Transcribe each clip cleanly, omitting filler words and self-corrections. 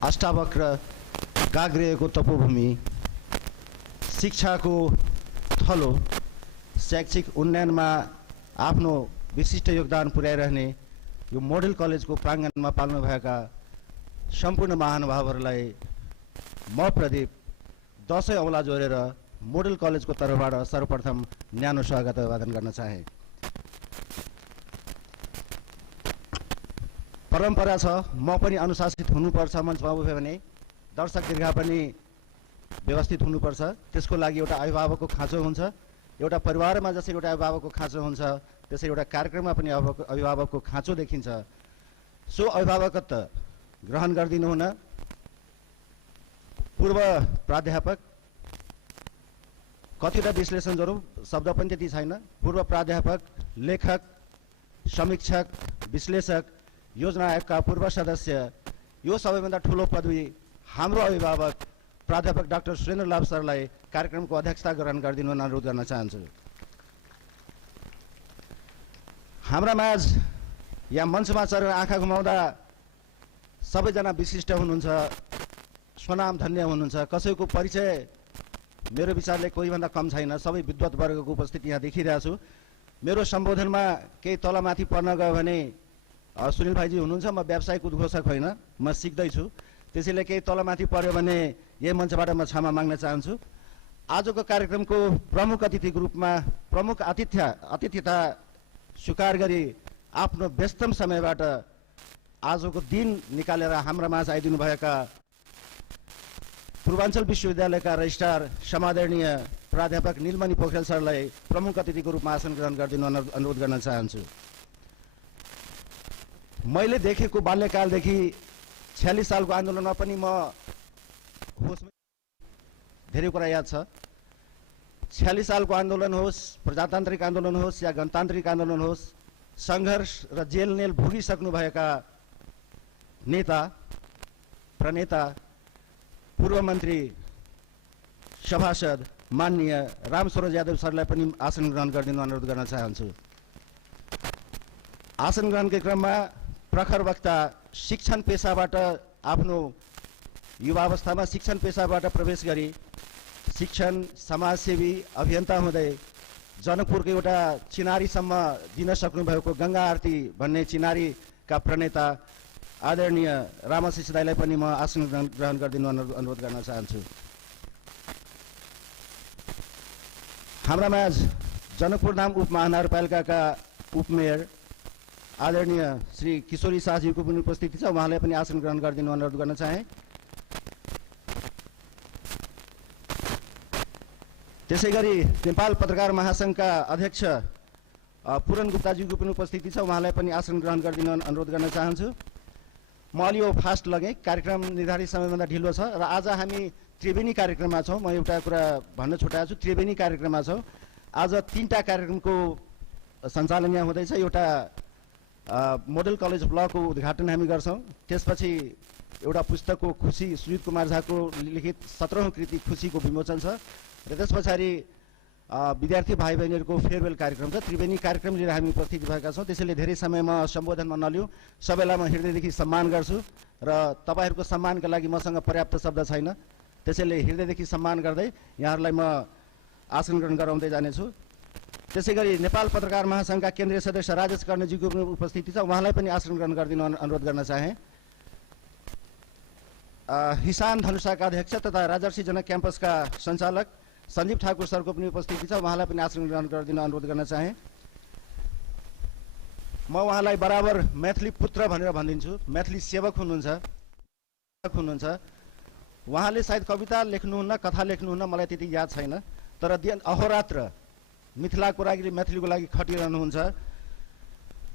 अष्टावक्र काग्रेको तपोभूमि, शिक्षाको थलो, शैक्षिक उन्नयनमा आफ्नो विशिष्ट योगदान पुर्याइरहने यो मोडल कलेजको प्राङ्गणमा पाल्नुभएका सम्पूर्ण महानुभावहरूलाई म प्रदीप 10 औँला जोडेर मोडल कलेजको तर्फबाट सर्वप्रथम न्यानो स्वागत अभिवादन गर्न चाहे। परम्परा छ म पनि अनुशासित हुनुपर्छ, मञ्चमा उभ्यो भने दर्शक दीर्घा पनि व्यवस्थित हुनुपर्छ। त्यसको लागि एउटा अभिभावकको खाँचो हुन्छ, एउटा परिवारमा जसरी एउटा अभिभावकको खाँचो हुन्छ त्यसरी एउटा कार्यक्रममा पनि अभिभावकको खाँचो देखिन्छ। सो अभिभावकत्व ग्रहण गरिदिनु हुन पूर्व प्राध्यापक, कतिवटा विश्लेषण गरौँ शब्द पनि त्यति छैन, पूर्व प्राध्यापक, लेखक, समीक्षक, विश्लेषक, योजना आयोगका पूर्व सदस्य, यो सबैभन्दा ठुलो पदवी हाम्रो अभिभावक प्राध्यापक डाक्टर सुरेन्द्र लाभ सरलाई कार्यक्रमको अध्यक्षता ग्रहण गरिदिनु अनुरोध गर्न चाहन्छु। हाम्रा माझ यहाँ मञ्चमा चढेर आँखा घुमाउँदा सबैजना विशिष्ट हुनुहुन्छ, स्वनाम धन्य हुनुहुन्छ। कसैको परिचय मेरो विचारले कोहीभन्दा कम छैन, सबै विद्वत वर्गको उपस्थिति यहाँ देखिरहेको छु। मेरो सम्बोधनमा केही तलमाथि पर्न गयो भने सुनिल भाइजी हुनुहुन्छ, म व्यावसायिक उद्घोषक होइन, म सिक्दैछु, त्यसैले केही तलमाथि पर्यो भने यही मञ्चबाट म क्षमा माग्न चाहन्छु। आजको कार्यक्रमको प्रमुख अतिथिको रूपमा प्रमुख आतिथ्यता स्वीकार गरी आफ्नो व्यस्तम समयबाट आजको दिन निकालेर हाम्रा माझ आइदिनुभएका पूर्वाञ्चल विश्वविद्यालयका रजिस्ट्रार समादरणीय प्राध्यापक नीलमणि पोखरेल सरलाई प्रमुख अतिथिको रूपमा आसन ग्रहण गरिदिनु अनुरोध गर्न चाहन्छु। मैले देखेको बाल्यकालदेखि 46 सालको आन्दोलनमा पनि म होसमा धेरै कुरा याद छ। 46 सालको आन्दोलन होस्, प्रजातान्त्रिक आन्दोलन होस् या गणतान्त्रिक आन्दोलन होस्, सङ्घर्ष र जेलनेल भोगिसक्नुभएका नेता, प्रणेता, पूर्व मन्त्री, सभासद माननीय रामसरोज यादव सरलाई पनि आसन ग्रहण गरिदिनु अनुरोध गर्न चाहन्छु। आसन ग्रहणकै क्रममा प्रखर वक्ता शिक्षण पेसाबाट आफ्नो युवावस्थामा शिक्षण पेसाबाट प्रवेश गरी शिक्षण समाजसेवी अभियन्ता हुँदै जनकपुरको एउटा चिनारीसम्म दिन सक्नुभएको गङ्गा आरती भन्ने चिनारीका प्रणेता आदरणीय रामाशिष दाईलाई पनि म आसन ग्रहण गरिदिनु अनुरोध गर्न चाहन्छु। हाम्रा माझ जनकपुर धाम उपमहानगरपालिकाका उपमेयर आदरणीय श्री किशोरी शाहजीको पनि उपस्थिति छ, उहाँलाई पनि आसन ग्रहण गरिदिनु अनुरोध गर्न चाहे। त्यसै गरी नेपाल पत्रकार महासङ्घका अध्यक्ष पुरन गुप्ताजीको पनि उपस्थिति छ, उहाँलाई पनि आसन ग्रहण गरिदिनु अनुरोध गर्न चाहन्छु। म अलि यो फास्ट लगेँ, कार्यक्रम निर्धारित समयभन्दा ढिलो छ र आज हामी त्रिवेणी कार्यक्रममा छौँ। म एउटा कुरा भन्न छुटाएको छु, त्रिवेणी कार्यक्रममा छौँ। आज 3टा कार्यक्रमको सञ्चालन यहाँ हुँदैछ। एउटा मोडल कलेज ब्लकको उद्घाटन हामी गर्छौँ, त्यसपछि एउटा पुस्तकको खुसी सुजित कुमार झाको लिखित 17औं कृति खुसीको विमोचन छ र त्यस पछाडि विद्यार्थी भाइ बहिनीहरूको फेयरवेल कार्यक्रम छ। त्रिवेणी कार्यक्रम लिएर हामी उपस्थित भएका छौँ, त्यसैले धेरै समय म सम्बोधनमा नलिउँ, सबैलाई म हृदयदेखि सम्मान गर्छु र तपाईँहरूको सम्मानका लागि मसँग पर्याप्त शब्द छैन, त्यसैले हृदयदेखि सम्मान गर्दै यहाँहरूलाई म आसन ग्रहण गराउँदै जानेछु। त्यसै गरी नेपाल पत्रकार महासङ्घका केन्द्रीय सदस्य राजेश कर्णजीको पनि उपस्थिति छ, उहाँलाई पनि आसन ग्रहण गरिदिनु अनुरोध गर्न चाहे। हिसान धनुषाका अध्यक्ष तथा राजर्षि जनक क्याम्पसका सञ्चालक सञ्जीव ठाकुर सरको पनि उपस्थिति छ, उहाँलाई पनि आसन ग्रहण गरिदिनु अनुरोध गर्न चाहे। म उहाँलाई बराबर मैथिली पुत्र भनेर भनिदिन्छु, मैथिली सेवक हुनुहुन्छ। उहाँले सायद कविता लेख्नुहुन्न, कथा लेख्नुहुन्न, मलाई त्यति याद छैन, तर अहोरात्र मिथिलाको लागि मैथिलीको लागि खटिरहनुहुन्छ।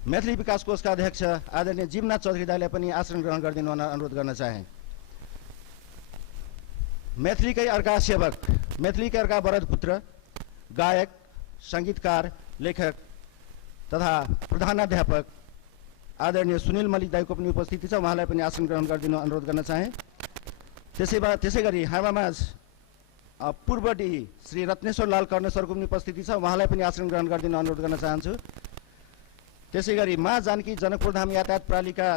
मैथिली विकास कोषका अध्यक्ष आदरणीय जीवनाथ चौधरी दाईलाई पनि आसन ग्रहण गरिदिनु अनुरोध गर्न चाहे। मैथिलीकै अर्का सेवक, मैथिलीकै अर्का वरदपुत्र, गायक, सङ्गीतकार, लेखक तथा प्रधानाध्यापक आदरणीय सुनिल मल्लिक दाईको पनि उपस्थिति छ, उहाँलाई पनि आसन ग्रहण गरिदिनु अनुरोध गर्न चाहे। त्यसै गरी हाम्रा माझ पूर्व डी श्री रत्नेश्वर लाल कर्ण सरको पनि उपस्थिति छ, उहाँलाई पनि आसन ग्रहण गरिदिनु अनुरोध गर्न चाहन्छु। त्यसै गरी मा जानकी जनकपुर धाम यातायात प्रणालीका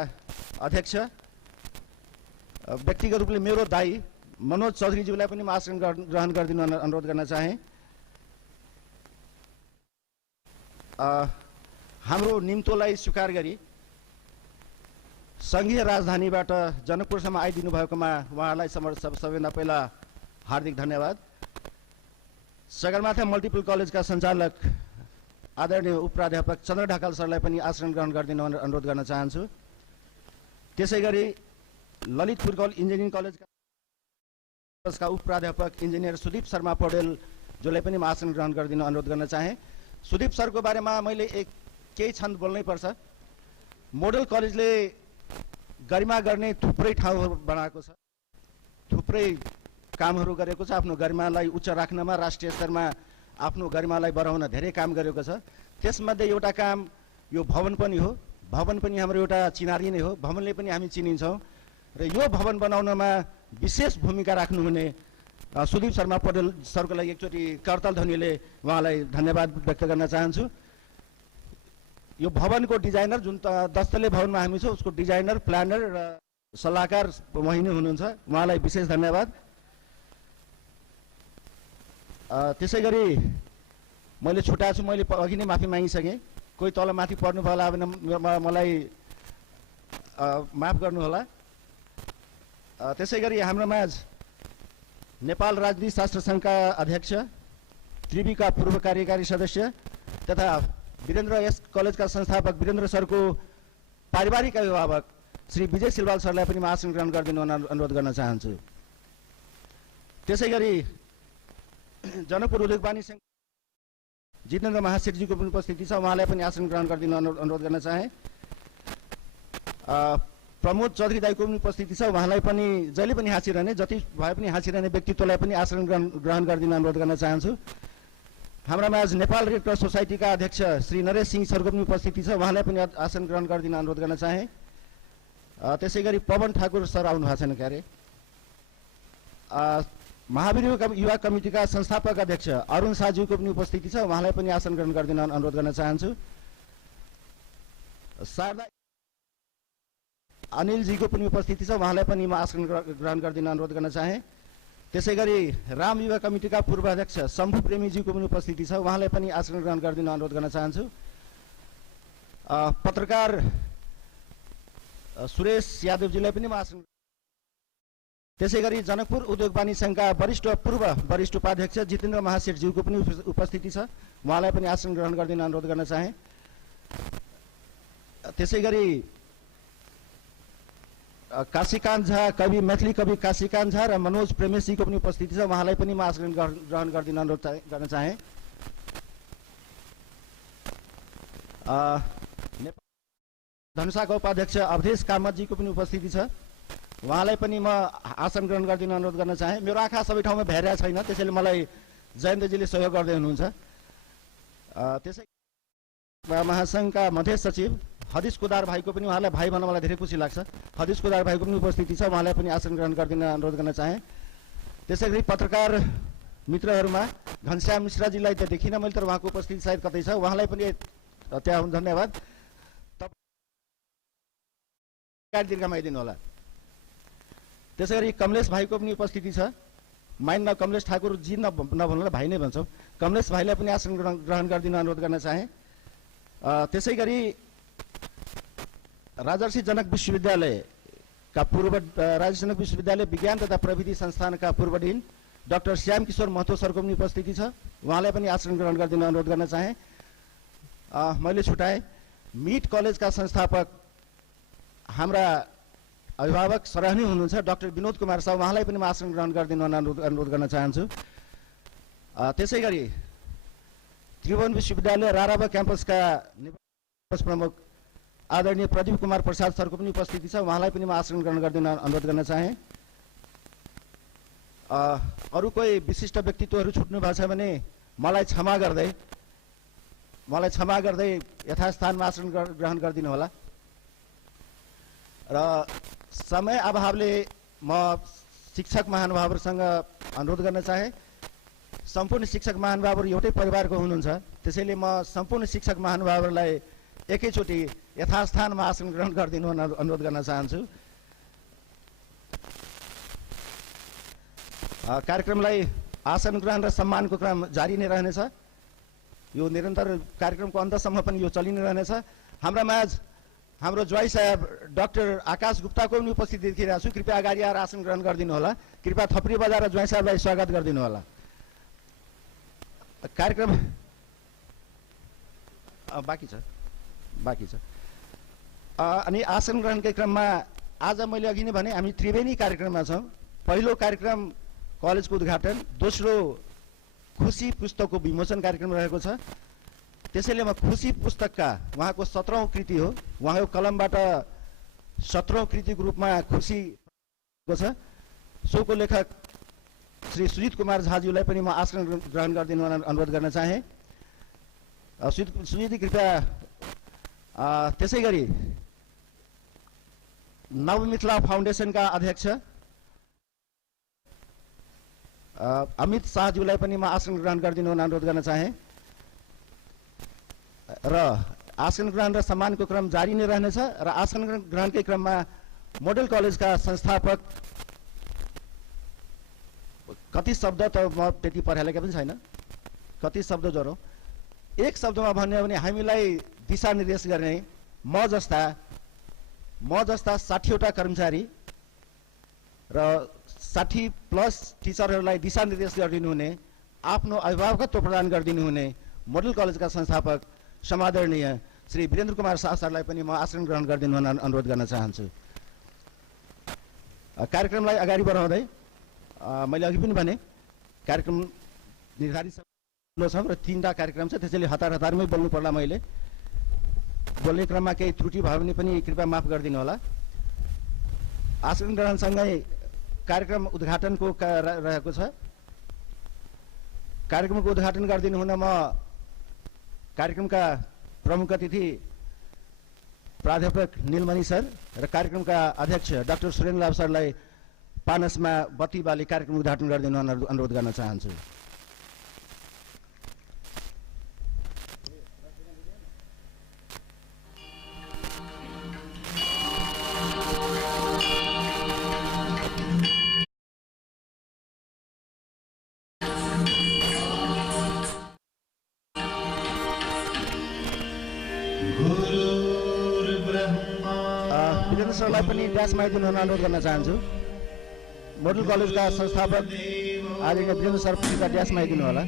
अध्यक्ष व्यक्तिगत रूपले मेरो दाई मनोज चौधरीज्यूलाई पनि म आसन ग्रहण गरिदिन अनुरोध गर्न चाहे। हाम्रो निम्तोलाई स्वीकार गरी सङ्घीय राजधानीबाट जनकपुरसम्म आइदिनु भएकोमा उहाँलाई सबैभन्दा पहिला हार्दिक धन्यवाद। सगरमाथा मल्टिपल कलेजका सञ्चालक आदरणीय उपप्राध्यापक चन्द्र ढकाल सरलाई पनि आसन ग्रहण गरिदिन अनुरोध गर्न चाहन्छु। त्यसै गरी ललितपुर इन्जिनियरिङ कलेजका उपप्राध्यापक इन्जिनियर सुदीप शर्मा पौडेल जसलाई पनि म आसन ग्रहण गरिदिन अनुरोध गर्न चाहे। सुदीप सरको बारेमा मैले केही छन्द बोल्नै पर्छ। मोडल कलेजले गरिमा गर्ने थुप्रै ठाउँहरू बनाएको छ, थुप्रै कामहरू गरेको छ। आफ्नो गरिमालाई उच्च राख्नमा, राष्ट्रिय स्तरमा आफ्नो गरिमालाई बढाउन धेरै काम गरेको छ। त्यसमध्ये एउटा काम यो भवन पनि हो। भवन पनि हाम्रो एउटा चिनारी नै हो। भवनले पनि हामी चिनिन्छौँ र यो भवन बनाउनमा विशेष भूमिका राख्नुहुने सुदीप शर्मा पौडेल सरको लागि एकचोटि करताल ध्वनिले उहाँलाई धन्यवाद व्यक्त गर्न चाहन्छु। यो भवनको डिजाइनर जुन 10 तले भवनमा हामी छौँ उसको डिजाइनर, प्लानर र सल्लाहकार उहाँ नै हुनुहुन्छ। उहाँलाई विशेष धन्यवाद। त्यसै गरी मैले छुटाएको छु, मैले अघि नै माफी मागिसकेँ। कोही तल माथि पढ्नु होला भने मलाई माफ गर्नुहोला। त्यसै गरी हाम्रो माझ नेपाल राजनीति शास्त्र सङ्घका अध्यक्ष, त्रिवीका पूर्व कार्यकारी सदस्य तथा वीरेन्द्र एस कलेजका संस्थापक वीरेन्द्र सरको पारिवारिक अभिभावक श्री विजय सिलवाल सरलाई पनि म आसन ग्रहण गरिदिनु अनुरोध गर्न चाहन्छु। त्यसै गरी जनकपुर उद्योग वाणिज्य सङ्घ जितेन्द्र महासेठजीको पनि उपस्थिति छ, उहाँलाई पनि आसन ग्रहण गरिदिनु अनुरोध गर्न चाहे। प्रमोद चौधरी दाईको पनि उपस्थिति छ, उहाँलाई पनि जहिले पनि हाँसिरहने, जति भए पनि हाँसिरहने व्यक्तित्वलाई पनि आसन ग्रहण गरिदिन अनुरोध गर्न चाहन्छु। हाम्रामा आज नेपाल रेड क्रस सोसाइटीका अध्यक्ष श्री नरेश सिंह सरको पनि उपस्थिति छ, उहाँलाई पनि आसन ग्रहण गरिदिन अनुरोध गर्न चाहे। त्यसै गरी पवन ठाकुर सर आउनु भएको छैन क्यारे। महावीर युवा कमिटीका संस्थापक अध्यक्ष अरुण साज्यूको पनि उपस्थिति छ, उहाँलाई पनि आसन ग्रहण गरिदिन अनुरोध गर्न चाहन्छु। शारदा अनिलजीको पनि उपस्थिति छ, उहाँलाई पनि म आसन ग्रहण गरिदिन अनुरोध गर्न चाहे। त्यसै गरी राम युवा कमिटीका पूर्व अध्यक्ष शम्भु प्रेमीजीको पनि उपस्थिति छ, उहाँलाई पनि आसन ग्रहण गरिदिन अनुरोध गर्न चाहन्छु। पत्रकार सुरेश यादवजीलाई पनि म आसन। त्यसै गरी जनकपुर उद्योग वाणिज्य सङ्घका पूर्व वरिष्ठ उपाध्यक्ष जितेन्द्र महासेठज्यूको पनि उपस्थिति छ, उहाँलाई पनि आसन ग्रहण गरिदिन अनुरोध गर्न चाहे। त्यसै गरी काशीकान्त झा, कवि मैथिली कवि काशीकान्त झा र मनोज प्रेमेशजीको पनि उपस्थिति छ, उहाँलाई पनि म आसन ग्रहण गरिदिन अनुरोध गर्न चाहे। धनुषाका उपाध्यक्ष अवधेश कामतजीको पनि उपस्थिति छ, उहाँलाई पनि म आसन ग्रहण गरिदिन अनुरोध गर्न चाहे। मेरो आँखा सबै ठाउँमा भ्याइरहेको छैन, त्यसैले मलाई जयन्तजीले सहयोग गर्दै हुनुहुन्छ। त्यसै महासङ्घका मध्य सचिव हदिस कुदार भाइको पनि, उहाँलाई भाइ भन्न मलाई धेरै खुसी लाग्छ, हदिस कुदार भाइको पनि उपस्थिति छ, उहाँलाई पनि आसन ग्रहण गरिदिन अनुरोध गर्न चाहे। त्यसै गरी पत्रकार मित्रहरूमा घनश्याम मिश्राजीलाई त देखिनँ मैले, तर उहाँको उपस्थिति सायद कतै छ, उहाँलाई पनि त्यहाँ धन्यवाद। दीर्घमाइदिनु होला। त्यसै गरी कमलेश भाइको पनि उपस्थिति छ, माइन्ड कमलेश ठाकुरजी नभन्नुलाई भाइ नै भन्छौँ, कमलेश भाइलाई पनि आसन ग्रहण गरिदिन अनुरोध गर्न चाहे। त्यसै गरी राजर्षि जनक विश्वविद्यालयका राजर्षि जनक विश्वविद्यालय विज्ञान तथा प्रविधि संस्थानका पूर्व डिन डाक्टर श्याम किशोर महतो सरको पनि उपस्थिति छ, उहाँलाई पनि आसन ग्रहण गरिदिन अनुरोध गर्न चाहे। मैले छुटाएँ मिट कलेजका संस्थापक हाम्रा अभिभावक सराहनीय हुनुहुन्छ डाक्टर विनोद कुमार शाह, उहाँलाई पनि म आसन ग्रहण गरिदिन अनुरोध गर्न चाहन्छु। त्यसै गरी त्रिभुवन विश्वविद्यालय राराबा क्याम्पसका प्रमुख आदरणीय प्रदीप कुमार प्रसाद सरको पनि उपस्थिति छ, उहाँलाई पनि म आसन ग्रहण गरिदिन अनुरोध गर्न चाहे। अरू कोही विशिष्ट व्यक्तित्वहरू छुट्नु भएको छ भने मलाई क्षमा गर्दै यथास्थानमा आसन ग्रहण गरिदिनु होला। र समय अभावले म शिक्षक महानुभावहरूसँग अनुरोध गर्न चाहे। सम्पूर्ण शिक्षक महानुभावहरू एउटै परिवारको हुनुहुन्छ, त्यसैले म सम्पूर्ण शिक्षक महानुभावहरूलाई एकैचोटि यथास्थानमा आसन ग्रहण गरिदिनु अनुरोध गर्न चाहन्छु। कार्यक्रमलाई आसन ग्रहण र सम्मानको क्रम जारी नै रहनेछ। यो निरन्तर कार्यक्रमको अन्तसम्म पनि यो चलि नै रहनेछ। हाम्रा माझ हाम्रो ज्वाइँ साहब डाक्टर आकाश गुप्ताको पनि उपस्थिति देखिरहेको छु। कृपया अगाडि आएर आसन ग्रहण गरिदिनु होला। कृपया थप्री बजाएर ज्वाइँ साहबलाई स्वागत गरिदिनु होला। कार्यक्रम बाँकी छ। अनि आसन ग्रहणकै क्रममा आज मैले अघि नै भने हामी त्रिवेणी कार्यक्रममा छौँ। पहिलो कार्यक्रम कलेजको उद्घाटन, दोस्रो खुसी पुस्तकको विमोचन कार्यक्रम रहेको छ। त्यसैले म खुसी पुस्तकका उहाँको 17औं कृति हो, उहाँको कलमबाट 17औं कृतिको रूपमा खुसी छ। सोको लेखक श्री सुजित कुमार झाज्यूलाई पनि म आसन ग्रहण गरिदिनु अनुरोध गर्न चाहे। सुजित कृपया। त्यसै गरी नवमिथिला फाउन्डेसनका अध्यक्ष अमित शाहज्यूलाई पनि म आसन ग्रहण गरिदिनु अनुरोध गर्न चाहे। र आसन ग्रहण र सम्मानको क्रम जारी नै रहनेछ। र आसन ग्रहणकै क्रममा मोडल कलेजका संस्थापक, कति शब्द त म त्यति पढालेका पनि छैन, कति शब्द जोरौँ। एक शब्दमा भन्यो भने हामीलाई दिशानिर्देश गर्ने म जस्ता 60वटा कर्मचारी र 60+ टिचरहरूलाई दिशानिर्देश गरिदिनु हुने, आफ्नो अभिभावकत्व प्रदान गरिदिनु हुने मोडल कलेजका संस्थापक समादरणीय श्री वीरेन्द्र कुमार शाह सरलाई पनि म आसन ग्रहण गरिदिनु अनुरोध गर्न चाहन्छु। कार्यक्रमलाई अगाडि बढाउँदै मैले अघि पनि भने कार्यक्रम निर्धारित छ र 3टा कार्यक्रम छ। त्यसैले हतारमै बोल्नु पर्ला। मैले बोल्ने क्रममा केही त्रुटि भयो भने पनि कृपया माफ गरिदिनु होला। आसन ग्रहणसँगै कार्यक्रम उद्घाटनको रहेको छ। कार्यक्रमको उद्घाटन गरिदिनु हुन म कार्यक्रमका प्रमुख अतिथि प्राध्यापक नीलमणि सर र कार्यक्रमका अध्यक्ष डाक्टर सुरेन्द्र लाल सरलाई पानसमा बत्ती बाली कार्यक्रम उद्घाटन गरिदिनु अनुरोध गर्न चाहन्छु। वीरेन्द्र सरलाई पनि ड्यासमा आइदिनु अनुरोध गर्न चाहन्छु। मोडल कलेजका संस्थापक आदरणीय वीरेन्द्र सर पनि ड्यासमा आइदिनु होला।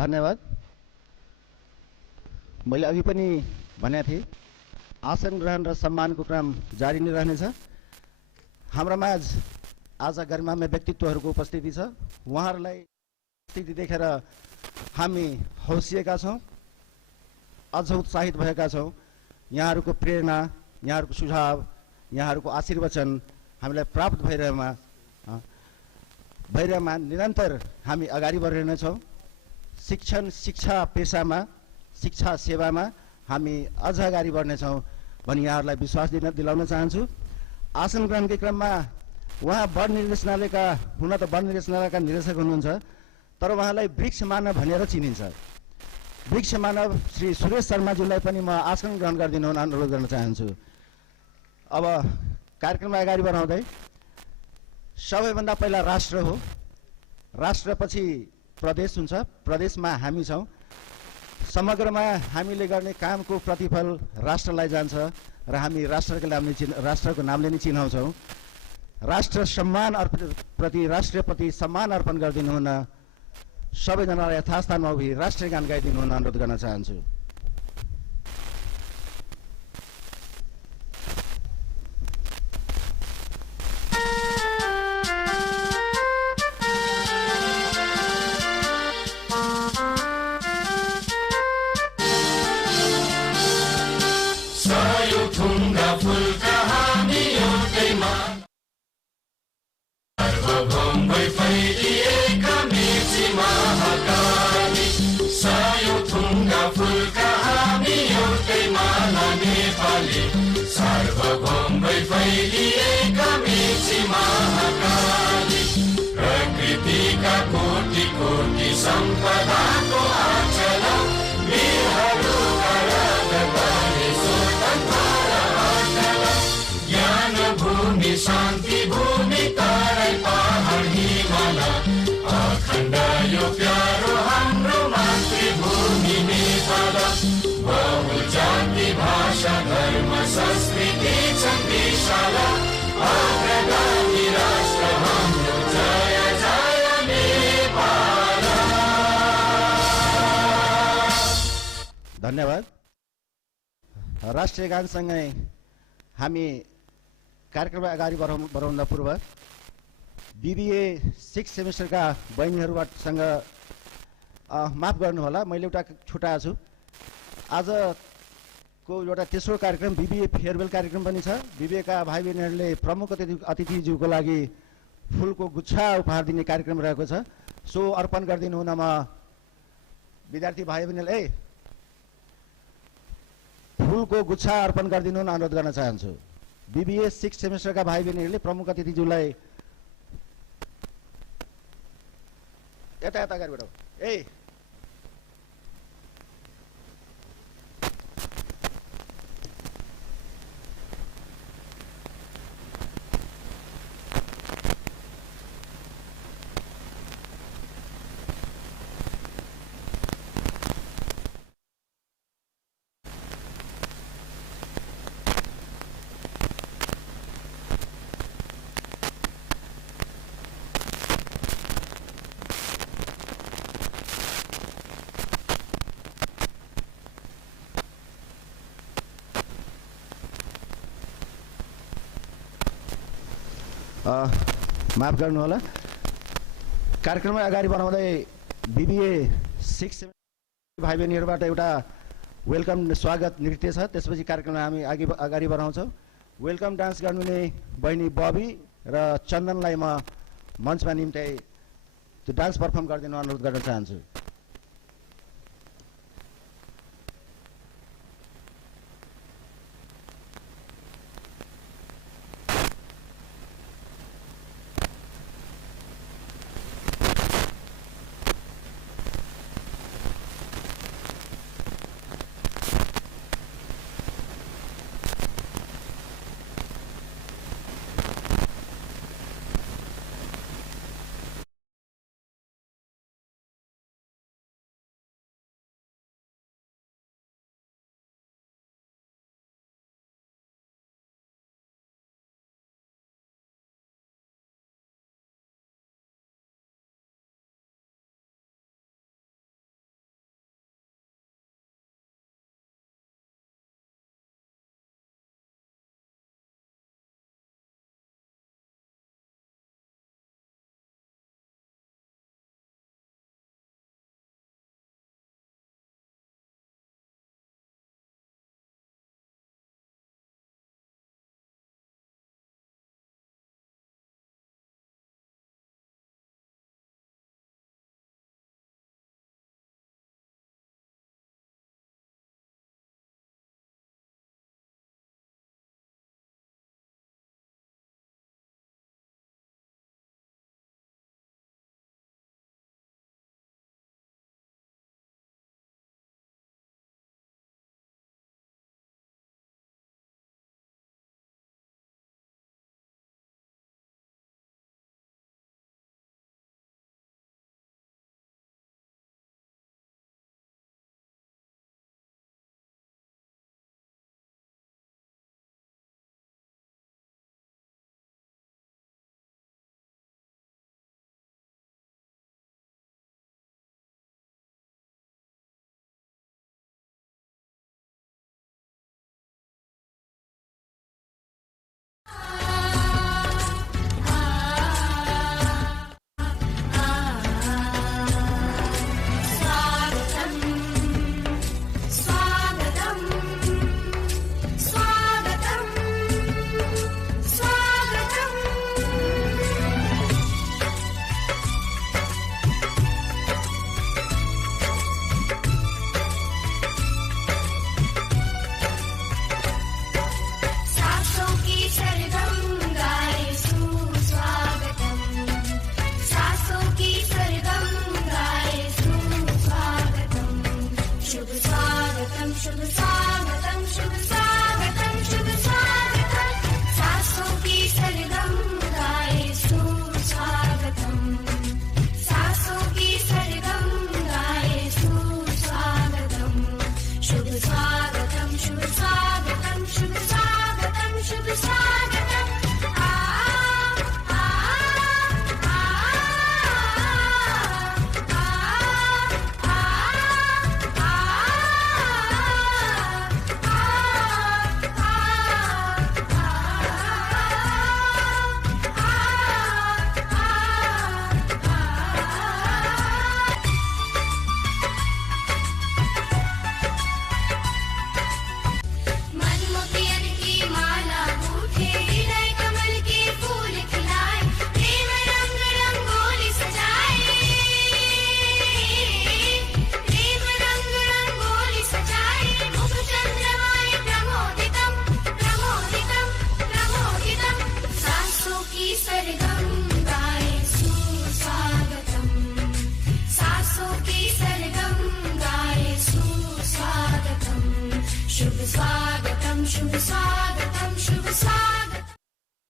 धन्यवाद। मैले अघि पनि भनेको थिएँ आसन ग्रहण र सम्मानको क्रम जारी नै रहनेछ। हाम्रा माझ आज गरिमामय व्यक्तित्वहरूको उपस्थिति छ। उहाँहरूलाई उपस्थिति देखेर हामी हौसिएका छौँ, अझ उत्साहित भएका छौँ। यहाँहरूको प्रेरणा, यहाँहरूको सुझाव, यहाँहरूको आशीर्वचन हामीलाई प्राप्त भइरहेमा निरन्तर हामी अगाडि बढिरहेछौँ। शिक्षा पेसामा, शिक्षा सेवामा हामी अझ अगाडि बढ्नेछौँ भनी यहाँहरूलाई विश्वास दिलाउन चाहन्छु। आसन ग्रहणकै क्रममा उहाँ वन निर्देशनालयका हुन त वन निर्देशनालयका निर्देशक हुनुहुन्छ, तर उहाँलाई वृक्ष मानव भनेर चिनिन्छ। वृक्ष मानव श्री सुरेश शर्माज्यूलाई पनि म आसन ग्रहण गरिदिनु हुन अनुरोध गर्न चाहन्छु। अब कार्यक्रमलाई अगाडि बढाउँदै सबैभन्दा पहिला राष्ट्र हो, राष्ट्रपछि प्रदेश हुन्छ, प्रदेशमा हामी छौँ। समग्रमा हामीले गर्ने कामको प्रतिफल राष्ट्रलाई जान्छ र हामी राष्ट्रको नामले नै चिनाउँछौँ। राष्ट्र सम्मान प्रति राष्ट्रप्रति सम्मान अर्पण गरिदिनु हुन सबैजनालाई यथास्थानमा उभि राष्ट्रिय गान गाइदिनु हुन अनुरोध गर्न चाहन्छु। प्रकृतिका कोटि कोटि सम्पदाको आचल वीरहरूका रगतले स्वतन्त्र अचल ज्ञान भूमि शान्ति भूमि तराई पहाड हिमाल अखण्ड यो प्यारो हाम्रो मातृभूमि नेपाल बहुजाति भाषा धर्म संस्कृति छन् विशाल अग्रगामी राष्ट्र हाम्रो जय जय नेपाल। धन्यवाद। राष्ट्रिय गानसँगै हामी कार्यक्रमलाई अगाडि बढाउन पूर्व BBA 6 सेमेस्टरका बहिनीहरूसँग माफ गर्नुहोला, मैले एउटा छुटाएको छु। आजको एउटा तेस्रो कार्यक्रम BBA फेयरवेल कार्यक्रम पनि छ। BBA का भाइ बहिनीहरूले प्रमुख अतिथिज्यूको लागि फुलको गुच्छा उपहार दिने कार्यक्रम रहेको छ। सो अर्पण गरिदिनु हुन म विद्यार्थी भाइ बहिनीलाई फुलको गुच्छा अर्पण गरिदिनु हुन अनुरोध गर्न चाहन्छु। BBA 6 सेमेस्टरका भाइ बहिनीहरूले प्रमुख अतिथिज्यूलाई यता अगाडि बढाऊ। माफ गर्नुहोला। कार्यक्रमलाई अगाडि बढाउँदै BBA 6 भाइ बहिनीहरूबाट एउटा वेलकम स्वागत नृत्य छ। त्यसपछि कार्यक्रमलाई हामी अगाडि बढाउँछौँ। वेलकम डान्स गर्नुहुने बहिनी बबी र चन्दनलाई म मञ्चमा निम्ति त्यो डान्स पर्फर्म गरिदिनु अनुरोध गर्न चाहन्छु। सरगम गाए सुस्वागतम, सासों की सरगम गाए सुस्वागतम, शुभ स्वागतम शुभ स्वागतम शुभ स्वागतम,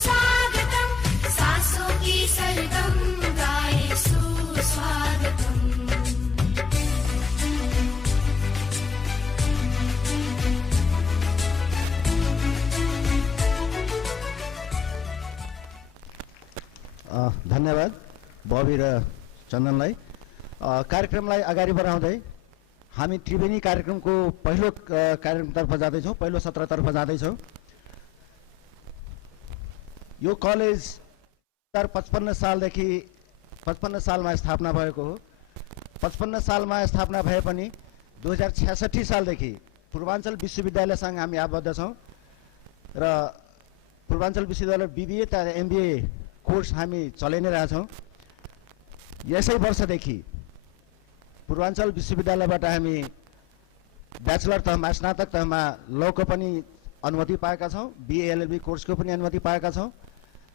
स्वागतम सासों की सरगम गाए सुस्वागतम। धन्यवाद बबी र चन्दनलाई। कार्यक्रमलाई अगाडि बढाउँदै हामी त्रिवेणी कार्यक्रमको पहिलो कार्यक्रमतर्फ जाँदैछौँ, पहिलो सत्रतर्फ जाँदैछौँ। यो कलेज 2055 सालदेखि 55 सालमा स्थापना भएको हो। 55 सालमा स्थापना भए पनि 2066 सालदेखि पूर्वाञ्चल विश्वविद्यालयसँग हामी आबद्ध छौँ र पूर्वाञ्चल विश्वविद्यालय बिबिए तथा एमबिए कोर्स हामी चलाइ नै रहेछौँ। यसै वर्षदेखि पूर्वाञ्चल विश्वविद्यालयबाट हामी ब्याचलर तहमा स्नातक तहमा लको पनि अनुमति पाएका छौँ, बिए एलएलबी कोर्सको पनि अनुमति पाएका छौँ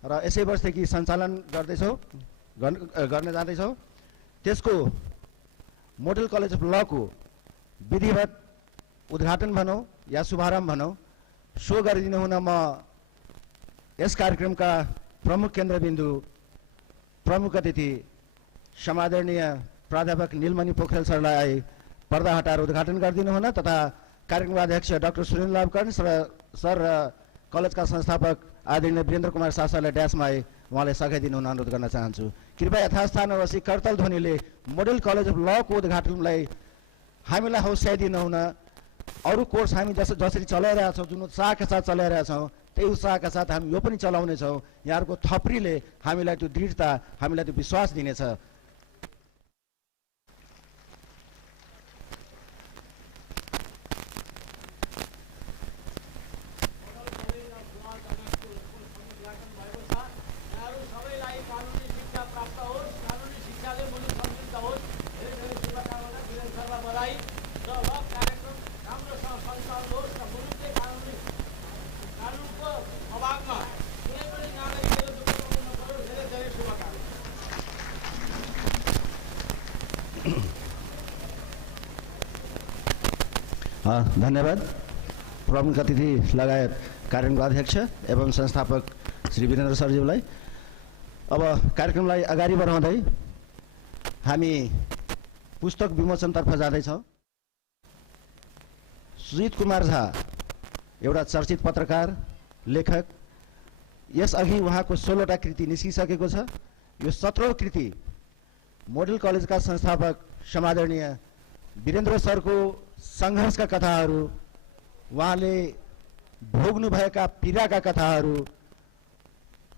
र यसै वर्षदेखि सञ्चालन गर्न जाँदैछौँ। त्यसको मोडल कलेज अफ लको विधिवत उद्घाटन भनौँ या शुभारम्भ भनौँ, सो गरिदिनु हुन म यस कार्यक्रमका प्रमुख केन्द्रबिन्दु प्रमुख अतिथि समादरणीय प्राध्यापक नीलमणि पोखरेल सरलाई पर्दा हटाएर उद्घाटन गरिदिनु हुन तथा कार्यक्रमका अध्यक्ष डाक्टर सुरेन्द्र लाभकर्ण सर र कलेजका संस्थापक आदरणीय वीरेन्द्र कुमार शाह सरलाई ड्यासमा उहाँले सघाइदिनु हुन अनुरोध गर्न चाहन्छु। कृपया यथास्थानवासी करतल ध्वनिले मोडल कलेज अफ लको उद्घाटनलाई हामीलाई हौस्याइदिनु हुन। अरू कोर्स हामी जसरी चलाइरहेछौँ, जुन उत्साहका साथ चलाइरहेछौँ, त्यही उत्साहका साथ हामी यो पनि चलाउनेछौँ। यहाँहरूको थप्रीले हामीलाई त्यो दृढता, हामीलाई त्यो विश्वास दिनेछ। धन्यवाद प्रमुख अतिथि लगायत कार्यक्रमका अध्यक्ष एवं संस्थापक श्री वीरेन्द्र सरज्यूलाई। अब कार्यक्रमलाई अगाडि बढाउँदै हामी पुस्तक विमोचनतर्फ जाँदैछौँ। सुजित कुमार झा एउटा चर्चित पत्रकार लेखक, यसअघि उहाँको 16वटा कृति निस्किसकेको छ। यो 17औं कृति मोडल कलेजका संस्थापक समादरणीय वीरेन्द्र सरको सङ्घर्षका कथाहरू, उहाँले भोग्नुभएका पीडाका कथाहरू,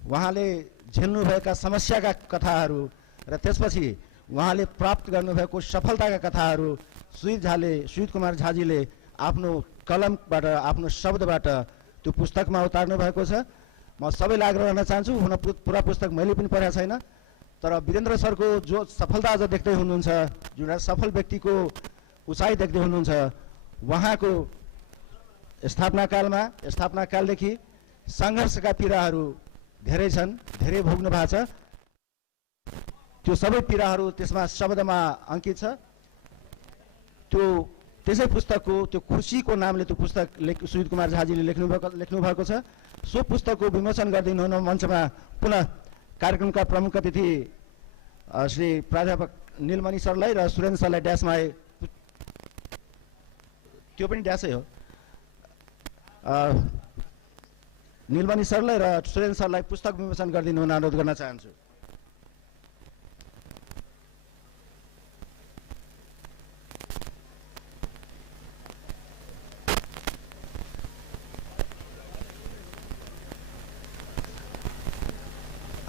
उहाँले झेल्नुभएका समस्याका कथाहरू र त्यसपछि उहाँले प्राप्त गर्नुभएको सफलताका कथाहरू सुजित कुमार झाजीले आफ्नो कलमबाट, आफ्नो शब्दबाट त्यो पुस्तकमा उतार्नु भएको छ। म सबैलाई आग्रह गर्न चाहन्छु, हुन पुरा पुस्तक मैले पनि पढेको छैन, तर वीरेन्द्र सरको जो सफलता आज देख्दै हुनुहुन्छ, जुन सफल व्यक्तिको उचाइ देख्दै हुनुहुन्छ, उहाँको स्थापनाकालदेखि सङ्घर्षका पीडाहरू धेरै छन्, धेरै भोग्नु भएको छ। त्यो सबै पीडाहरू त्यसमा शब्दमा अंकित छ। त्यो त्यसै पुस्तकको त्यो खुसीको नामले त्यो पुस्तक सुजित कुमार झाजीले लेख्नु भएको छ। सो पुस्तकको विमोचन गरिदिनु हुन मञ्चमा पुनः कार्यक्रमका प्रमुख अतिथि श्री प्राध्यापक नीलमणि सरलाई र सुरेन्द्र सरलाई ड्यासमा आए। त्यो पनि ड्यासै हो। नीलमणि सरलाई र सुरेन्द्र सरलाई पुस्तक विमोचन गरिदिनु हुन अनुरोध गर्न चाहन्छु।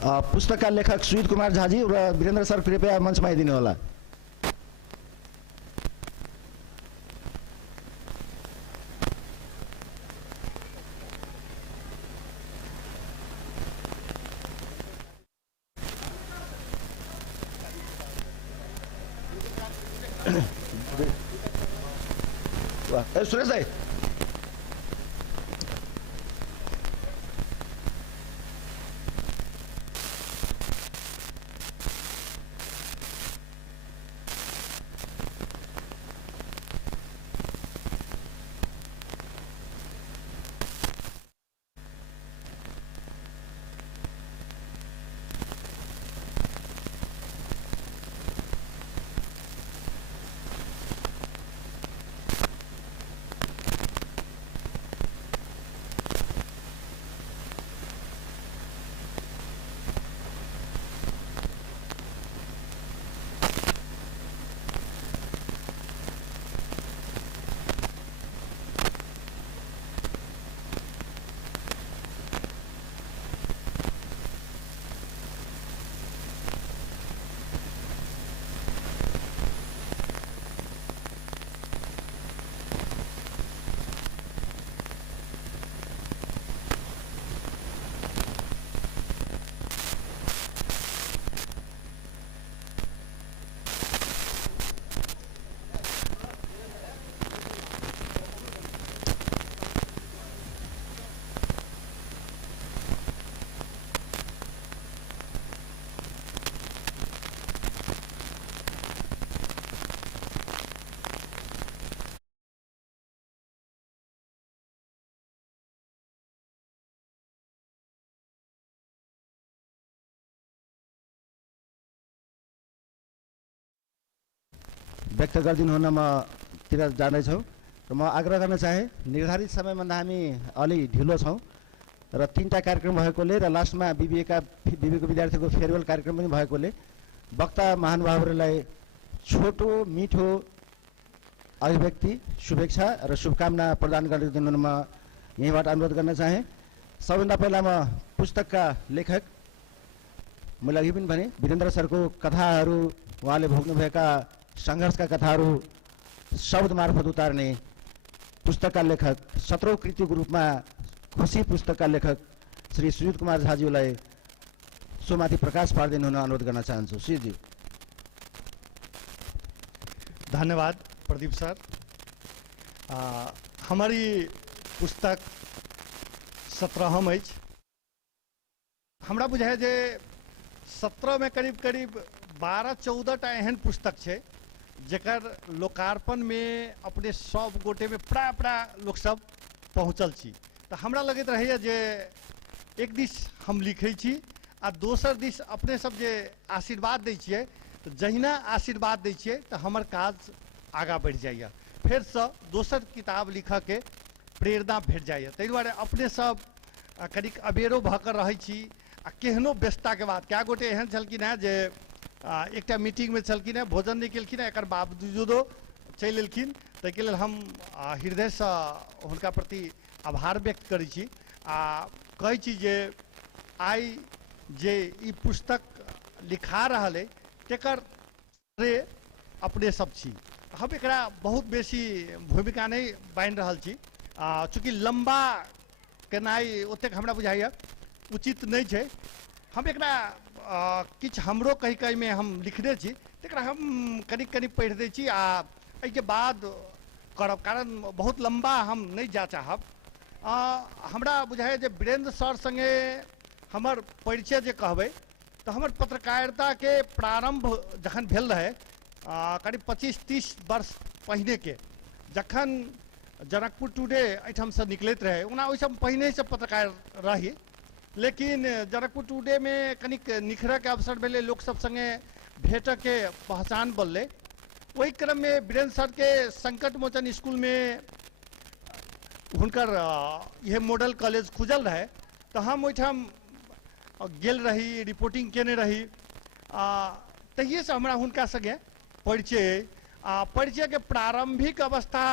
पुस्तकका लेखक सुजित कुमार झाजी र वीरेन्द्र सर कृपया मञ्चमा आइदिनु होला। सुरेश दाई, व्यक्त गरिदिनु हुन म तिर जाँदैछु र म आग्रह गर्न चाहे निर्धारित समयभन्दा हामी अलि ढिलो छौँ र 3टा कार्यक्रम भएकोले र लास्टमा बिबीको विद्यार्थीको फेयरवेल कार्यक्रम पनि भएकोले वक्ता महानुभावहरूलाई छोटो मिठो अभिव्यक्ति शुभेच्छा र शुभकामना प्रदान गरिदिनु म यहीँबाट अनुरोध गर्न चाहे। सबभन्दा पहिला म पुस्तकका लेखक मैले अघि पनि भने वीरेन्द्र सरको कथाहरू उहाँले भोग्नुभएका सङ्घर्षका कथाहरू शब्द मार्फत उतार्ने पुस्तकका लेखक 17औं कृतिको रूपमा खुसी पुस्तकका लेखक श्री सुजित कुमार झाज्यूलाई सोमाथि प्रकाश पारिदिनु हुन अनुरोध गर्न चाहन्छु। श्रीजी। धन्यवाद प्रदीप सर। हमारी पुस्तक 17हम अछि। हमरा बुझाय जे 17 में करीब करीब 12-14 टा एहन पुस्तक छै जेकर लोकार्पण में अपने सब गोटे में प्राय लोक सब पहुँचल छी। तो हमरा लगैत रहैया जे एक दिस हम लिखै छी आ दोसर दिस अपने सब जे आशीर्वाद दै छियै तो जहिना आशीर्वाद दै छियै तो हमर काज आगा बढ़ जाइए, फिर से दोसर किताब लिखऽ के प्रेरणा भेट जाइए। ताहि दुआरे अपने सब कनिक अबेरो भकर रहै छी आ केहनो व्यस्तता के बाद क्या गोटे एहन छलखिन हैं जे एकटा मीटिंग में छलखिन हैं, भोजन नहीं केलखिन हैं, एकर बावजूदो चलि एलखिन। ताहिके लेल हम हृदय से हुनका प्रति आभार व्यक्त करै छी आ कहै छी जे आइ जे ई पुस्तक लिखा रहल है तेकर श्रेय अपने सब छी। हम एकरा बहुत बेसी भूमिका नहीं बांधि रहल छी, चूँकि लंबा केनाइ ओतेक हमरा बुझाइए उचित नहीं छै। हम एकरा किछु हमरो कही में हम लिखने छी तेकरा हम कनिक कनिक पढ़ि दै छी आ एहिके बाद करब, कारण बहुत लंबा हम नहीं जा चाहब। हमरा बुझाइए जे वीरेंद्र सर संगे हमर परिचय जे कहबै तो हमर पत्रकारिता के प्रारंभ जखन भेल रहे करीब 25-30 वर्ष पहिने के, जखन जनकपुर टुडे एहिठाम से निकलैत रहे, ओना ओहि सब पहिने से पत्रकार रही, लेकिन जनकपुर टुडे में कनिक निखरक अवसर भेले, लोक सब संगे भेट के पहचान बनले। वही क्रम में वीरेंद्र सर के संकट मोचन स्कूल में हुनकर यह मॉडल कॉलेज खुजल रहे, तो हम ओहिठाम गेल रही, रिपोर्टिंग केने रही। तहिए से हमरा हुनका संगे परिचय परिचय के प्रारंभिक अवस्था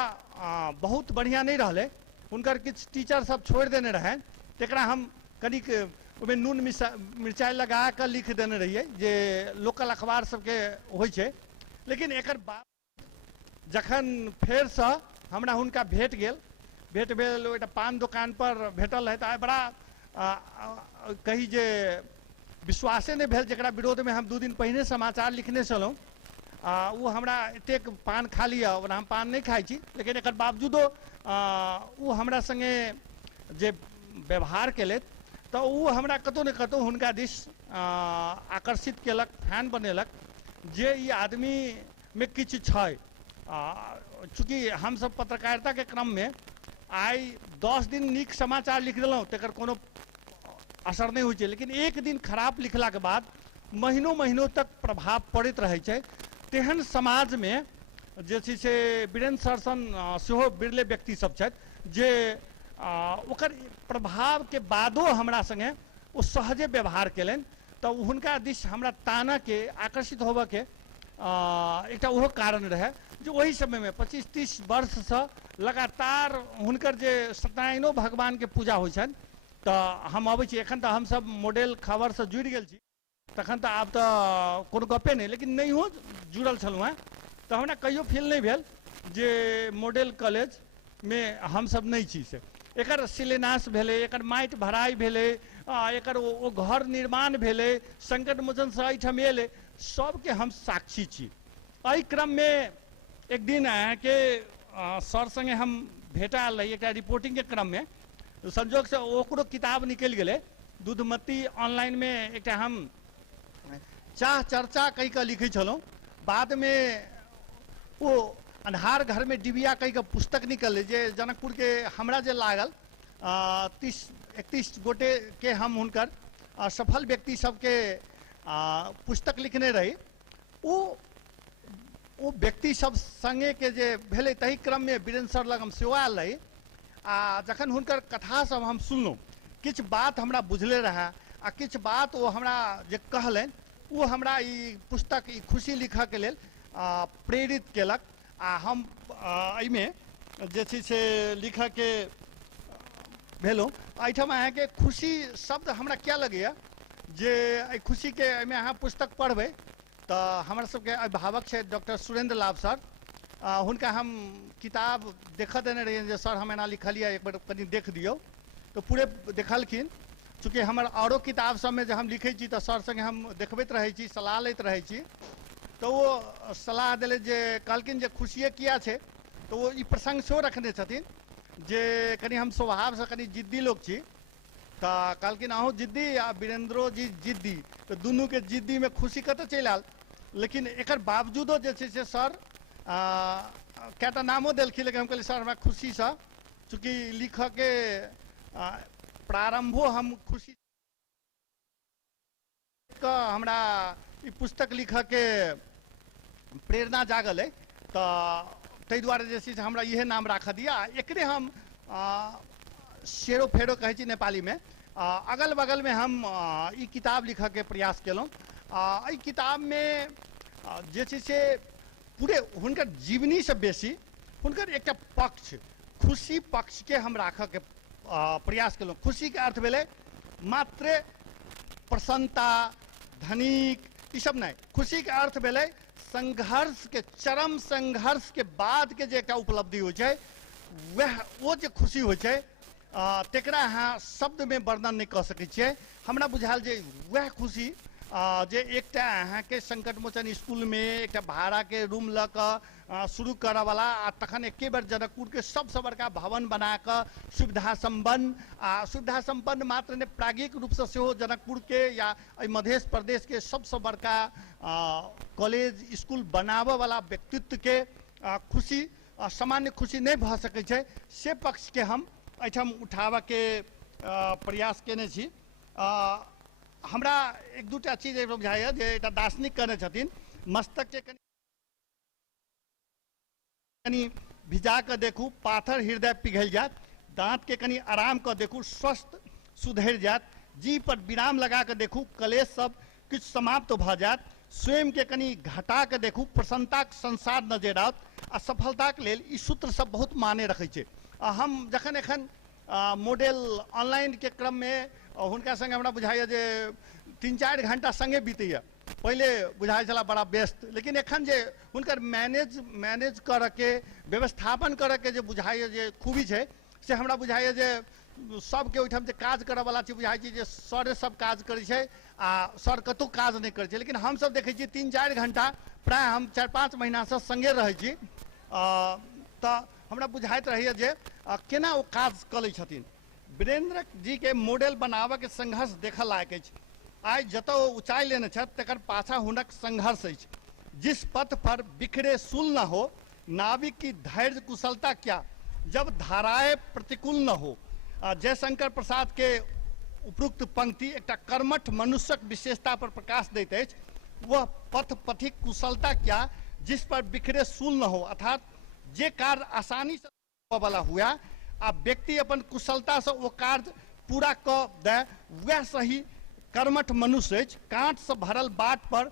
बहुत बढ़िया नहीं रहले। हुनकर किछु टीचर सब छोड़ देने रहे, तेकरा हम कनिक ओहिमे नून मिर्चाई लगा कर लिख देने रहिए जे लोकल अखबार सबके होइ छै। लेकिन एकर बाद जखन फेर से हमरा हुनका भेट भेल ओइटा पान दुकान पर भेटल है, तो बड़ा कही जे विश्वासे नहीं भेल, जकरा विरोध में हम 2 दिन पहिने समाचार लिखने छलहुँ। वो हमरा एतेक पान खा लिया, ओना हम पान नहीं खाई छी, लेकिन एकर बावजूदो वो हमरा संगे जे व्यवहार केलत तो वो हमरा कतौ न कतौ हुनका दिस आकर्षित केलक, फैन बनेलक जे ई आदमी में किछु छै। चूँकि हम सब पत्रकारिता के क्रम में आई 10 दिन नीक समाचार लिख देलहुँ तेकर कोनो असर नहीं होइ छै, लेकिन एक दिन खराब लिखला के बाद महीनों तक प्रभाव पड़ैत रहै छै। तेहन समाज में जे छै से वीरेंद्र सर सन सेहो बिरले व्यक्ति सब छथि जे ओकर प्रभाव के बादो हमरा संगे ओ सहजे व्यवहार केलनि, तो हुनका दिस हमरा ताना के आकर्षित होबऽ के एकटा ओहो कारण रहे जो वही समय में 25-30 वर्ष से लगातार हुनकर जे सत्यनारायणो भगवान के पूजा होइ छनि, तो हम अबै छी। एखन तो हम सब मॉडल खबर से जुड़ि गेल छी, तखन तो आब तो कोनो गपे नहीं, लेकिन नहीं हो जुड़ल छलहुँ हैं, तो हमरा कहियो फील नहीं भेल जे मॉडल कॉलेज में हम सब नहीं छी। से एकर शिलान्यास भेले, एकर माटि भराई भेले, एकर ओ घर निर्माण भेले, संकट मोचन से एहिठाम एले, सबके हम साक्षी छी। एहि क्रम में एक दिन के सर संगे हम भेटाल रही, एक रिपोर्टिंग के क्रम में संजोग से ओकरो किताब निकल गए दूधमती ऑनलाइन में, एक हम चाह चर्चा कही का लिखे छलौं। बाद में वो अन्हार घर में डिबिया कही का पुस्तक निकल जे जनकपुर के हमरा जे लागल 30-31 गोटे के हम हुनकर सफल व्यक्ति सबके पुस्तक लिखने रही। वो ओ व्यक्ति सब संगे के जे भेले तही क्रम में वीरेंद्र सर लग हम सेहो आयल रही आ जखन हुनकर कथा सब हम सुनलहुँ किछु बात हमरा बुझले रहे आ किछु बात ओ हमरा जे कहलनि वो हमरा ई पुस्तक ई खुशी लिखऽ के लेल प्रेरित केलक आ हम एहिमे जे छै से लिखऽ के भेलहुँ। एहिठाम अहाँके खुशी शब्द हमरा क्या लगैए जे एहि खुशीके एहिमे अहाँ पुस्तक पढ़बै तऽ हमर सबके अभिभावक छै डॉक्टर सुरेंद्र लाभ सर, हुनका हम किताब देखऽ देने रहिए जे सर हम एना लिखलिए एक बार कनि देख दियौ तो पूरे देखलखिन। चूँकि हमर औरो किताब सबमे जे हम लिखै छी तऽ सर संगे हम देखबैत रहै छी, सलाह लैत रहै छी, तो वो सलाह देले जे कहलखिन जे खुशिये किया छै, तो वो ई प्रसंग सेहो रखने छथिन जे कनि हम स्वभाव से कनि जिद्दी लोग छी तऽ कहलखिन अहूँ जिद्दी आ वीरेंद्रो जी जिद्दी, तो दुनू के जिद्दी में खुशी कतऽ चलि आयल। लेकिन एकर बावजूदो जे छै से सर कएटा नामो देलखिन, लेकिन हम कहलिए सर हमरा खुशी से चूँकि लिखऽ के प्रारंभो हम खुशी का हमरा ई पुस्तक लिखऽ के प्रेरणा जागल है तऽ ताहि दुआरे जे छै से हमरा इहे नाम राखऽ दिया। एकरे हम शेरो फेरो कहै छी नेपाली में। अगल बगल में हम ई किताब लिखऽ के प्रयास केलहुँ। एहि किताब में जे छै से पूरे हुनकर जीवनी से बेसी हुनकर एकटा पक्ष खुशी पक्ष के हम राखऽ के प्रयास केलहुँ। खुशी के अर्थ भेलै मात्र प्रसन्नता धनिक ई सब नहीं, खुशी के अर्थ भेलै संघर्ष के चरम संघर्ष के बाद के जे एकटा उपलब्धि होइ छै वह वो जे खुशी होइ छै तेकरा अहाँ शब्द में वर्णन नहीं कऽ सकै छियै। हमरा बुझायल जे वह खुशी जे एकटा अहाँके संकट मोचन स्कूल में एकटा भाड़ा के रूम लऽ कऽ शुरू करऽ वाला आ तखन एके बेर जनकपुर के सबसे बड़का भवन बना कऽ सुविधा संपन्न मात्र ने प्राज्ञिक रूप से सेहो जनकपुर के या मध्य प्रदेश के सबसे बड़का कॉलेज स्कूल बनाबऽ वाला व्यक्तित्व के खुशी सामान्य खुशी नहीं भऽ सकै छै, से पक्ष के हम एहिठाम उठाबऽ के प्रयास केने छी। हमरा एक दूटा चीज बुझाइए जे एकटा दार्शनिक कहने छथिन मस्तक के कनि भिजा के देखू पाथर हृदय पिघल जात, दांत के कनि आराम कर देखू स्वस्थ सुधर जात, जी पर विराम लगा के देखू कलेश सब किछ समाप्त भ जात, स्वयं के कनि घटा के देखू प्रसन्नता के संसार नजर आओत। आ सफलता के लेल ई सूत्र सब बहुत माने रखै छै। हम जखन एखन मॉडल ऑनलाइन के क्रम में हुनका संगे हमरा बुझाइए जे 3-4 घंटा संगे बीतैया। पहले बुझाइ छला बड़ा व्यस्त, लेकिन एखन जे हुनकर मैनेज करऽ के व्यवस्थापन करऽ के जे बुझाइए जे खूबी छै से हमरा बुझाइए जे सबके ओहिठाम जे काज करऽ वाला छै बुझाइ छै जे सरे सब काज करै छै आ सर कतौ काज नहीं करै छै। लेकिन हमसब देखै छियै 3-4 घंटा प्राय हम 4-5 महीना से संगे रहै छी तऽ हमरा बुझाइत रहैए जे केना ओ काज कऽ लै छथिन। वीरेंद्र जी के मॉडल बनाबऽ के संघर्ष देखऽ लायक अछि। आइ जतऽ ओ ऊंचाई लेने छथि तकर पाछा हुनक संघर्ष अछि। जिस पथ पर बिखरे सूल न हो नाविक की धैर्य कुशलता क्या, जब धाराएं प्रतिकूल न हो। जयशंकर प्रसाद के उपयुक्त पंक्ति एकटा कर्मठ मनुष्यक विशेषता पर प्रकाश दैत अछि। वह पथ पथिक कुशलता क्या जिस पर बिखरे सूल न हो, अर्थात जे कार्य आसानी से वाला हुआ आ व्यक्ति अपन कुशलता से वो कार्य पूरा कऽ दे वह सही कर्मठ मनुष्य अछि। कांट से भरल बाट पर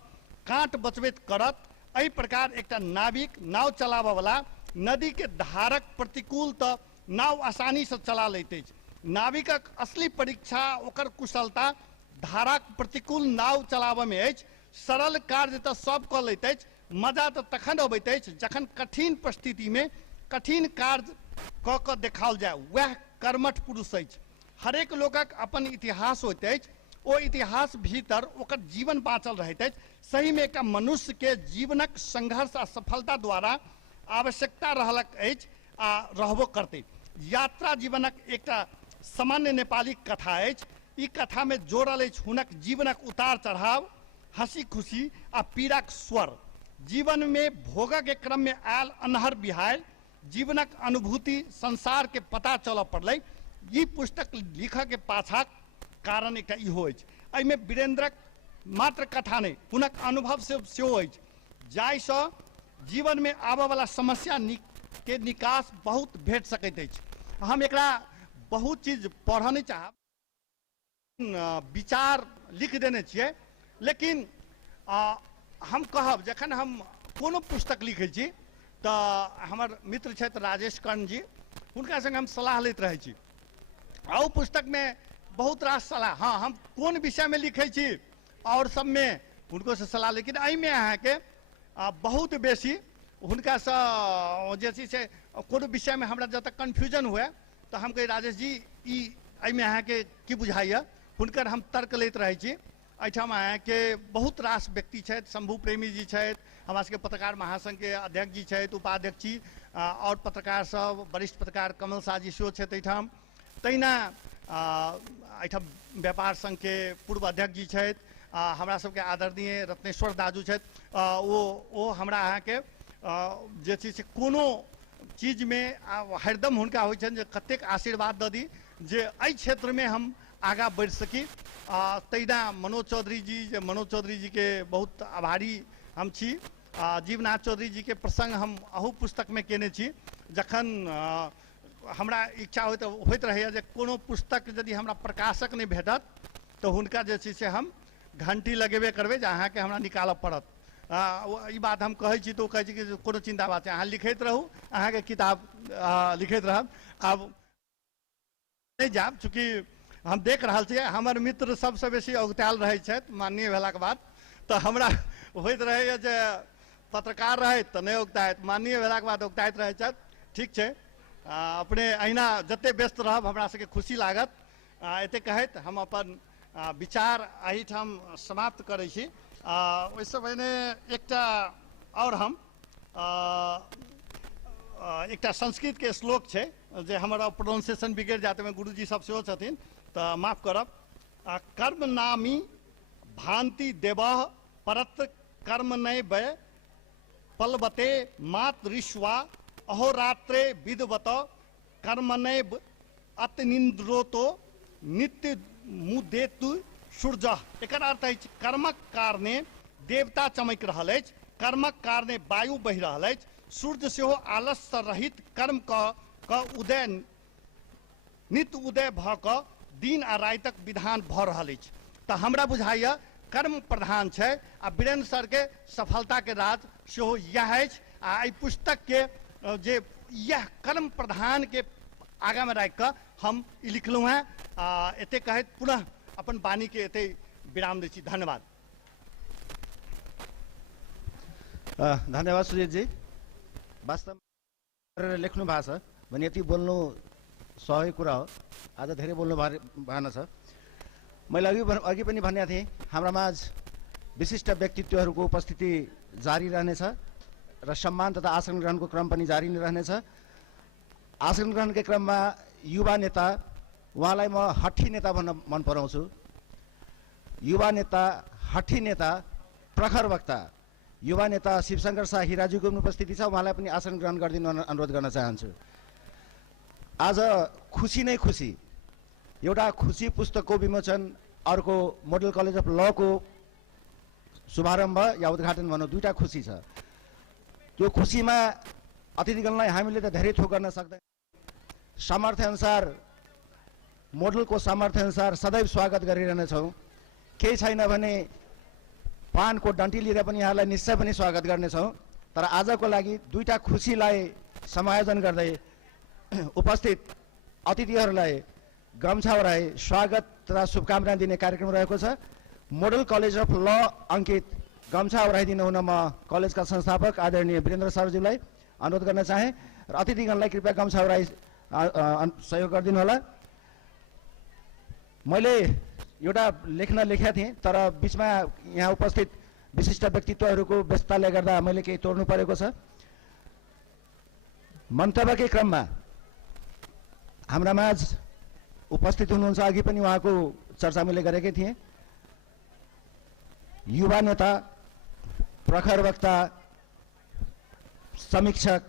कांट बचबैत करत, एहि प्रकार एकटा नाविक नाव चलाबऽ वाला नदी के धारक प्रतिकूल तऽ नाव आसानी से चला लैत अछि। नाविकक असली परीक्षा ओकर कुशलता धाराक प्रतिकूल नाव चलाबऽ में अछि। सरल कार्य तऽ सब कऽ लैत अछि, मजा तऽ तखन अबैत अछि जखन कठिन परिस्थिति में कठिन कार्य कऽ कऽ देखाओल जाय, वह कर्मठ पुरुष अछि। हरेक लोकक अपन इतिहास होइत अछि, ओ इतिहास भीतर ओकर जीवन बाँचल रहैत अछि। सही में एकटा मनुष्य के जीवनक संघर्ष आ सफलता द्वारा आवश्यकता रहलक अछि आ रहबो करतै। यात्रा जीवनक एकटा सामान्य नेपाली कथा अछि। ई कथा में जोड़ल अछि हुनक जीवनक उतार चढ़ाव, हंसी खुशी आ पीड़ाक स्वर। जीवन में भोगऽ के क्रम में आयल अन्हर बिहार जीवनक अनुभूति संसार के पता चलऽ पड़लै। ई पुस्तक लिखऽ के पाछाक कारण एकटा इहो अछि। एहिमे वीरेंद्रक मात्र कथा नहीं हुनक अनुभव से सेहो अछि, जाहिसँ जीवन में आबे वाला समस्या के निकास बहुत भेट सकैत अछि। हम एकरा बहुत चीज पढ़ नहीं चाहब, विचार लिख देने छियै, लेकिन हम कहब जखन हम कोनो पुस्तक लिखै छी तऽ हमर मित्र छथि राजेश कर्ण जी, हुनका संग हम सलाह लैत रहै छी। आ ओ पुस्तक में बहुत रास सलाह, हाँ हम कोन विषय में लिखै छी और सब में हुनको से सलाह, लेकिन एहिमे अहाँके बहुत बेसी हुनका से जे छै से कोनो विषय में हमरा जब तक कन्फ्यूजन हुए तो हम कही राजेश जी ई एहिमे अहाँके की बुझाइए, हुनकर हम तर्क लैत रहै छी। एहिठाम अहाँके बहुत रास व्यक्ति छथि, शंभू प्रेमी जी छथि, हमरा सबके पत्रकार महासंघ के अध्यक्ष जी छथि, उपाध्यक्ष जी, और पत्रकार सब वरिष्ठ पत्रकार कमल शाह जी सेहो छथि एहिठाम। तहिना एहिठाम व्यापार संघ के पूर्व अध्यक्ष जी छथि, हमरा सबके आदरणीय रत्नेश्वर दाजू छथि। ओ हमरा अहाँके जे छै से कोनो चीज में हरदम हुनका होइ छनि जे कतेक आशीर्वाद दऽ दी जे एहि क्षेत्र में हम आगाँ बढ़ि सकी। तहिना मनोज चौधरी जी, जे मनोज चौधरी जी के बहुत आभारी हम छी। जीवनाथ चौधरी जी के प्रसंग हम अहू पुस्तक में केने छी। जखन हमरा इच्छा होइत रहैए जे कोनो पुस्तक यदि हमरा प्रकाशक नहीं भेटत तो हुनका जे छै से हम घंटी लगेबे करबै जे अहाँके हमरा निकालऽ पड़त। ई बात हम कहै छी तो कहै छी कि कोनो चिंता बात है, अहाँ लिखैत रहू, अहाँके किताब लिखैत रहब। आब नहीं जाब, चूँकि हम देख रहा छियै हमर मित्र सबसे बेसी औगतायल रहै छथि माननीय भेलाके बाद, तो हमरा होइत रहैए जे पत्रकार रहैत तऽ नहीं औगताइत, माननीय भेलाके बाद औगताइत रहै छथि। ठीक छै, अपने अहिना जते व्यस्त रहब हमरा सबके खुशी लागत। एते कहैत हम अपन विचार एहिठाम समाप्त करै छी। ओहिसँ पहिने एकटा और हम एकटा संस्कृत के श्लोक छै जे हमर प्रोनाउंसिएशन बिगड़ जात में गुरुजी सब सेहो छथिन तऽ माफ करब। कर्म नामी भांति देवः परत्र कर्म नय वै पलवते मातृश्वा अहोरात्रे विदवत कर्मनैव अतनिन्द्रोतो नित्य मुदेतु सूर्य। एकर अर्थ अछि कर्मक कारणे देवता चमक रहल अछि, कर्मक कारणे वायु बहि रहल अछि, सूर्य सेहो आलस्य रहित कर्म क उदय नित्य उदय भ क दिन आ रातिक विधान भ रहल अछि। तऽ हमरा बुझाइए कर्म प्रधान छै आ वीरेंद्र सर के सफलता के राज सेहो यह अछि। आ एहि पुस्तक के जे यह कर्म प्रधान के आगा में राखि कऽ हम ई लिखलहुँ हैं। एते कहैत पुनः अपन वाणी के एते विराम दै छी। धन्यवाद। धन्यवाद सुजीत जी। वास्तव लेख्नु भएको छ भने यति बोल्नु सहज कुरा हो, आज धेरै बोल्नु भएन छ। मैले अघि पनि भनेको थिएँ हाम्रा माझ विशिष्ट व्यक्तित्वहरूको उपस्थिति जारी रहनेछ र सम्मान तथा आसन ग्रहणको क्रम पनि जारी नै रहनेछ। आसन ग्रहणकै क्रममा युवा नेता, उहाँलाई म हट्ठी नेता भन्न मन पराउँछु। युवा नेता, हट्ठी नेता, प्रखर वक्ता युवा नेता शिवशंकर शाह हिराजुको उपस्थिति छ, उहाँलाई पनि आसन ग्रहण गरिदिनु अनुरोध गर्न चाहन्छु। आज खुसी नै खुसी, एउटा खुसी पुस्तकको विमोचन, अर्को मोडल कलेज अफ ल को शुभारम्भ या उद्घाटन भनौँ, दुईटा खुसी छ। त्यो खुसीमा अतिथिगणलाई हामीले त धेरै थोक गर्न सक्दैन। सामर्थ्य अनुसार, मोडलको सामर्थ्य अनुसार सदैव स्वागत गरिरहनेछौँ। केही छैन भने पानको डन्टी लिएर पनि यहाँलाई निश्चय पनि स्वागत गर्नेछौँ। तर आजको लागि दुईटा खुसीलाई समायोजन गर्दै उपस्थित अतिथिहरूलाई गम्छा ओढाई स्वागत तथा शुभकामना दिने कार्यक्रम रहेको छ। मोडल कलेज अफ ल अंकित गम्छा ओढाइदिनु हुन म कलेजका संस्थापक आदरणीय वीरेन्द्र सरज्यूलाई अनुरोध गर्न चाहे र अतिथिगणलाई कृपया गम्छा ओढाई सहयोग गरिदिनु होला। मैले एउटा लेख्न लेखेका थिएँ तर बीचमा यहाँ उपस्थित विशिष्ट व्यक्तित्वहरूको व्यस्तताले गर्दा मैले केही तोड्नु परेको छ। मन्तव्यकै क्रममा हाम्रा माझ उपस्थित हुनुहुन्छ, अघि पनि उहाँको चर्चा मैले गरेकै थिएँ। युवा नेता, प्रखर वक्ता, समीक्षक,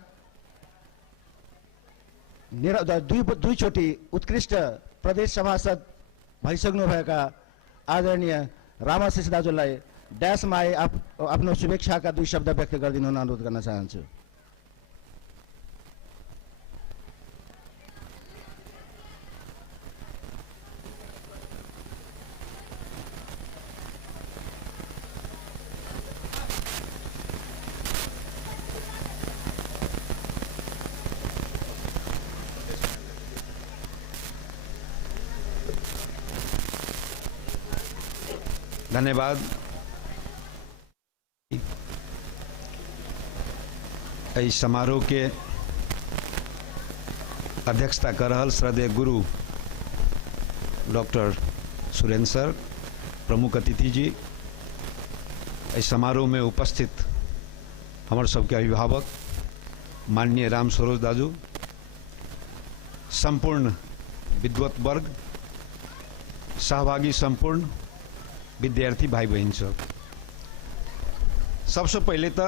दुईचोटि उत्कृष्ट प्रदेश सभासद भइसक्नुभएका आदरणीय रामाशिष दाजुलाई ड्यासमा आए आफ्नो शुभेच्छाका 2 शब्द व्यक्त गरिदिनु हुन अनुरोध गर्न चाहन्छु। धन्यवाद। इस समारोह के अध्यक्षता कर रहल श्रद्धेय गुरु डॉक्टर सुरेंद्र सर, प्रमुख अतिथि जी, इस समारोह में उपस्थित हमारे सबके अभिभावक माननीय राम सरोज दाजू, संपूर्ण विद्वत वर्ग, सहभागी संपूर्ण विद्यार्थी भाई बहन सब, सबसे पहले तो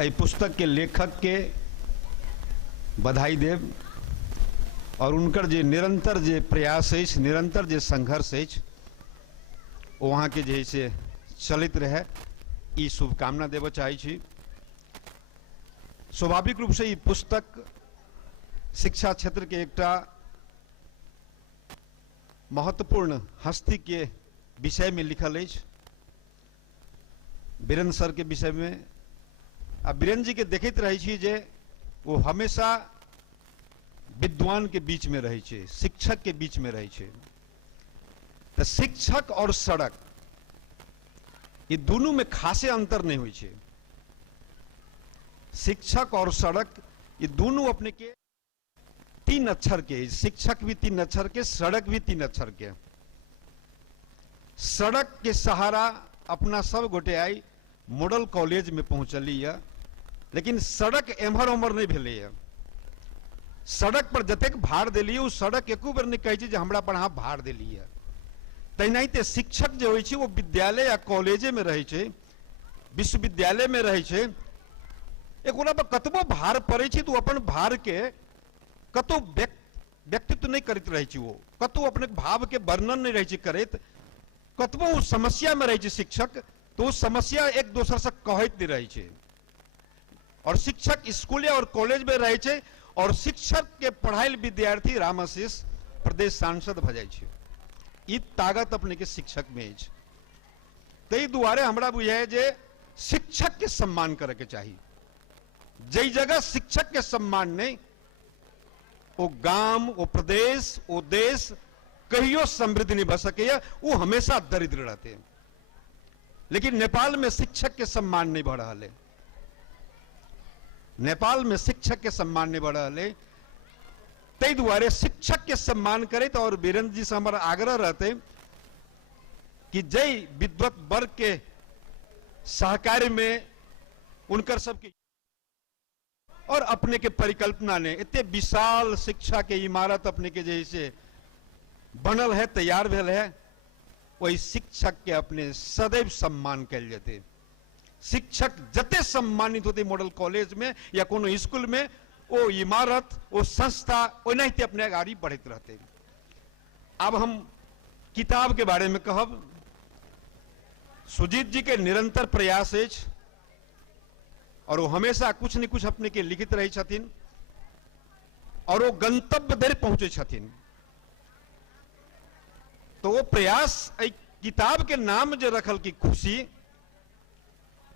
यह पुस्तक के लेखक के बधाई देव और उनकर जे निरंतर जे प्रयास है, निरंतर जे संघर्ष है, वहाँ के जैसे चलित रहे ये शुभकामना देव चाहे। स्वाभाविक रूप से ये पुस्तक शिक्षा क्षेत्र के एक महत्वपूर्ण हस्ती के विषय में लिखल है, बीरेन्द्र सर के विषय में। अब बीरेन्द्र जी के देखते रहे छी जे वो हमेशा विद्वान के बीच में रहे छे, शिक्षक के बीच में रहे छे। तो शिक्षक और सड़क ये दोनों में खासे अंतर नहीं हुई छे। शिक्षक और सड़क ये दोनों अपने के 3 अक्षर के, शिक्षक भी 3 अक्षर के, सड़क भी 3 अक्षर के। सड़क के सहारा अपना सब गोटे आई मॉडल कॉलेज में पहुंचली है, लेकिन सड़क एम्हर उम्हर नहीं भेले है। सड़क पर जतेक भार दिली उस सड़क एको बेर नहीं कहे जे हमरा पर अहाँ भार दिली है। तहिनाते शिक्षक जो होय छै वो विद्यालय या कॉलेजे में रहे छै, विश्वविद्यालय में रहे छै। एक ओकरा पर कतबो भार पड़े छै तो अपन भार के कतो व्यक्तित्व नहीं करते रहे छै, वो कतो अपने भाव के वर्णन नहीं रहे छै करत। कतबो उस समस्या में रहे छै शिक्षक तो उस समस्या एक दूसरे से कहत नहीं रहे छै। और शिक्षक स्कूल और कॉलेज में रहे छै और शिक्षक के पढ़ाई विद्यार्थी रामाशीष प्रदेश सांसद भ जाय छै। ई ताकत अपने के शिक्षक में है। तई दुआरे हमरा बुझाय जे शिक्षक के सम्मान करे के चाहिए। जई जगह शिक्षक के सम्मान नहीं, वो गांव, वो प्रदेश, वो देश कहियो समृद्ध नहीं भ सके, वो हमेशा दरिद्र रहते हैं। लेकिन नेपाल में शिक्षक के सम्मान नहीं बढ़ रहा है। नेपाल में शिक्षक के सम्मान नहीं बढ़ रहा है। तई दुआरे शिक्षक के सम्मान करे तो, और बीरेन्द्र जी से हमारा आग्रह रहते कि जय विद्वत वर्ग के सहकार्य में उनकर सबकी और अपने के परिकल्पना ने इतने विशाल शिक्षा के इमारत अपने के जैसे बनल है, तैयार भेल है, वही शिक्षक के अपने सदैव सम्मान कल जाते। शिक्षक जते सम्मानित होते मॉडल कॉलेज में या कोनो स्कूल में, वो इमारत, वो संस्था ओनाहिते अपने आगे बढ़ते रहते। अब हम किताब के बारे में कहब। सुजीत जी के निरंतर प्रयास है और वो हमेशा कुछ न कुछ अपने के लिखित रहे छथिन और वो गंतव्य धरि पहुंचे छथिन। तो वो प्रयास किताब के नाम जो रखल की खुशी,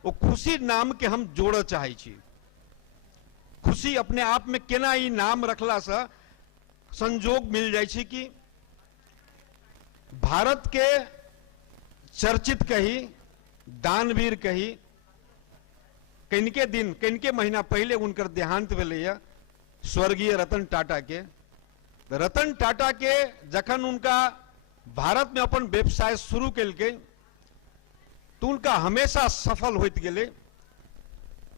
वो खुशी नाम के हम जोड़ चाहे छी। खुशी अपने आप में केना ई नाम रखला से संजोग मिल जाए छी कि भारत के चर्चित कही, दानवीर कही, किनके महीना पहले उनकर देहांत भेलैया स्वर्गीय रतन टाटा के। रतन टाटा के जखन उनका भारत में अपन व्यवसाय शुरू केलकै तो उनका हमेशा सफल होते गेले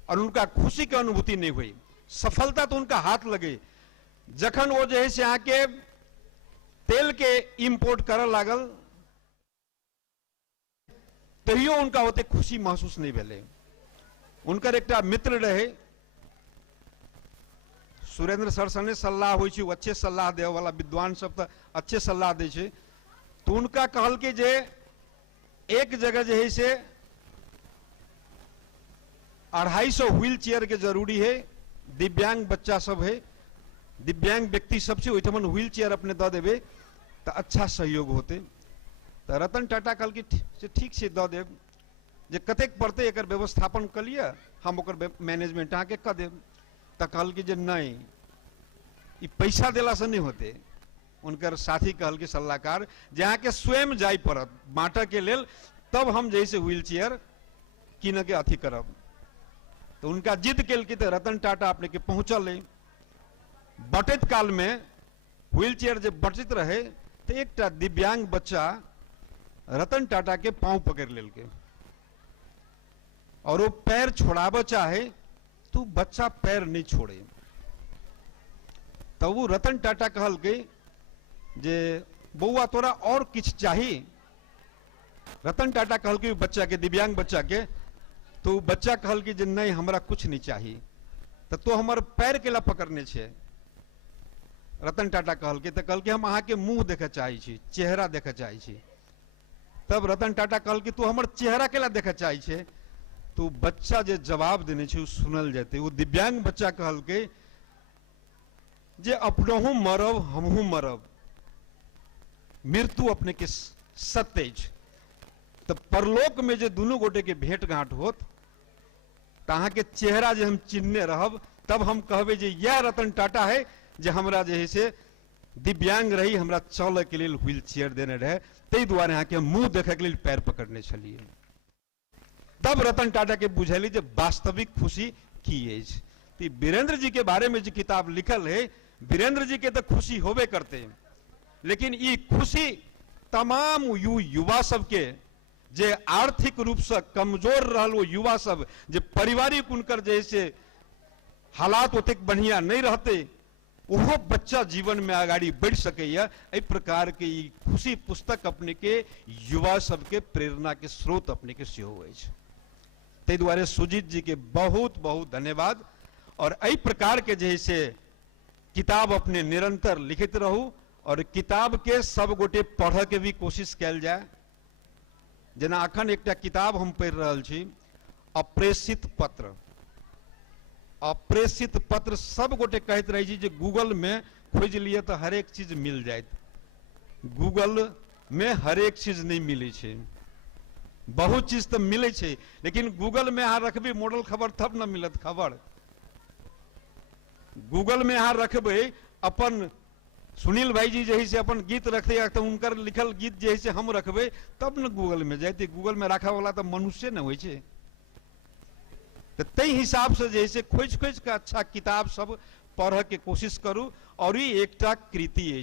और उनका खुशी के अनुभूति नहीं हुई। सफलता तो उनका हाथ लगे जखन वो जो है से यहाँ के तेल के इंपोर्ट कर लागल, तहियो उनका होते खुशी महसूस नहीं भेले। उनकर एक मित्र रहे सुरेंद्र सर सने सलाह होई छी, अच्छे सलाह दे वाला विद्वान सब तो अच्छे सलाह दे छे। तो उनका कहल के जे एक जगह जो है से 250 व्हील चेयर के जरूरी है, दिव्यांग बच्चा सब है, दिव्यांग व्यक्ति सबसे ओठमन व्हील चेयर अपने द देवे तो अच्छा सहयोग होते। तो रतन टाटा कल की ठीक से द देव, जे कतेक पड़ते एक व्यवस्थापन कर लिया हम ओकर मैनेजमेंट आके कर देव। तो कल की जे नहीं ये पैसा दिला से नहीं होते, उनकर साथी कहल के सलाहकार जहाँ के स्वयं जाय पड़त बांटे के लेल, तब हम जैसे व्हील चेयर किन के अथी करब। तो उनका जिद के लिए तो रतन टाटा अपने के पहुंचल है। बटत काल में व्हील चेयर जब बचत रहे तो एक दिव्यांग बच्चा रतन टाटा के पांव पकड़ लेल के और वो पैर छोड़ाब चाहे तो बच्चा पैर नहीं छोड़े। तो वो रतन टाटा कहल के जे बउआ तोरा और किछ चाहिए। रतन टाटा कहल के बच्चा के, दिव्यांग बच्चा के, तो बच्चा कहल कि जे नहीं हमरा कुछ नहीं चाहिए। तो हमारे पैर के ला पकड़ने छे। रतन टाटा कहल के, तो कहल के हम अहाँ के मुंह देखे चाहे छी, चेहरा देखे चाहे छी। तब रतन टाटा कहल कि तू हमर चेहरा के ला देखे चाहे छे। तो बच्चा जे जवाब देने छे सुनल जाते। वो दिव्यांग बच्चा कहल के जे अपनहु मरब हमहु मरब, मृत्यु अपने के सत्य। तो परलोक में जे दोनों गोटे के भेंट गांठ होत तहाँ के चेहरा जे हम चिन्हने रहब, तब हम कहबे जे यह रतन टाटा है जे हमरा जे है से दिव्यांग रही, हमरा चले के लिए व्हील चेयर देने रहे, तै दुआरे यहाँ के मुंह देखे के लिए पैर पकड़ने छलिए। तब रतन टाटा के बुझेली जे वास्तविक खुशी की है। वीरेंद्र जी के बारे में जो किताब लिखल है, वीरेंद्र जी के तो खुशी होबे करते हैं, लेकिन ये खुशी तमाम युवा सबके जे आर्थिक रूप से कमजोर रहल वो युवा सब, जे पारिवारिक उनकर जैसे हालात ओतेक बढ़िया नहीं रहते, वो बच्चा जीवन में आगाड़ी बढ़ सके। ए प्रकार के खुशी पुस्तक अपने के युवा सबके प्रेरणा के स्रोत अपने के सेहो है। ते द्वारे सुजीत जी के बहुत बहुत धन्यवाद। और ए प्रकार के जैसे किताब अपने निरंतर लिखित रहू और किताब के सब गोटे पढ़ के भी कोशिश कैल जाए। जना अखन एक किताब हम पढ़ रहा छी, अप्रेषित पत्र। अप्रेषित पत्र सब गोटे कहते रही जे गूगल में खोज लिए तो हर एक चीज मिल जाए। गूगल में हर एक चीज नहीं मिले छे, बहुत चीज तो मिले छे, लेकिन गूगल में अहाँ रखबे मॉडल खबर तब न मिलत खबर। गूगल में अहाँ रखबे अपन सुनील भाई जी जही से अपन गीत रखते तो उनकर लिखल गीत जही से हम रखबे तब न गूगल में जाते। गूगल में रखा वाला तो मनुष्य न हो। तो तई हिसाब से जैसे खोज खोज के अच्छा किताब सब पढ़ के कोशिश करूँ। और ये एकटा कृति है,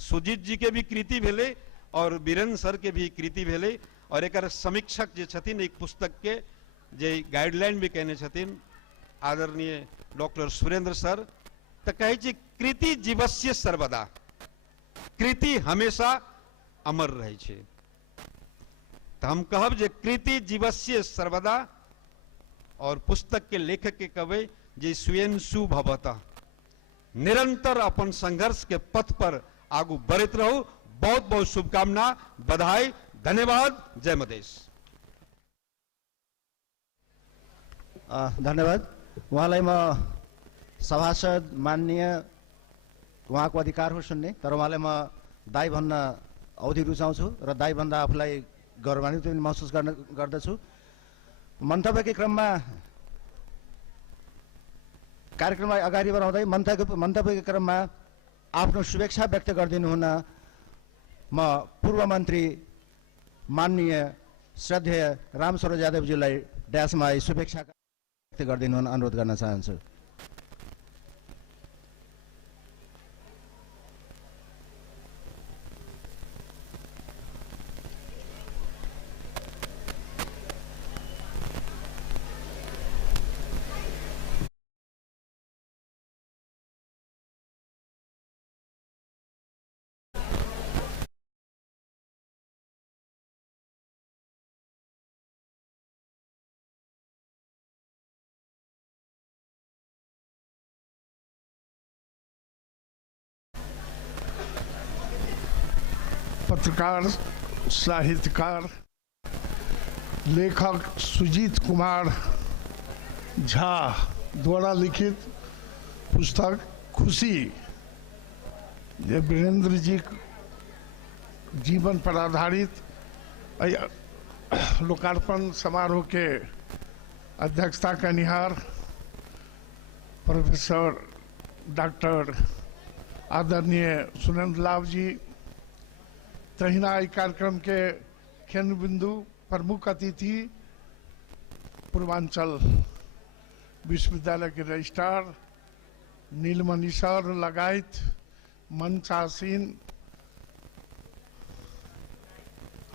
सुजीत जी के भी कृति भेले और वीरेंद्र सर के भी कृति भेले। और एक समीक्षक जे छथिन एक पुस्तक के जे गाइडलाइन भी कहने छथिन आदरणीय डॉक्टर सुरेंद्र सर, तो कहे छी कृति जीवस्य सर्वदा, कृति हमेशा अमर रहे छे। तो हम कहब जे कृति जीवस्य सर्वदा। और पुस्तक के लेखक के कहबे जे स्वयंसु भवतः, निरंतर अपन संघर्ष के पथ पर आगू बढ़त रहू। बहुत बहुत शुभकामना, बधाई, धन्यवाद, जय मधेश। धन्यवाद उहाँलाई। म सभासद माननीय, उहाँको अधिकार हो सुन्ने, तर उहाँलाई म दाई भन्न अवधि रुचाउँछु र दाई भन्दा आफूलाई गौरवान्वित पनि महसुस गर्दछु। मन्तव्यकै क्रममा कार्यक्रमलाई अगाडि बढाउँदै मन्तव्यकै क्रममा आफ्नो शुभेच्छा व्यक्त गरिदिनु हुन म पूर्व मन्त्री माननीय श्रद्धेय रामसरोज यादवजीलाई ड्यासमा शुभेच्छा व्यक्त गरिदिनु हुन अनुरोध गर्न चाहन्छु। पत्रकार, साहित्यकार लेखक सुजीत कुमार झा द्वारा लिखित पुस्तक खुशी, ये वीरेंद्र जी जीवन पर आधारित लोकार्पण समारोह के अध्यक्षता करनिहार प्रोफेसर डॉक्टर आदरणीय सुरेंद्र लाभ जी, तहिना ई कार्यक्रम के केंद्र बिंदु प्रमुख अतिथि पूर्वांचल विश्वविद्यालय के रजिस्ट्रार नीलमणि सर लगायत मंच आसीन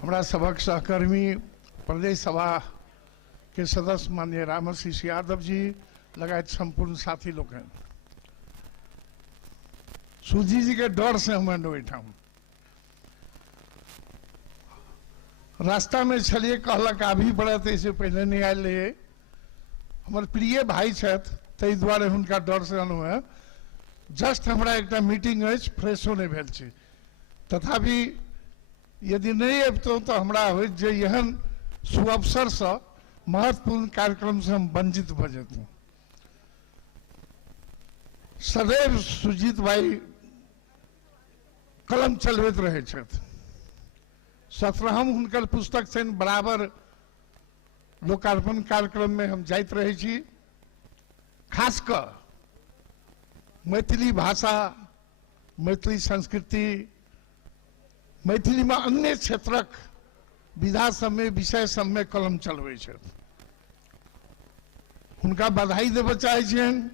हमरा सबक सहकर्मी प्रदेश सभा के सदस्य माननीय रामाशीष यादव जी लगायत संपूर्ण साथी लोग हैं। सूजी जी के डर से हम बैठा हूँ। रास्ता में चलिए कहलक अभी बढ़त ऐसे पहले नहीं आयल रहे, हमारे प्रिय भाई छथि ताहि दुआरे हुनका डर से अनु है। जस्ट हमरा एक मीटिंग अछि, फ्रेशो नहीं भेल छी, तथापि यदि नहीं अबितौं तो हमरा होइत जे एहन सुअवसर से महत्वपूर्ण कार्यक्रम से हम वंचित भ जेतौं। सदैव सुजीत भाई कलम चलबैत रहे छथि। 17हम हुनकर पुस्तक छनि, बराबर लोकार्पण कार्यक्रम में हम जाइत रहे छी। खासकर मैथिली भाषा, मैथिली संस्कृति, मैथिली में अन्य क्षेत्रक विधा सब में विषय सब में कलम चलबै छथि। हुनका बधाई देबऽ चाहै छियनि।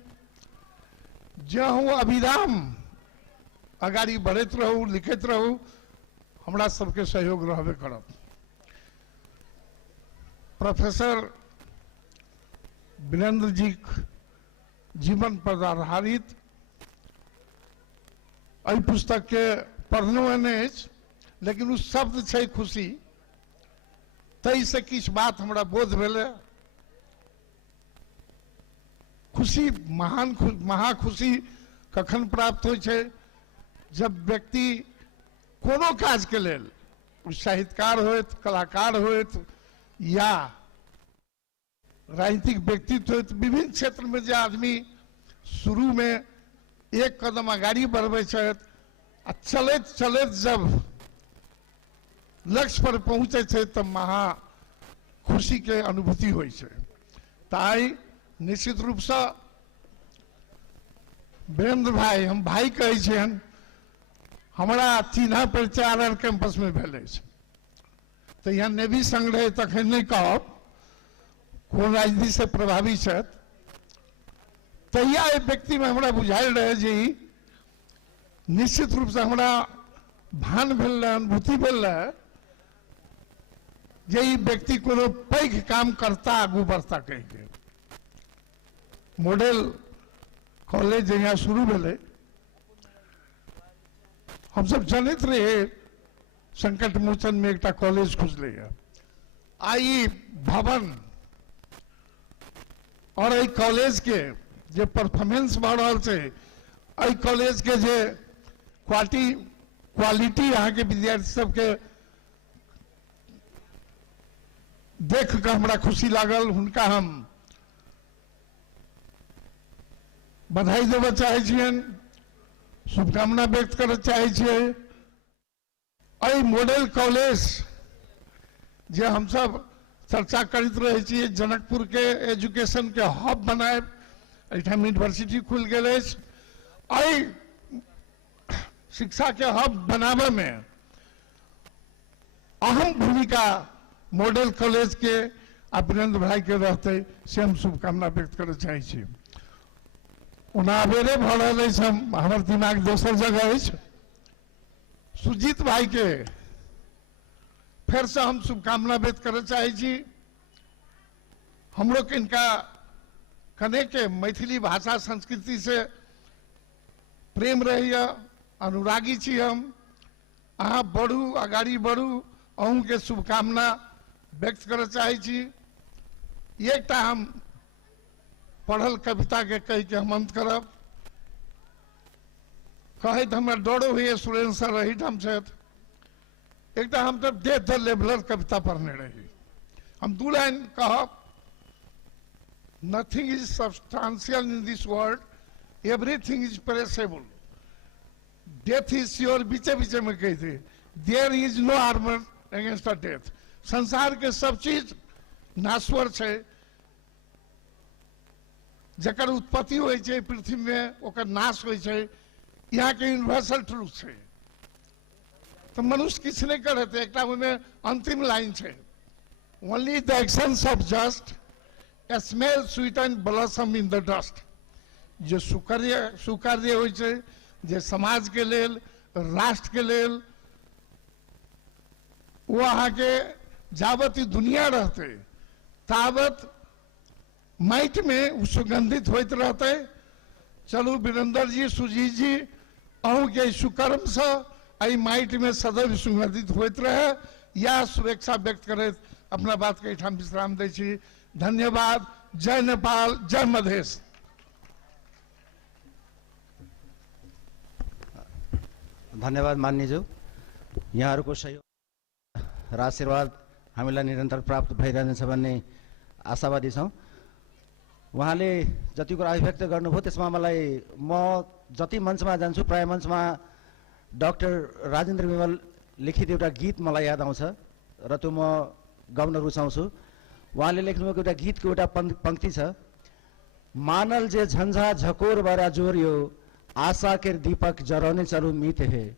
जँ अविराम आगाड़ी बढ़ैत रहू, लिखैत रहू, हमरा सबके सहयोग रहबे करत। प्रोफेसर वीरेंद्र जी जीवन पर आधारित एहि पुस्तक के पढ़लहुँ नहीं, लेकिन उस शब्द छै खुशी, तई से किछ बात हमरा बोध भेलै। खुशी महा खुशी कखन प्राप्त होइ छै जब व्यक्ति कोनो काज के लेल, साहित्यकार होइत, कलाकार होइत या राजनीतिक व्यक्तित्व होइत, विभिन्न क्षेत्र में जे आदमी शुरू में एक कदम आगाड़ी बढ़बै छथि आ चलैत चलैत जब लक्ष्य पर पहुँचे छै तब महा खुशी के अनुभूति होइ छै। ताई निश्चित रूप से वीरेंद्र भाई, हम भाई कहै छियनि, हमारा चिन्ह परिचय आर कैंपस में भेल अछि। तो यहाँ नेवी संग रहे तखन नहीं कहब कोन राजनीति से प्रभावी छथि। तहिया एक व्यक्ति में हमरा बुझायल रहे जे निश्चित रूप से हमरा भान भेल रहे, अनुभूति भेल रहे जे ई व्यक्ति कोनो पैघ काम करता, आगू बढ़ता कह के। मॉडल कॉलेज यहाँ शुरू भेले, हम सब जानते रहे संकट मोचन में एक कॉलेज खुजले। आई भवन और आई कॉलेज के जे परफॉर्मेंस बढ़ रहा है, आई कॉलेज के जे क्वालिटी यहाँ के विद्यार्थी सबके देख कर हमरा खुशी लागल। हुनका हम बधाई देबऽ चाहै छियनि, शुभकामना व्यक्त करऽ चाहै छियै। एहि मॉडल कॉलेज जे हम सब चर्चा करैत रहे छियै, जनकपुर के एजुकेशन के हब बनाएब, एहिठाम यूनिवर्सिटी खुल गेल अछि। एहि शिक्षा के हब बनाबे में अहम भूमिका मॉडल कॉलेज के आ वीरेंद्र भाई के रहते से हम शुभकामना व्यक्त करऽ चाहै छी। ओना अबेरे भऽ रहल अछि, हमर दिमाग दोसर जगह अछि। सुजीत भाई के फिर से हम शुभकामना व्यक्त करऽ चाहै छी। हमरो किनका कने के मैथिली भाषा संस्कृति से प्रेम रहैया, अनुरागी छी हम। अहाँ बढ़ू, आगाड़ी बढ़ू, अहूँ के शुभकामना व्यक्त करऽ चाहै छी। एकटा हम पढ़ल कविता के कह के हम अंत करब। कहैत हमरा डरो होइए, सुरेंद्र सर एहिठाम छथि। एकटा हम तो डेथ द लेवलर कविता पढ़ने रही। हम दू लाइन कहब, nothing is substantial in this world, everything is perishable, death is sure, बीचे बीचे में कही थी, there is no armour against a death. संसार के सब चीज नाश्वर है, जकर उत्पत्ति हो पृथ्वी में ओकर नाश हो, यहाँ के यूनिवर्सल ट्रूथ है। तो मनुष्य किसी नहीं कर रहे, एक अंतिम लाइन है, only the actions of just smell sweet and blossom in the dust. जो सुकार्य हो, जे समाज के लेल, राष्ट्र के लेल, वो अहाँ के जावत ई दुनिया रहते तावत माइट में सुगंधित होते रहते। चलू वीरेंद्र जी, सुजीत जी, अहू के सुकर्म से आई माइट में सदैव सुगंधित होते रहे, या शुभेच्छा व्यक्त करे अपना बात के ठाम विश्राम दै छी। धन्यवाद। जय नेपाल, जय मधेश। धन्यवाद मान्यज्यू, यहाँहरूको सहयोग र आशीर्वाद हामीलाई निरन्तर प्राप्त भइरहन्छ भन्ने आशावादी छौँ। उहाँले जति कुरा अभिव्यक्त गर्नुभयो त्यसमा मलाई, म जति मञ्चमा जान्छु प्राय मञ्चमा डाक्टर राजेन्द्र विमल लिखित एउटा गीत मलाई याद आउँछ र त्यो म गाउन रुचाउँछु। उहाँले लेख्नुभएको एउटा गीतको एउटा पंक्ति छ, मानल जे झन्झा झकोर बरा जोरियो, आशा के दीपक जराउने चलु मित हे,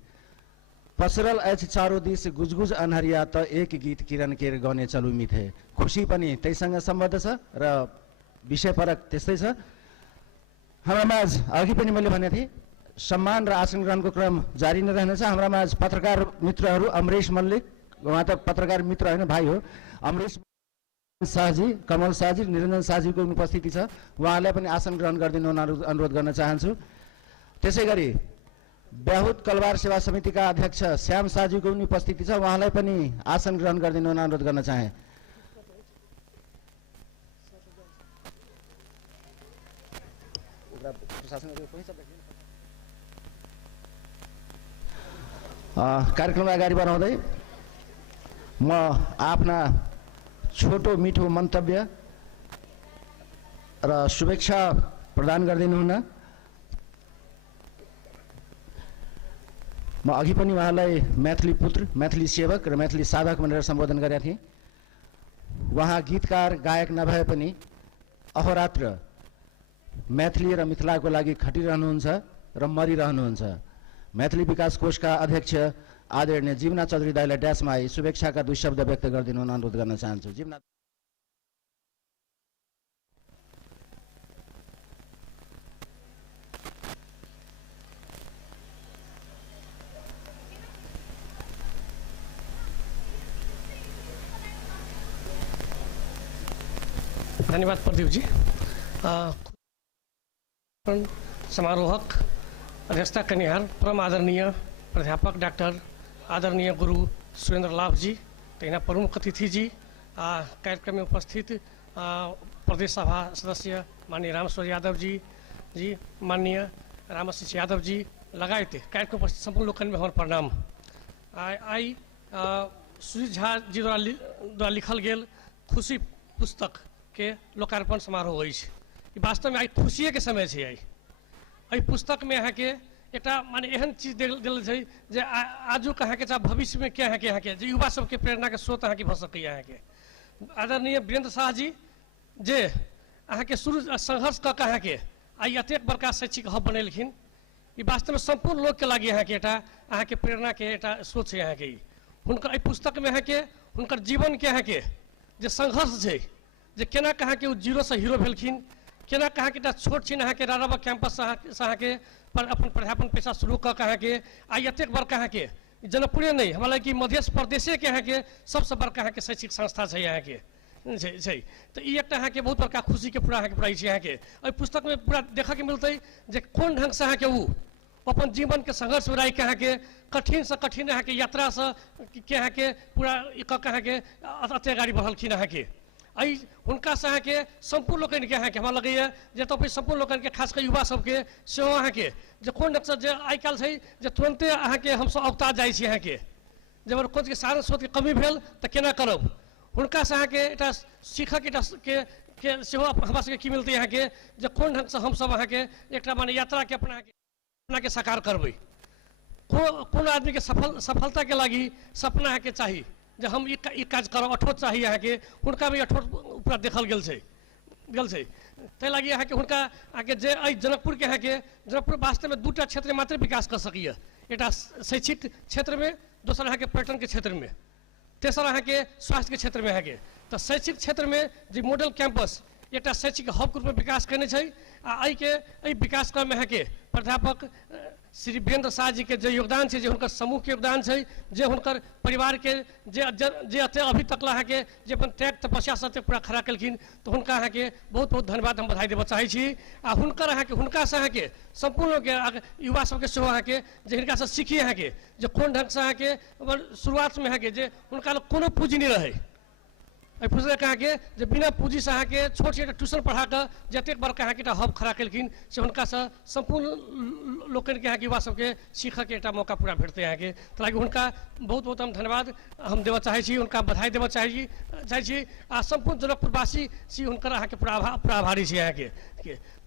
पसरल अछि चारो दिस गुजगुज अन्हरिया, त एक गीत किरण केर गाउने चलु मित हे। खुसी पनि त्यहीसँग सम्बद्ध छ र विषय परक त्यस्तै छ। हाम्रा माझ अघि पनि मैले भने थिएँ, सम्मान र आसन ग्रहणको क्रम जारी नै रहनेछ। हाम्रा माझ पत्रकार मित्रहरू अमरेश मल्लिक, उहाँ त पत्रकार मित्र होइन भाइ हो, अमरेश शाहजी, कमल शाहजी, निरञ्जन शाहजीको उपस्थिति छ, उहाँलाई पनि आसन ग्रहण गरिदिनु अनुरोध गर्न चाहन्छु। त्यसै गरी ब्याहुत कलवार सेवा समितिका अध्यक्ष श्याम शाहजीको पनि उपस्थिति छ, उहाँलाई पनि आसन ग्रहण गरिदिनु अनुरोध गर्न चाहे। कार्यक्रमलाई अगाडि बढाउँदै म आफ्ना छोटो मिठो मन्तव्य र शुभेच्छा प्रदान गरिदिनुहुन। म अघि पनि उहाँलाई मैथिली पुत्र, मैथिली सेवक र मैथिली साधक भनेर सम्बोधन गरेका थिएँ। उहाँ गीतकार गायक नभए पनि अहोरात्र मैथिली र मिथिलाको लागि खटिरहनुहुन्छ र मरिरहनुहुन्छ। मैथिली विकास कोषका अध्यक्ष आदरणीय जीवना चौधरी दाइलाई ड्यासमा आई शुभेच्छाका दुई शब्द व्यक्त गरिदिनु अनुरोध गर्न चाहन्छु। जीवना धन्यवाद प्रदीप जी। समारोहक अध्यक्षता करनिहार परम आदरणीय प्राध्यापक डॉक्टर आदरणीय गुरु सुरेंद्र लाभ जी, तैना प्रमुख अतिथि जी, कार्यक्रम में उपस्थित प्रदेश सभा सदस्य माननीय रामेश्वर यादव जी, माननीय रामाशीष यादव जी लगायत कार्यक्रम उपस्थित संपूर्ण लोकन में हमारे प्रणाम। आई सुजीत झा जी द्वारा लिखल गेल खुशी पुस्तक के लोकार्पण समारोह हो, वास्तव में आई खुशिये के समय है। आई पुस्तक में यहाँ के एक माने एहन चीज दिल है जे आजू कहाँ के चाहे भविष्य में क्या है कि यहाँ के जो युवा सबके प्रेरणा के स्रोत यहाँ की भ सकै। यहाँ के आदरणीय वीरेंद्र शाह जी जे अहाँ के शुरू संघर्ष क कहाँ के आई अतेक बड़का शैक्षिक हब बनेलखिन, ये वास्तव में संपूर्ण लोग के लगे यहाँ के अहाँ के प्रेरणा के स्रोत है। यहाँ के हुनकर आई पुस्तक में यहाँ के हुनकर जीवन के यहाँ के जे संघर्ष है, जे केना कहाँ के जीरो से हीरो भेलखिन, केना कहाँ के छोट छीन अहाँ के राराबा कैंपस से अहाँ के पर अपन प्राध्यापन पेशा शुरू क कहाँ के आई अतेक बड़का अहाँ के जनकपुरे नहीं हमारा कि मध्य प्रदेश के यहाँ के सबसे बड़का अहाँ के शैक्षिक संस्था है। यहाँ के तो ये एक अहाँ के बहुत बड़का खुशी के पूरा अहाँ के पढ़ाई यहाँ के पुस्तक में पूरा देखा के मिलते जे कौन ढंग से अहाँ के वो अपन जीवन के संघर्ष में के अहाँ के कठिन से कठिन अहाँ के यात्रा से के अहाँ के पूरा अहाँ के अते अगाडि बढ़लखिन। अहाँ के आई हुनका से अहाँ के संपूर्ण लोकन के अहाँ के हमरा लगैया जे तो संपूर्ण लोकन के खास कर युवा सबके सेहो अहाँ के जे कोन ढंग से जे आइ काल छै जे तुरंते अहाँ के हम सब अवता जाइ छी। अहाँ के जब खोज के सारा स्रोत के कमी भेल त केना करब हुनका से अहाँके एकटा सीखक एकटा के सेहो हमरा सबके की मिलतै अहाँके जे कोन ढंग से हम सब अहाँके एकटा माने यात्रा के अपना के साकार करबै। कोन आदमी के सफलता के लागि सपना अहाँके चाही जे हम ई काज करब, अठोट चाही अहाँके, हुनका भी अठोट पूरा देखल गेल छै ताहि लागि अहाँके हुनका अहाँके जे एहि जनकपुर के अहाँके जनकपुर वास्तवमे दूटा क्षेत्र मात्र विकास कर सकैए, एकटा शैक्षिक क्षेत्र में, दोसर अहाँके पर्यटन के क्षेत्र में, तेसर अहाँके स्वास्थ्य के क्षेत्र में अहाँके। तो शैक्षिक क्षेत्र में जे मॉडल कैंपस एकटा शैक्षिक हब के रूप में विकास करने छै आ एहि विकास क्रम में अहाँके प्राध्यापक श्री वीरेंद्र शाह जी के जे योगदान छै, जे हुनकर समूह के योगदान छै, जे हुनकर परिवार के जे अभी तक अहाँके जे अपन त्याग तपस्या से पूरा खड़ा केलखिन, तो हुनका अहाँके बहुत बहुत धन्यवाद हम बधाई देबऽ चाहै छी। आ हुनका से अहाँके संपूर्ण युवा सबके सेहो अहाँके जे हिनका से सीखी अहाँके जे कोन ढंग से अहाँके शुरुआत में अहाँके जे हुनका लग कोनो पूंजी नहीं रहे, फुसले अहाँके जे बिना पूंजी से अहाँके छोट छोट ट्यूशन पढ़ा कर जतेक बड़का अहाँके हब खड़ा केलखिन से हुनका से संपूर्ण लोकन के अहाँके युवा सबके सीखऽ के एकटा मौका पूरा भेटतै अहाँके। ताकि हुनका बहुत बहुत हम धन्यवाद हम देबऽ चाहै छी, हुनका बधाई देबऽ चाहै छी आ संपूर्ण जनकपुरवासी छी हुनकर अहाँके पूरा आभारी छी अहाँके।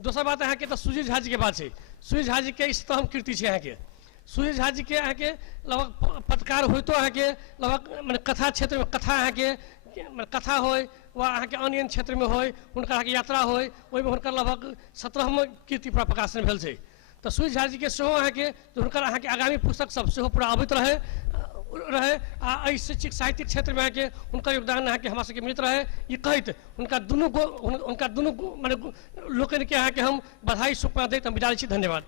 दोसर बात अहाँके तऽ सुजीत झा जी के बात छै, सुजीत झा जी के स्तंभ कीर्ति छै अहाँके। सुजीत झा जी के अहाँके लगभग पत्रकार होइतो अहाँके लगभग माने कथा क्षेत्र में कथा अहाँके कथा होय वा अहाँके अन्य क्षेत्र में होय, हुनकर अहाँके यात्रा होय, ओहिमे हुनकर लगभग 17वां कीर्ति पूरा प्रकाशन भेल छै। तो सुजीत झा जी के सेहो अहाँके हुनकर अहाँके आगामी पुस्तक सब सेहो पूरा अबैत रहे आ एहि शैक्षिक साहित्यिक क्षेत्र में अहाँके हुनकर योगदान अहाँके हमरा सबके मिलत रहे। ई कहैत हुनका दुनू माने लोकन के अहाँके हम बधाई शुभकामना दैत हम विदा लै छी। धन्यवाद।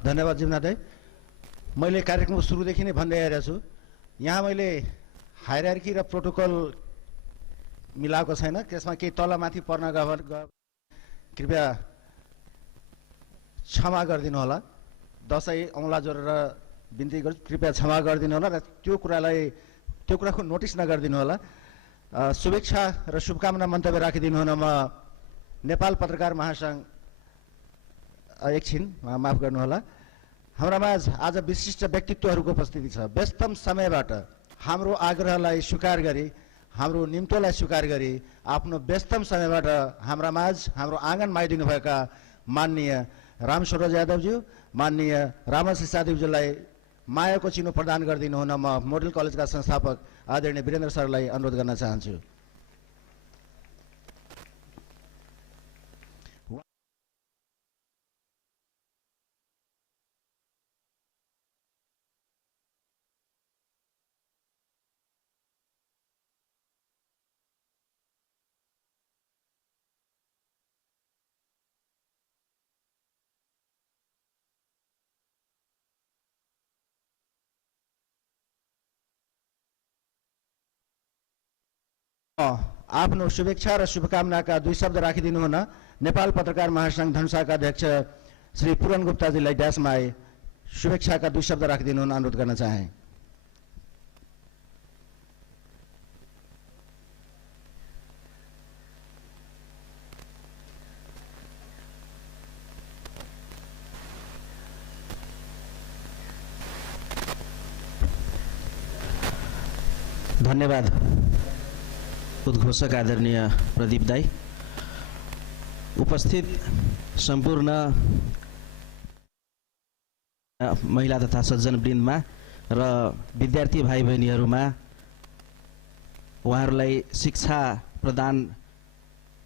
धन्यवाद जीवनाथ दाई। मैले कार्यक्रम सुरुदेखि नै भन्दै आइरहेको छु, यहाँ मैले हायरार्की र प्रोटोकल मिलाएको छैन, त्यसमा केही तलमाथि पर्न कृपया क्षमा गरिदिनु होला। दसैँ औँला जोडेर बिन्ती गर्छु, कृपया क्षमा गरिदिनु होला र त्यो कुराको नोटिस नगरिदिनु होला। शुभेच्छा र शुभकामना मन्तव्य राखिदिनु हुन म नेपाल पत्रकार महासङ्घ एकछिन माफ गर्नुहोला। हाम्रामा आज विशिष्ट व्यक्तित्वहरूको उपस्थिति छ। व्यस्तम समयबाट हाम्रो आग्रहलाई स्वीकार गरी, हाम्रो निम्तोलाई स्वीकार गरी आफ्नो व्यस्तम समयबाट हाम्रा माझ हाम्रो आँगनमा आइदिनुभएका माननीय राम सरोज यादवज्यू, माननीय रामसिंह सादेवज्यूलाई मायाको चिनो प्रदान गरिदिनु हुन म मोडल कलेजका संस्थापक आदरणीय वीरेन्द्र सरलाई अनुरोध गर्न चाहन्छु। आफ्नो शुभेच्छा र शुभकामनाका दुई शब्द राखिदिनु हुन नेपाल पत्रकार महासङ्घ धनुषाका अध्यक्ष श्री पूरण गुप्ताजीलाई ड्यासमा आए शुभेच्छाका दुई शब्द राखिदिनु हुन अनुरोध गर्न चाहे। धन्यवाद उद्घोषक आदरणीय प्रदीप दाई, उपस्थित संपूर्ण महिला तथा सज्जन वृन्दमा र विद्यार्थी भाइ बहिनीहरूमा उहाँहरूलाई शिक्षा प्रदान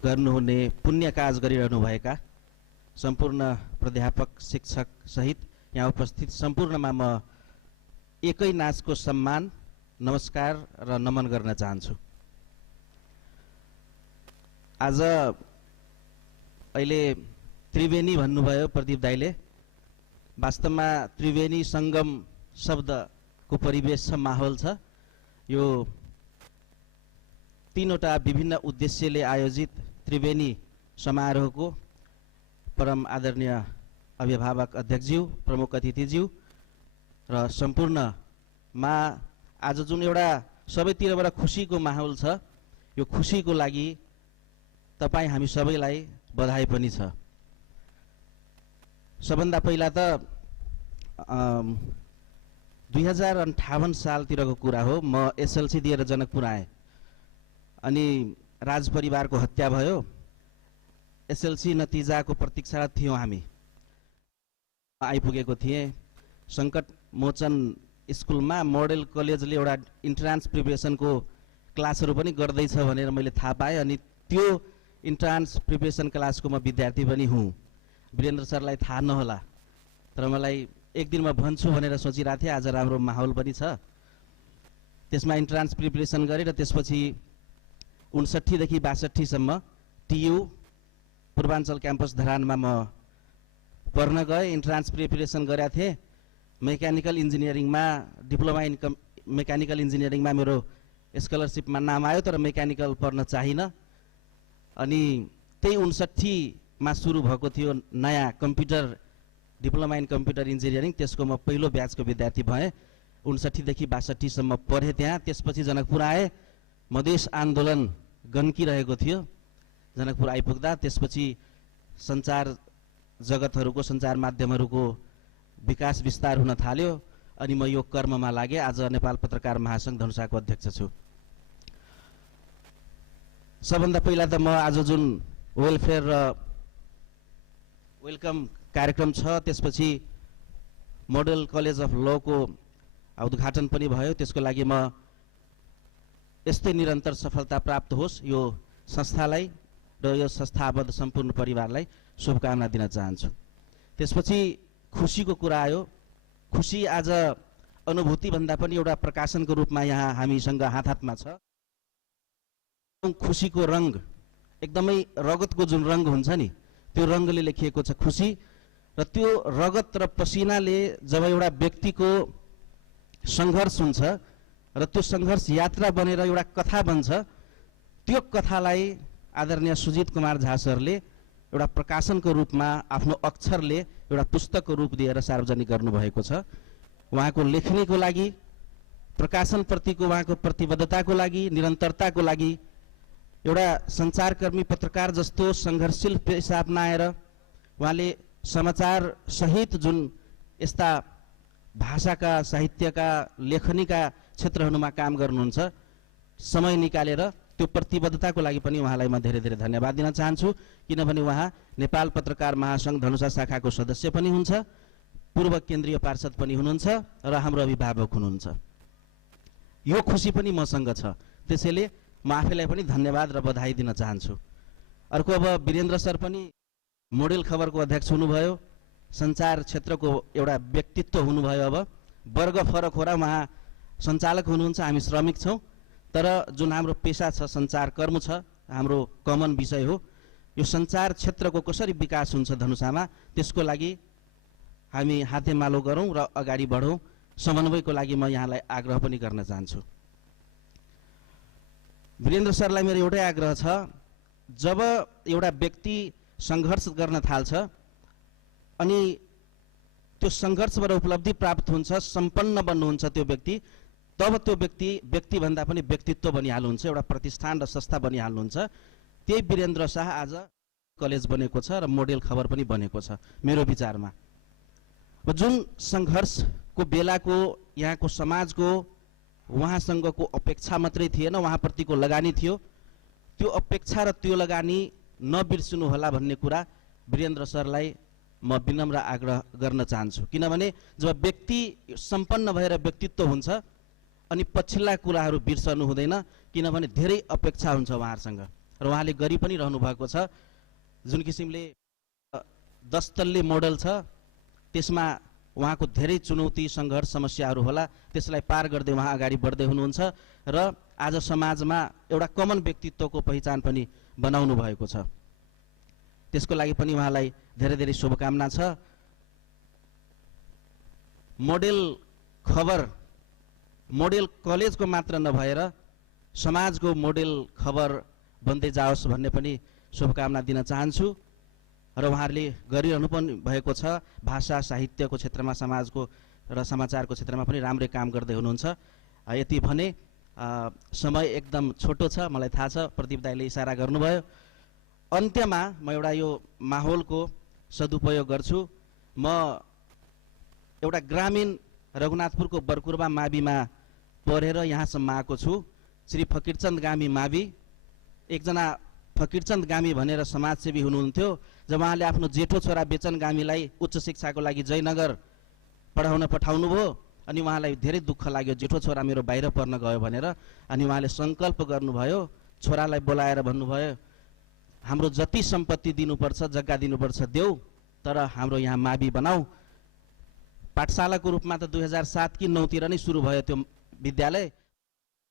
गर्नुहुने पुण्य काज गरिरहनुभएका सम्पूर्ण प्राध्यापक शिक्षक सहित यहाँ उपस्थित सम्पूर्णमा म एकै नाचको सम्मान, नमस्कार र नमन गर्न चाहन्छु। आज अहिले त्रिवेणी भन्नुभयो प्रदीप दाईले, वास्तवमा त्रिवेणी संगम शब्दको परिवेश छ, माहौल छ। यो तीनवटा विभिन्न उद्देश्यले आयोजित त्रिवेणी समारोहको परम आदरणीय अभिभावक अध्यक्षज्यू, प्रमुख अतिथिज्यू र सम्पूर्णमा आज जुन एउटा सबैतिरबाट खुसीको माहौल छ, यो खुसीको लागि तपाईँ हामी सबैलाई बधाई पनि छ। सबभन्दा पहिला त 2058 सालतिरको कुरा हो। म एसएलसी दिएर जनकपुर आएँ अनि राज परिवारको हत्या भयो। एसएलसी नतिजाको प्रतीक्षारत थियौँ हामी। आइपुगेको थिएँ सङ्कट मोचन स्कुलमा मोडल कलेजले एउटा इन्ट्रान्स प्रिपरेसनको क्लासहरू पनि गर्दैछ भनेर मैले थाहा पाएँ अनि त्यो इन्ट्रान्स प्रिपरेसन क्लासको म विद्यार्थी पनि हुँ। वीरेन्द्र सरलाई थाहा नहोला तर मलाई एक दिन म भन्छु भनेर सोचिरहेको थिएँ। आज राम्रो माहौल पनि छ। त्यसमा इन्ट्रान्स प्रिपरेसन गरेँ र त्यसपछि 59 देखि 62 सम्म टियु पूर्वाञ्चल क्याम्पस धरानमा म पढ्न गएँ। इन्ट्रान्स प्रिपरेसन गरेका थिएँ। मेकानिकल इन्जिनियरिङमा डिप्लोमा इन मेकानिकल इन्जिनियरिङमा मेरो स्कलरसिपमा नाम आयो तर मेकानिकल पढ्न चाहिन। अनि त्यही 59 मा सुरु भएको थियो नयाँ computer diploma in computer engineering. त्यसको म पहिलो ब्याचको विद्यार्थी भएँ। 59 देखि 62 सम्म पढेँ त्यहाँ। त्यसपछि जनकपुर आएँ। मधेस आन्दोलन गन्किरहेको थियो जनकपुर आइपुग्दा। त्यसपछि सञ्चार जगतहरूको सञ्चार माध्यमहरूको विकास विस्तार हुन थाल्यो अनि म यो कर्ममा लागेँ। आज नेपाल पत्रकार महासङ्घ धनुषाको अध्यक्ष छु। सबभन्दा पहिला त म आज जुन वेलफेयर र वेलकम कार्यक्रम छ त्यसपछि मोडल कलेज अफ लको उद्घाटन पनि भयो। त्यसको लागि म यस्तै निरन्तर सफलता प्राप्त होस् यो संस्थालाई र यो संस्थाबद्ध सम्पूर्ण परिवारलाई शुभकामना दिन चाहन्छु। त्यसपछि खुसीको कुरा आयो। खुसी आज अनुभूति भन्दा पनि एउटा प्रकाशनको रूपमा यहाँ हामीसँग हात हातमा छ। खुसीको रङ एकदमै रगतको जुन रङ हुन्छ नि त्यो रङले लेखिएको छ खुसी। र त्यो रगत र पसिनाले जब एउटा व्यक्तिको सङ्घर्ष हुन्छ र त्यो सङ्घर्ष यात्रा बनेर एउटा कथा बन्छ त्यो कथालाई आदरणीय सुजित कुमार झा सरले एउटा प्रकाशनको रूपमा आफ्नो अक्षरले एउटा पुस्तकको रूप दिएर सार्वजनिक गर्नुभएको छ। उहाँको लेखनीको लागि प्रकाशनप्रतिको उहाँको प्रतिबद्धताको लागि निरन्तरताको लागि एउटा सञ्चारकर्मी पत्रकार जस्तो सङ्घर्षशील पेसा अपनाएर उहाँले समाचार सहित जुन यस्ता भाषाका साहित्यका लेखनीका क्षेत्रहरूमा काम गर्नुहुन्छ समय निकालेर त्यो प्रतिबद्धताको लागि पनि उहाँलाई म धेरै धेरै धन्यवाद दिन चाहन्छु। किनभने उहाँ नेपाल पत्रकार महासङ्घ धनुषा शाखाको सदस्य पनि हुन्छ, पूर्व केन्द्रीय पार्षद पनि हुनुहुन्छ र हाम्रो अभिभावक हुनुहुन्छ। यो खुसी पनि मसँग छ। त्यसैले म आफैलाई पनि धन्यवाद र बधाई दिन चाहन्छु। अर्को अब वीरेन्द्र सर पनि मोडेल खबरको अध्यक्ष हुनुभयो। सञ्चार क्षेत्रको एउटा व्यक्तित्व हुनुभयो। अब वर्ग फरक हो र उहाँ सञ्चालक हुनुहुन्छ, हामी श्रमिक छौँ। तर जुन हाम्रो पेसा छ सञ्चार कर्म छ हाम्रो कमन विषय हो। यो सञ्चार क्षेत्रको कसरी विकास हुन्छ धनुषामा त्यसको लागि हामी हातेमालो गरौँ र अगाडि बढौँ। समन्वयको लागि म यहाँलाई आग्रह पनि गर्न चाहन्छु। वीरेन्द्र सरलाई मेरो एउटै आग्रह छ, जब एउटा व्यक्ति सङ्घर्ष गर्न थाल्छ अनि त्यो सङ्घर्षबाट उपलब्धि प्राप्त हुन्छ, सम्पन्न बन्नुहुन्छ त्यो व्यक्ति, तब त्यो व्यक्ति भन्दा पनि व्यक्तित्व बनिहाल्नुहुन्छ, एउटा प्रतिष्ठान र संस्था बनिहाल्नुहुन्छ। त्यही वीरेन्द्र शाह आज कलेज बनेको छ र मोडेल खबर पनि बनेको छ मेरो विचारमा। जुन सङ्घर्षको बेलाको यहाँको समाजको उहाँसँगको अपेक्षा मात्रै थिएन, उहाँप्रतिको लगानी थियो। त्यो अपेक्षा र त्यो लगानी नबिर्सिनु होला भन्ने कुरा वीरेन्द्र सरलाई म विनम्र आग्रह गर्न चाहन्छु। किनभने जब व्यक्ति सम्पन्न भएर व्यक्तित्व हुन्छ अनि पछिल्ला कुराहरू बिर्सनु हुँदैन, किनभने धेरै अपेक्षा हुन्छ उहाँहरूसँग र उहाँले गरि पनि रहनु भएको छ। जुन किसिमले 10 तल्ले मोडल छ त्यसमा उहाँको धेरै चुनौती सङ्घर्ष समस्याहरू होला, त्यसलाई पार गर्दै उहाँ अगाडि बढ्दै हुनुहुन्छ र आज समाजमा एउटा कमन व्यक्तित्वको पहिचान पनि बनाउनु भएको छ। त्यसको लागि पनि उहाँलाई धेरै धेरै शुभकामना छ। मोडेल खबर मोडेल कलेजको मात्र नभएर समाजको मोडेल खबर बन्दै जाओस् भन्ने पनि शुभकामना दिन चाहन्छु। र उहाँहरूले गरिरहनु पनि भएको छ। भाषा साहित्यको क्षेत्रमा समाजको र समाचारको क्षेत्रमा पनि राम्रै काम गर्दै हुनुहुन्छ। यति भने समय एकदम छोटो छ, मलाई थाहा छ, प्रदीप दाइले इसारा गर्नुभयो। अन्त्यमा म एउटा यो माहौलको सदुपयोग गर्छु। म एउटा ग्रामीण रघुनाथपुरको बरकुरबा माविमा पढेर यहाँसम्म आएको छु। श्री फकीरचन्द गामी मावि एकजना फकीरचन्द गामी भनेर समाजसेवी हुनुहुन्थ्यो। जब उहाँले आफ्नो जेठो छोरा बेचन गामीलाई उच्च शिक्षाको लागि जयनगर पढाउन पठाउनु भयो अनि उहाँलाई धेरै दुःख लाग्यो, जेठो छोरा मेरो बाहिर पढ्न गयो भनेर। अनि उहाँले सङ्कल्प गर्नुभयो, छोरालाई बोलाएर भन्नुभयो हाम्रो जति सम्पत्ति दिनुपर्छ, जग्गा दिनुपर्छ देऊ, तर हाम्रो यहाँ मावि बनाऊ। पाठशालाको रूपमा त 2007 कि 9 तिर नै सुरु भयो त्यो विद्यालय,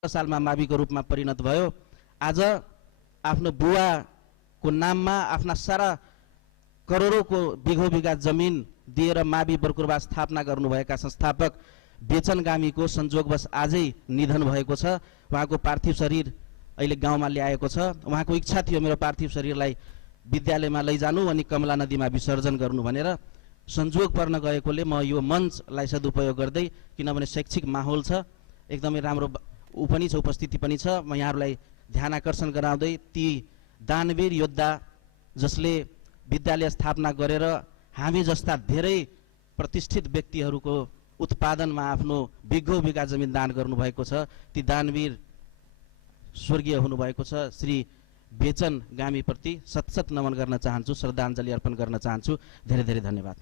सालमा माविको रूपमा परिणत भयो। आज आफ्नो बुवाको नाममा आफ्ना सारा करोडौँको बिघो बिघा जमिन दिएर मावि बरकुरबा स्थापना गर्नुभएका संस्थापक बेचन गामीको संजोगवश आजै निधन भएको छ। उहाँको पार्थिव शरीर अहिले गाउँमा ल्याएको छ। उहाँको इच्छा थियो मेरो पार्थिव शरीरलाई विद्यालयमा लैजानु अनि कमला नदीमा विसर्जन गर्नु भनेर। संजोग पर्न गएकोले म यो मञ्चलाई सदुपयोग गर्दै, किनभने शैक्षिक माहौल छ, एकदमै राम्रो ऊ पनि छ, उपस्थिति पनि छ, म यहाँहरूलाई ध्यान आकर्षण गराउँदै ती दानवीर योद्धा जसले विद्यालय स्थापना गरेर हामी जस्ता धेरै प्रतिष्ठित व्यक्तिहरूको उत्पादनमा आफ्नो बिघो बिघा जमिन दान गर्नुभएको छ, ती दानवीर स्वर्गीय हुनुभएको छ श्री बेचन गामीप्रति शत नमन गर्न चाहन्छु, श्रद्धाञ्जली अर्पण गर्न चाहन्छु। धेरै धेरै धन्यवाद।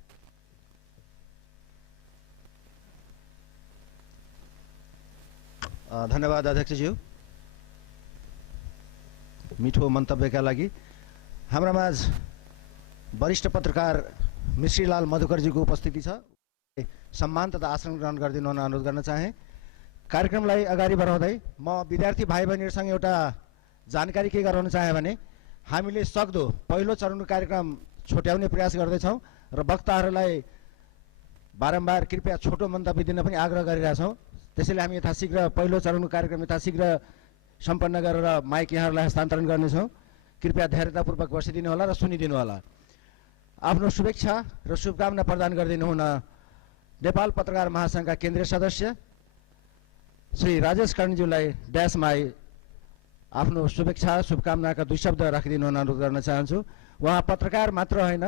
धन्यवाद अध्यक्षज्यू मिठो मन्तव्यका लागि। हाम्रा माझ वरिष्ठ पत्रकार मिश्रीलाल मधुकरजीको उपस्थिति छ। सम्मान तथा आसन ग्रहण गरिदिनु हुन अनुरोध गर्न चाहे। कार्यक्रमलाई अगाडि बढाउँदै म विद्यार्थी भाइ बहिनीहरूसँग एउटा जानकारी के गराउन चाहे भने हामीले सक्दो पहिलो चरणको कार्यक्रम छुट्याउने प्रयास गर्दैछौँ र वक्ताहरूलाई बारम्बार कृपया छोटो मन्तव्य दिन पनि आग्रह गरिरहेछौँ। त्यसैले हामी यथाशीघ्र पहिलो चरणको कार्यक्रम यथाशीघ्र सम्पन्न गरेर माइक यहाँहरूलाई हस्तान्तरण गर्नेछौँ। कृपया धैर्यतापूर्वक बसिदिनु होला र सुनिदिनु होला। आफ्नो शुभेच्छा र शुभकामना प्रदान गरिदिनु हुन नेपाल पत्रकार महासङ्घका केन्द्रीय सदस्य श्री राजेश कर्णज्यूलाई ड्यासमा आफ्नो शुभेच्छा शुभकामनाका 2 शब्द राखिदिनु हुन अनुरोध गर्न चाहन्छु। उहाँ पत्रकार मात्र होइन,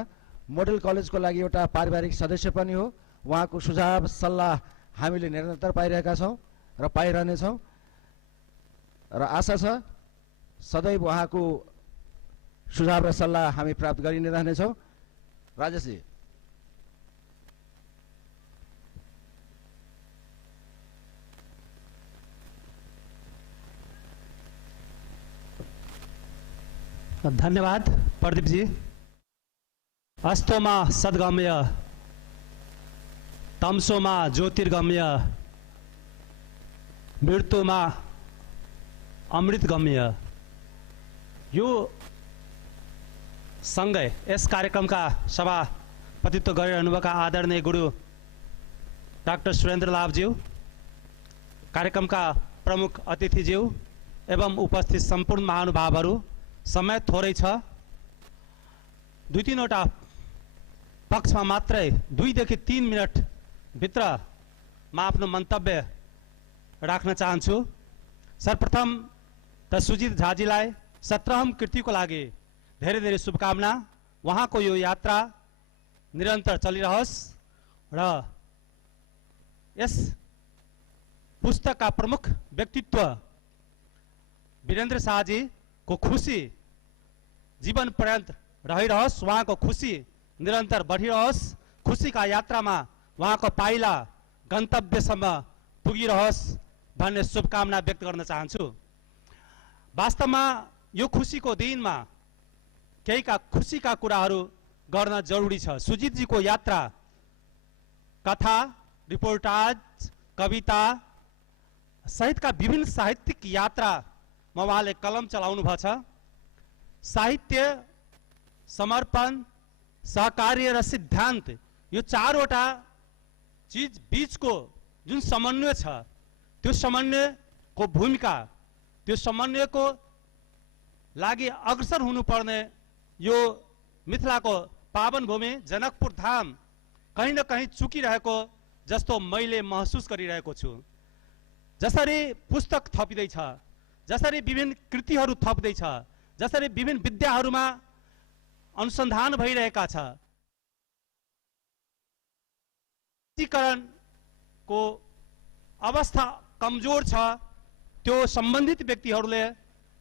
मोडल कलेजको लागि एउटा पारिवारिक सदस्य पनि हो। उहाँको सुझाव सल्लाह हामीले निरन्तर पाइरहेका छौँ र पाइरहनेछौँ र आशा छ सदैव उहाँको सुझाव र सल्लाह हामी प्राप्त गरि नै रहनेछौँ। राजेशजी। धन्यवाद प्रदीप जी। अस्तोमा सद्गम्य, तमसोमा ज्योतिर्गम्य, मृत्युमा अमृतगम्य। यो सँगै यस कार्यक्रमका सभापतित्व गरिरहनुभएका आदरणीय गुरु डाक्टर सुरेन्द्र लाभज्यू, कार्यक्रमका प्रमुख अतिथिज्यू एवं उपस्थित सम्पूर्ण महानुभावहरू, समय थोरै छ, 2-3 वटा पक्षमा मात्रै 2 देखि 3 मिनट भित्र म आफ्नो मन्तव्य राख्न चाहन्छु। सर्वप्रथम त सुजित झाजीलाई 17औं कृतिको लागि धेरै धेरै शुभकामना। उहाँको यो यात्रा निरन्तर चलिरहोस् र यस पुस्तकका प्रमुख व्यक्तित्व वीरेन्द्र शाहजीको खुसी जीवन पर्यन्त रहिरहोस्, उहाँको खुसी निरन्तर बढिरहोस्, खुसीका यात्रामा उहाँको पाइला गन्तव्यसम्म पुगिरहोस् भन्ने शुभकामना व्यक्त गर्न चाहन्छु। वास्तवमा यो खुसीको दिनमा केहीका खुसीका कुराहरू गर्न जरुरी छ। सुजितजीको यात्रा कथा, रिपोर्टाज, कविता सहितका विभिन्न साहित्यिक यात्रामा उहाँले कलम चलाउनु भएको छ। साहित्य, समर्पण, सहकार्य र सिद्धान्त, यो 4 वटा चीज बीचको जुन समन्वय छ, त्यो समन्वयको भूमिका, त्यो समन्वयको लागि अग्रसर हुनुपर्ने यो मिथिलाको पावन भूमि जनकपुर धाम कहीँ न कहीँ चुकिरहेको जस्तो मैले महसुस गरिरहेको छु। जसरी पुस्तक थपिँदैछ, जसरी विभिन्न कृतिहरू थप्दैछ, जसरी विभिन्न विद्याहरूमा अनुसन्धान भइरहेका छ, को अवस्था कमजोर छ त्यो सम्बन्धित व्यक्तिहरूले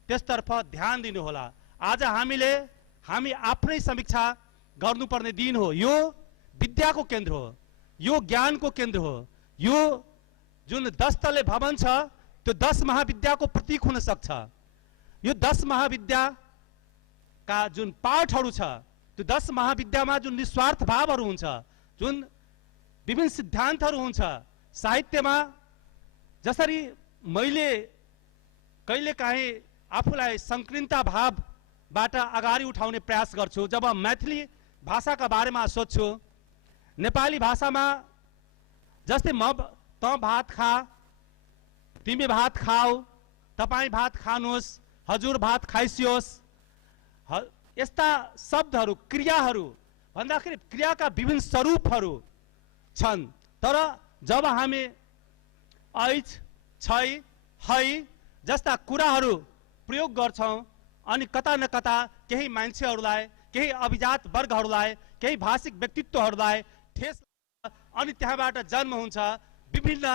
त्यसतर्फ ध्यान दिनु होला। आज हामी आफ्नै समीक्षा गर्नुपर्ने दिन हो। यो विद्याको केन्द्र हो, यो ज्ञानको केन्द्र हो। यो जुन 10 तले भवन छ त्यो 10 महाविद्याको प्रतीक हुन सक्छ। यो 10 महाविद्याका जुन पाठहरू छ त्यो 10 महाविद्यामा जुन निस्वार्थ भावहरू हुन्छ, जुन विभिन्न सिद्धान्तहरू हुन्छ, साहित्यमा जसरी मैले कहिलेकाहीँ आफूलाई संकीर्णता भावबाट अगाडि उठाउने प्रयास गर्छु जब मैथिली भाषाका बारेमा सोध्छु। नेपाली भाषामा जस्तै त भात खा, तिमी भात खाऊ, तपाईँ भात खानुहोस्, हजुर भात खाइसियोस्, यस्ता शब्दहरू क्रियाहरू भन्दाखेरि क्रियाका विभिन्न स्वरूपहरू छन्। तर जब हामी ऐच, छै, है जस्ता कुराहरू प्रयोग गर्छौँ अनि कता न कता केही मान्छेहरूलाई, केही अभिजात वर्गहरूलाई, केही भाषिक व्यक्तित्वहरूलाई ठेस अनि त्यहाँबाट जन्म हुन्छ विभिन्न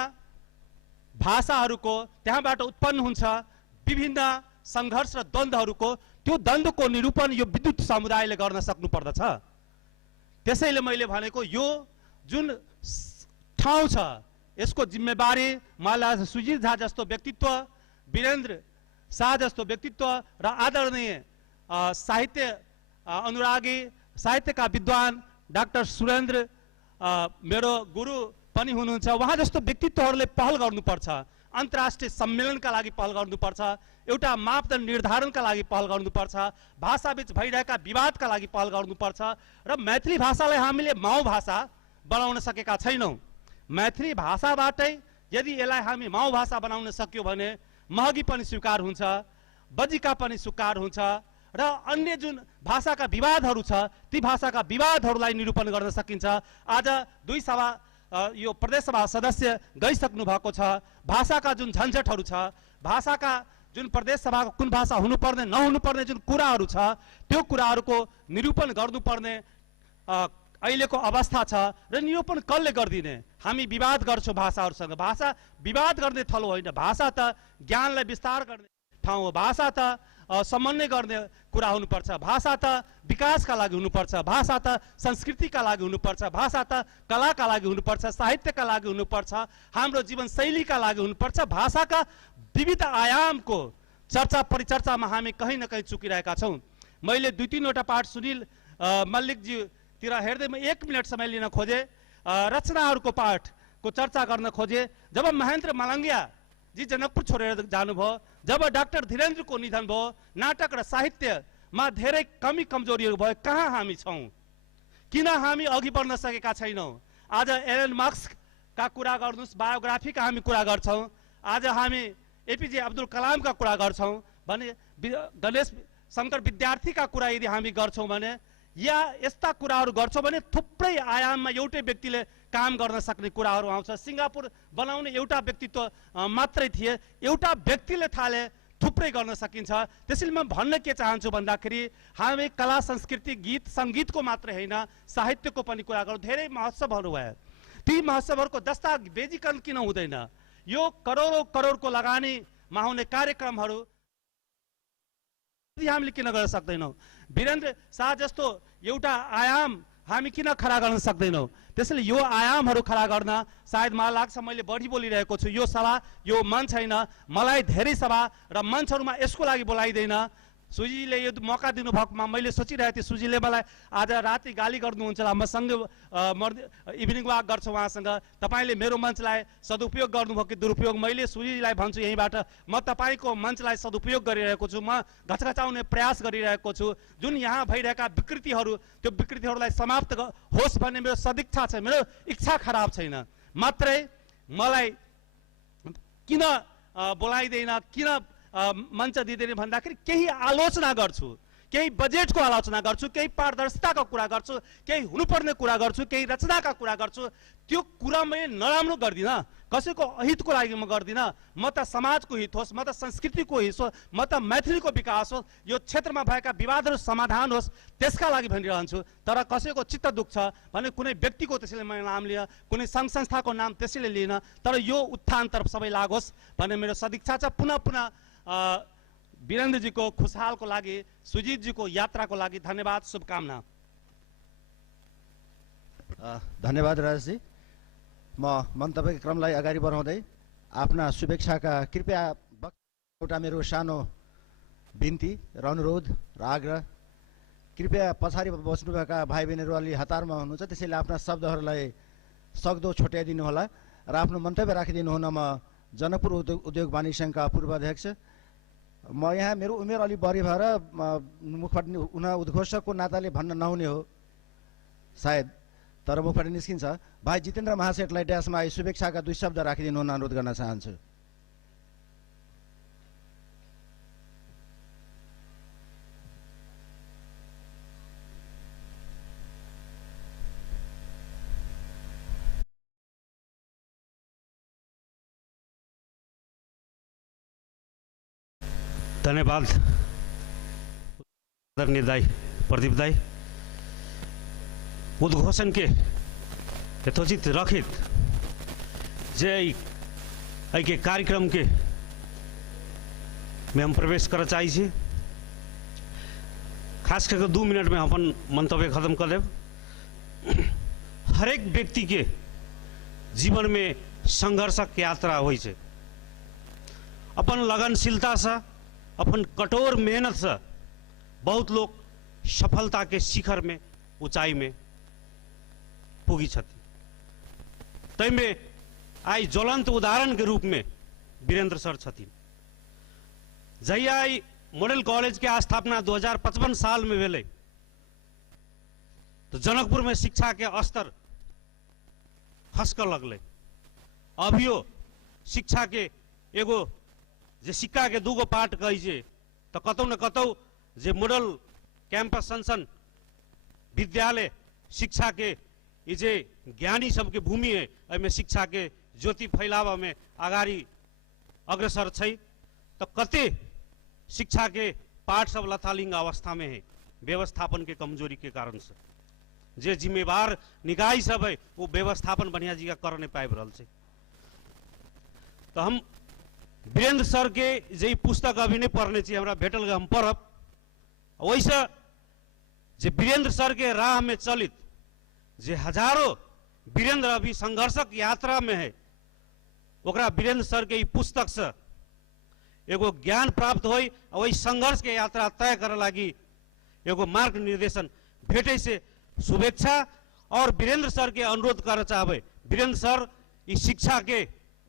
भाषाहरूको, त्यहाँबाट उत्पन्न हुन्छ विभिन्न सङ्घर्ष र द्वन्द्वहरूको। त्यो द्वन्द्वको निरूपण यो विद्युत समुदायले गर्न सक्नु पर्दछ। त्यसैले मैले भनेको यो जुन ठाउँ छ यसको जिम्मेवारी मलाई सुजित झा जस्तो व्यक्तित्व, वीरेन्द्र शाह जस्तो व्यक्तित्व र आदरणीय साहित्य अनुरागी, साहित्यका विद्वान डाक्टर सुरेन्द्र मेरो गुरु पनि हुनुहुन्छ, उहाँ जस्तो व्यक्तित्वहरूले पहल गर्नुपर्छ। अन्तर्राष्ट्रिय सम्मेलनका लागि पहल गर्नुपर्छ, एउटा मापदण्ड निर्धारणका लागि पहल गर्नुपर्छ, भाषाबीच भइरहेका विवादका लागि पहल गर्नुपर्छ। र मैथिली भाषालाई हामीले माउ भाषा बनाउन सकेका छैनौँ। मैथिली भाषाबाटै यदि यसलाई हामी माउ भाषा बनाउन सक्यो भने महगी पनि स्वीकार हुन्छ, बजिका पनि स्वीकार हुन्छ र अन्य जुन भाषाका विवादहरू छ ती भाषाका विवादहरूलाई निरूपण गर्न सकिन्छ। आज 2 सभा यो प्रदेश सभा सदस्य गइसक्नु भएको छ। भाषाका जुन झन्झटहरू छ, भाषाका जुन प्रदेश सभाको कुन भाषा हुनुपर्ने नहुनुपर्ने जुन कुराहरू छ त्यो कुराहरूको निरूपण गर्नुपर्ने अहिलेको अवस्था छ र निरूपण कसले गरिदिने? हामी विवाद गर्छौँ भाषाहरूसँग। भाषा विवाद गर्ने थलो होइन, भाषा त ज्ञानलाई विस्तार गर्ने ठाउँ हो। भाषा त समन्वय गर्ने कुरा हुनुपर्छ, भाषा त विकासका लागि हुनुपर्छ, भाषा त संस्कृतिका लागि हुनुपर्छ, भाषा त कलाका लागि हुनुपर्छ, साहित्यका लागि हुनुपर्छ, हाम्रो जीवनशैलीका लागि हुनुपर्छ। भाषाका विविध आयामको चर्चा परिचर्चामा हामी कहीँ न कहीँ चुकिरहेका छौँ। मैले 2-3वटा पाठ सुनिल मल्लिकज्यूतिर हेर्दै म 1 मिनट समय लिन खोजेँ। रचनाहरूको पाठको चर्चा गर्न खोजेँ। जब महेन्द्र मलङ्गिया जी जनकपुर छोडेर जानुभयो, जब डाक्टर धीरेन्द्रको निधन भयो, नाटक र साहित्यमा धेरै कमी कमजोरीहरू भयो। कहाँ हामी छौँ? किन हामी अघि बढ्न सकेका छैनौँ? आज एलन मार्क्सका कुरा गर्नुहोस्, बायोग्राफीका हामी कुरा गर्छौँ। आज हामी एपीजे अब्दुल कलामका कुरा गर्छौँ भने गणेश शङ्कर विद्यार्थीका कुरा यदि हामी गर्छौँ भने या यस्ता कुराहरू गर्छौँ भने थुप्रै आयाममा एउटै व्यक्तिले काम गर्न सक्ने कुराहरू आउँछ। सिङ्गापुर बनाउने एउटा व्यक्तित्व मात्रै थिए, एउटा व्यक्तिले थाले थुप्रै गर्न सकिन्छ। त्यसैले म भन्न के चाहन्छु भन्दाखेरि हामी कला संस्कृति गीत सङ्गीतको मात्रै होइन साहित्यको पनि कुरा गरौँ। धेरै महोत्सवहरू भए, ती महोत्सवहरूको दस्तावेजीकरण किन हुँदैन? यो करोडौँ करोडको लगानीमा हुने कार्यक्रमहरू हामीले किन गर्न सक्दैनौँ? वीरेन्द्र शाह जस्तो एउटा आयाम हामी किन खडा गर्न सक्दैनौँ? त्यसैले यो आयामहरू खडा गर्न सायद मलाई लाग्छ मैले बढी बोलिरहेको छु। यो सभा, यो मञ्च छैन, मलाई धेरै सभा र मञ्चहरूमा यसको लागि बोलाइँदैन। सुजीले यो मौका दिनुभएकोमा मैले सोचिरहेको थिएँ सुजीले मलाई आज राति गाली गर्नुहुन्छ होला, मसँग इभिनिङ वाक गर्छु उहाँसँग, तपाईँले मेरो मञ्चलाई सदुपयोग गर्नुभयो कि दुरुपयोग? मैले सुजीलाई भन्छु यहीँबाट, म तपाईँको मञ्चलाई सदुपयोग गरिरहेको छु, म घचघचाउने प्रयास गरिरहेको छु। जुन यहाँ भइरहेका विकृतिहरू त्यो विकृतिहरूलाई समाप्त होस् भन्ने मेरो सदिच्छा छ, मेरो इच्छा खराब छैन। मात्रै मलाई किन बोलाइँदैन, किन मञ्च दिँदैन भन्दाखेरि केही आलोचना गर्छु, केही बजेटको आलोचना गर्छु, केही पारदर्शिताको कुरा गर्छु, केही हुनुपर्ने कुरा गर्छु, केही रचनाका कुरा गर्छु। त्यो कुरा मैले नराम्रो गर्दिनँ, कसैको हितको लागि म गर्दिनँ। म त समाजको हित होस्, म त संस्कृतिको हित होस्, म त मैथिलीको विकास होस्, यो क्षेत्रमा भएका विवादहरू समाधान होस् त्यसका लागि भनिरहन्छु। तर कसैको चित्त दुख्छ भने कुनै व्यक्तिको त्यसैले मैले नाम लिएँ, कुनै सङ्घ संस्थाको नाम त्यसैले लिएन, तर यो उत्थानतर्फ सबै लागोस् भन्ने मेरो सदिच्छा छ। पुनः पुनः वीरेन्द्रजीको खुशहालको लागि, सुजितजीको यात्राको लागि धन्यवाद, शुभकामना। धन्यवाद राजेशजी। म मन्तव्यको क्रमलाई अगाडि बढाउँदै आफ्ना शुभेच्छाका कृपया एउटा मेरो सानो बिन्ती र अनुरोध र आग्रह, कृपया पछाडि बस्नुभएका भाइ बहिनीहरू अलि हतारमा हुनुहुन्छ, त्यसैले आफ्ना शब्दहरूलाई सक्दो छुट्याइदिनु होला र आफ्नो मन्तव्य राखिदिनु हुन। म जनकपुर उद्योग वाणिज्य सङ्घका पूर्व अध्यक्ष, म यहाँ मेरो उमेर अलि बढी भएर मुखबाट उद्घोषकको नाताले भन्न नहुने हो सायद, तर मुखबाट निस्किन्छ। भाइ जितेन्द्र महासेठलाई ड्यासमा आई शुभेच्छाका 2 शब्द राखिदिनु हुन अनुरोध गर्न चाहन्छु। धन्यवाद आदरणीय दाई प्रदीप दाई। उद्घोषण के यथोचित रखित जे के कार्यक्रम के में हम प्रवेश कर चाहिए। खास करके 2 मिनट में अपन मंतव्य खत्म कर देव। हर एक व्यक्ति के जीवन में संघर्षक यात्रा होइ छै। अपन लगनशीलता से, अपन कठोर मेहनत से बहुत लोग सफलता के शिखर में, ऊंचाई में पुगी छथि। तैमे आई ज्वलंत उदाहरण के रूप में वीरेंद्र सर छथि। जहिया आई मॉडल कॉलेज के स्थापना 2055 साल में भेले तो जनकपुर में शिक्षा के स्तर खसक लगले। अभियो शिक्षा के एगो जे सिक्का के 2 पार्ट कही छे तो कतौ न कतौ जे मॉडल कैंपस संसन विद्यालय शिक्षा के ये जे ज्ञानी सबके भूमि है, एमे शिक्षा के ज्योति फैलावा में अगाड़ी अग्रसर छै। तो कते शिक्षा के पाठ सब लथालिंग अवस्था में है व्यवस्थापन के कमजोरी के कारण से। जे जिम्मेवार निकाय सब है वो व्यवस्थापन बढ़िया जी का कर नहीं पाबि रहल छै। तो हम वीरेंद्र सर के जे पुस्तक अभी नहीं पढ़ने चाहिए, हमरा भेटल हम पढ़ब। वैसे जे वीरेंद्र सर के राह में चलित जे हजारों वीरेंद्र अभी संघर्षक यात्रा में है, ओकरा वीरेंद्र सर के पुस्तक से एगो ज्ञान प्राप्त होई, वही संघर्ष के यात्रा तय करे लागी एगो मार्ग निर्देशन भेटे से शुभेच्छा। और वीरेंद्र सर के अनुरोध कर चाहबे, वीरेंद्र सर इस शिक्षा के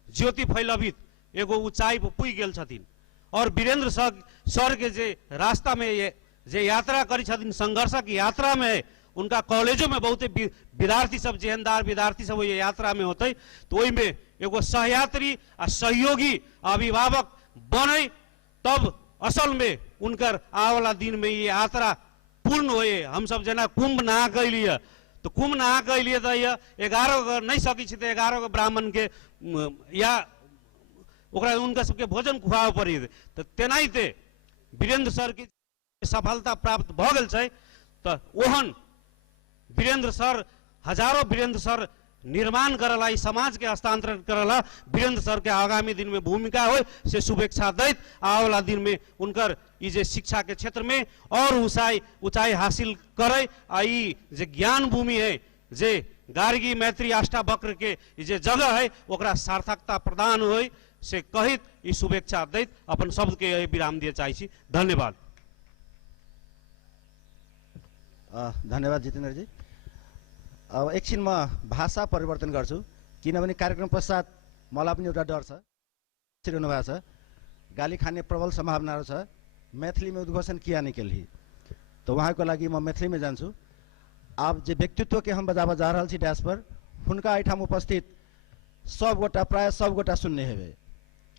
ज्योति फैलवित एगो ऊंचाई पर पुग गेल छथिन। और वीरेंद्र सर के जे रास्ता में ये जे यात्रा करी छथिन, संघर्षक यात्रा में है, उनका कॉलेजों में बहुत विद्यार्थी सब जेहनदार विद्यार्थी सब ये यात्रा में होते, तो वही में एगो सहयात्री आ सहयोगी अभिभावक बने, तब असल में उनकर आवाला दिन में ये यात्रा पूर्ण होए। हम सब जना कुंभ नहा कैलिए, तो कुंभ नहा कैलिए तो 11 नहीं सकी तो 11 ब्राह्मण के या ओकरा उनका सबके भोजन खुआव पड़ी। तो तेनाहिते वीरेंद्र सर की सफलता प्राप्त भ गेल छै। तो ओहन वीरेंद्र सर, हजारों वीरेंद्र सर निर्माण करला, समाज के हस्तांतरण करला, वीरेंद्र सर के आगामी दिन में भूमिका हो से शुभेच्छा दैत आवेला दिन में उनकर जे शिक्षा के क्षेत्र में और ऊंचाई हासिल करे। आई जे ज्ञान भूमि है, जे गार्गी मैत्री आष्टा वक्र के जे जगह है, ओकरा सार्थकता प्रदान हो से कहित ई शुभेच्छा दैत अपन शब्द के विराम दिए चाहिए। धन्यवाद। धन्यवाद जितेन्द्र जी। अब एकछिन म भाषा परिवर्तन गर्छु, किनभने कार्यक्रम पश्चात मलाई पनि एउटा डर छ, छिर्नु भएको छ, गाली खाने प्रबल संभावनाहरू छ। मैथिली में उद्घोषण किया नहीं के लिए, तो वहाँ को लगी मैं मैथिली में जान्छु। आप जे व्यक्तित्व के हम बजाबा जा रहा डैश पर, हुनका एठाम उपस्थित सब गोटा प्राय सब गोटा सुनने हेबे,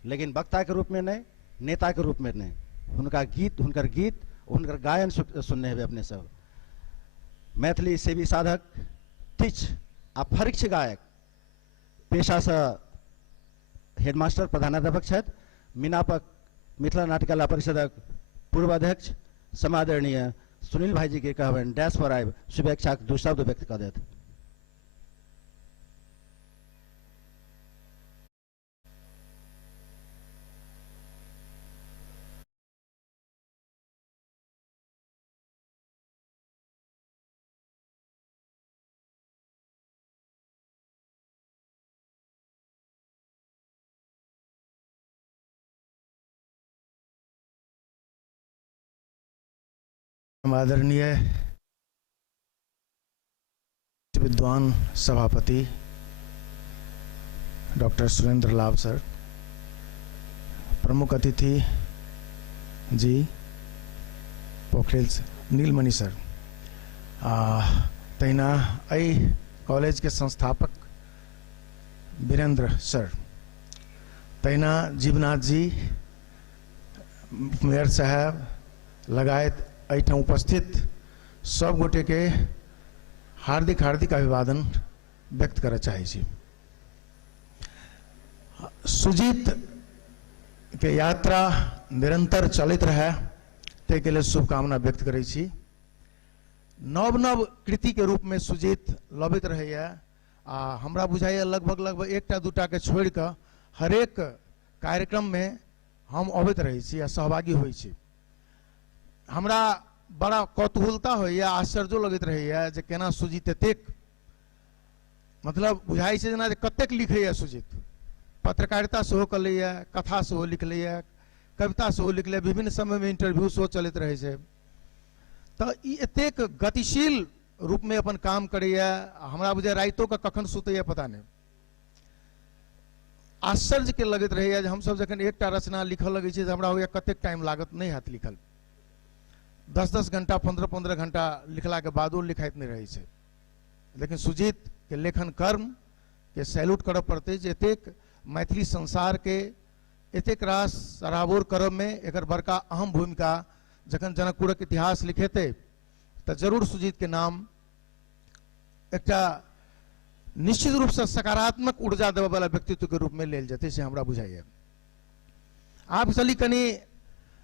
लेकिन वक्ता के रूप में नहीं, नेता के रूप में नहीं। हुनका गीत, हुनकर गीत, हुनकर गायन सुनने हेबे अपने सब। मैथिली सेवी साधक, टीच आ परीक्ष गायक पेशा से हेडमास्टर प्रधानाध्यापक छथि, मीनापक मिथिला नाट्यकला परिषदक पूर्व अध्यक्ष समादरणीय सुनील भाईजी के कहबनि डैश पर आबि शुभेच्छाक दू शब्द व्यक्त कऽ देत। आदरणीय विद्वान सभापति डॉक्टर सुरेंद्र लाभ सर, प्रमुख अतिथि जी पोखरेल नीलमणि सर, तैना कॉलेज के संस्थापक वीरेंद्र सर, तैना जीवनाथ जी, मेयर साहब लगायत एहिठाम उपस्थित सब गोटे के हार्दिक हार्दिक अभिवादन व्यक्त करय चाहै छी। सुजीत के यात्रा निरंतर चलते रहे ते के लिए शुभकामना व्यक्त करै छी। नव नव कृति के रूप में सुजीत लबित रहैया आ हमरा बुझाइया लगभग लगभग एकटा दूटा के छोड़ के हरेक कार्यक्रम में हम अबैत रहै छी आ सहभागी होइ छी। हमरा बड़ा कौतूहलता होइया, आश्चर्य लगैत रहैया जे केना सुजीत एतेक मतलब बुझाइ छै जेना जे कतेक लिखैया सुजीत। पत्रकारिता सेहो कऽ लैया, कथा सेहो लिख लैया, कविता सेहो लिख लैया, विभिन्न समय में इंटरव्यू सेहो चलैत रहै छै। तऽ ई एतेक गतिशील रूप में अपन काम करैया, हमरा बुझाइ राइतो के कखन सुतैया पता नहीं। आश्चर्य के लगैत रहैया जे हमसब जखन एकटा रचना लिखऽ लगै छै तऽ हमरा होइया कतेक टाइम लागत, नहीं हाथ लिखल 10-10 घंटा 15-15 घंटा लिखला के बादो लिखाइत नहीं रही है। लेकिन सुजीत के लेखन कर्म के सैल्यूट करऽ पड़ते जे एतेक मैथिली संसार के एतेक रास सराबोर करब में एकर बड़का अहम भूमिका जखन जनकपुरक इतिहास लिखेते तो जरूर सुजीत के नाम एकटा निश्चित रूप से सकारात्मक ऊर्जा देवे वाला व्यक्तित्व के रूप में लेल जेते से हमरा बुझाइए। आप चली कनी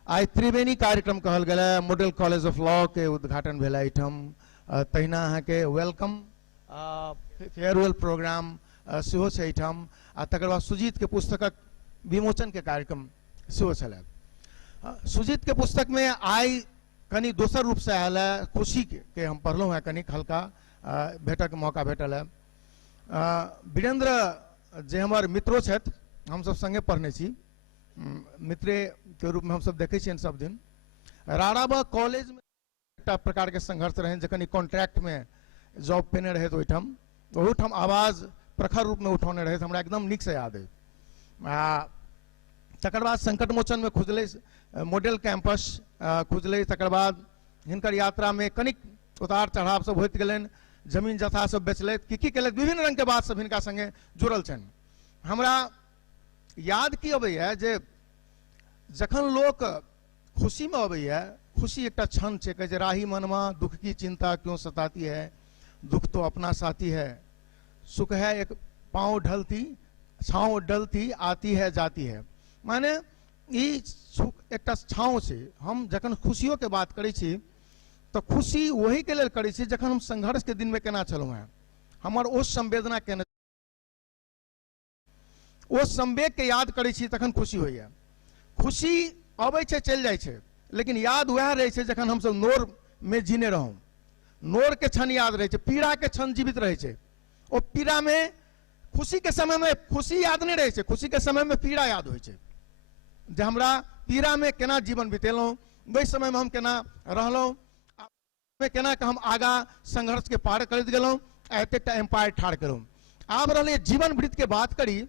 आई त्रिवेणी कार्यक्रम कहल गया, मॉडल कॉलेज ऑफ लॉ के उद्घाटन भेल एहिठाम, तहिना अहाँ के वेलकम फेयरवेल प्रोग्राम सेहो छै एहिठाम, आ तकर बाद सुजीत के पुस्तकक विमोचन के कार्यक्रम सेहो छलै। सुजीत के पुस्तक में आई कनी दोसर रूप से आयल है, खुशी के हम पढ़लहुँ है, कनी हल्का भेटक मौका भेटल है। वीरेंद्र जे हमार मित्रो छथि, हम सब संगे पढ़ने छी, मित्रे के रूप में हम सब देखे छियन सब दिन। राणाबा कॉलेज में एक प्रकार के संघर्ष रहे जखन कॉन्ट्रैक्ट में जॉब पेने रहे ओहिठाम, ओहूठाम आवाज प्रखर रूप में उठौने रहे, हमरा एकदम नीक से याद है। तकर बाद संकट मोचन में खुजले, मॉडल कैंपस खुजले, तकर बाद हिनकर यात्रा में कनिक उतार चढ़ाव सब होइत गेलनि, जमीन जथा सब बेचलथि, की केलथि, विभिन्न रंग के बात सब हिनका संगे जुड़ल छनि। हमरा याद की अबैया जे जखन लोक खुशी में अबैया, खुशी एकटा क्षण छै, कहे राही मनमा दुख की चिंता क्यों सताती है, दुख तो अपना साथी है, सुख है एक पाँव ढलती छाँव डलती आती है जाती है। माने ई सुख एकटा छाँव छै। हम जखन खुशियों के बात करै छी तो खुशी वही के लेल करै छी जखन हम संघर्ष के दिन में केना छलहुँ हैं, हमर ओ संवेदना केना, ओ संवेग के याद करै छी तखन खुशी होइया। खुशी अबै छै चलि जाइ छै, लेकिन याद वह रहै छै जखन हमसब नोर में जीने रहूँ, नोर के क्षण याद रहै छै, पीड़ा के क्षण जीवित रहै छै। ओ पीड़ा में खुशी के समय में खुशी याद नहीं रहै छै, खुशी के समय में पीड़ा याद होइ छै, जे हमरा पीड़ा में केना जीवन बितेलहुँ, वही समय में हम केना रहलहुँ, केना के हम आगा संघर्ष के पार करैत गेलहुँ, एतेकटा एम्पायर ठाढ़ केलहुँ। आब रहलै जीवन वृत्त के बात करी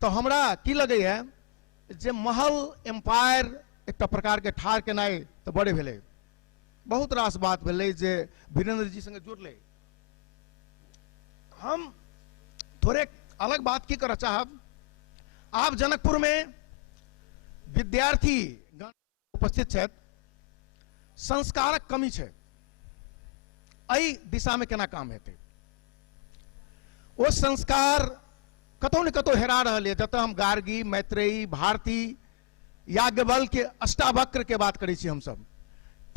तो हमरा की लगैया जे महल एम्पायर एकटा प्रकार के ठाढ़ केनाइ तो बड़े भेलै, बहुत रास बात भेलै जे वीरेंद्र जी संगे जुड़लै। हम थोड़े अलग बात की करऽ चाहब। आप जनकपुर में विद्यार्थी गण उपस्थित छथि, संस्कारक कमी छै, एहि दिशा में केना काम हेतै? ओ संस्कार कतौ न कतौ हेरा रहा है। जतः हम गार्गी, मैत्रेयी, भारती, याज्ञवल्क्य के अष्टावक्र के बात करै छी हम सब,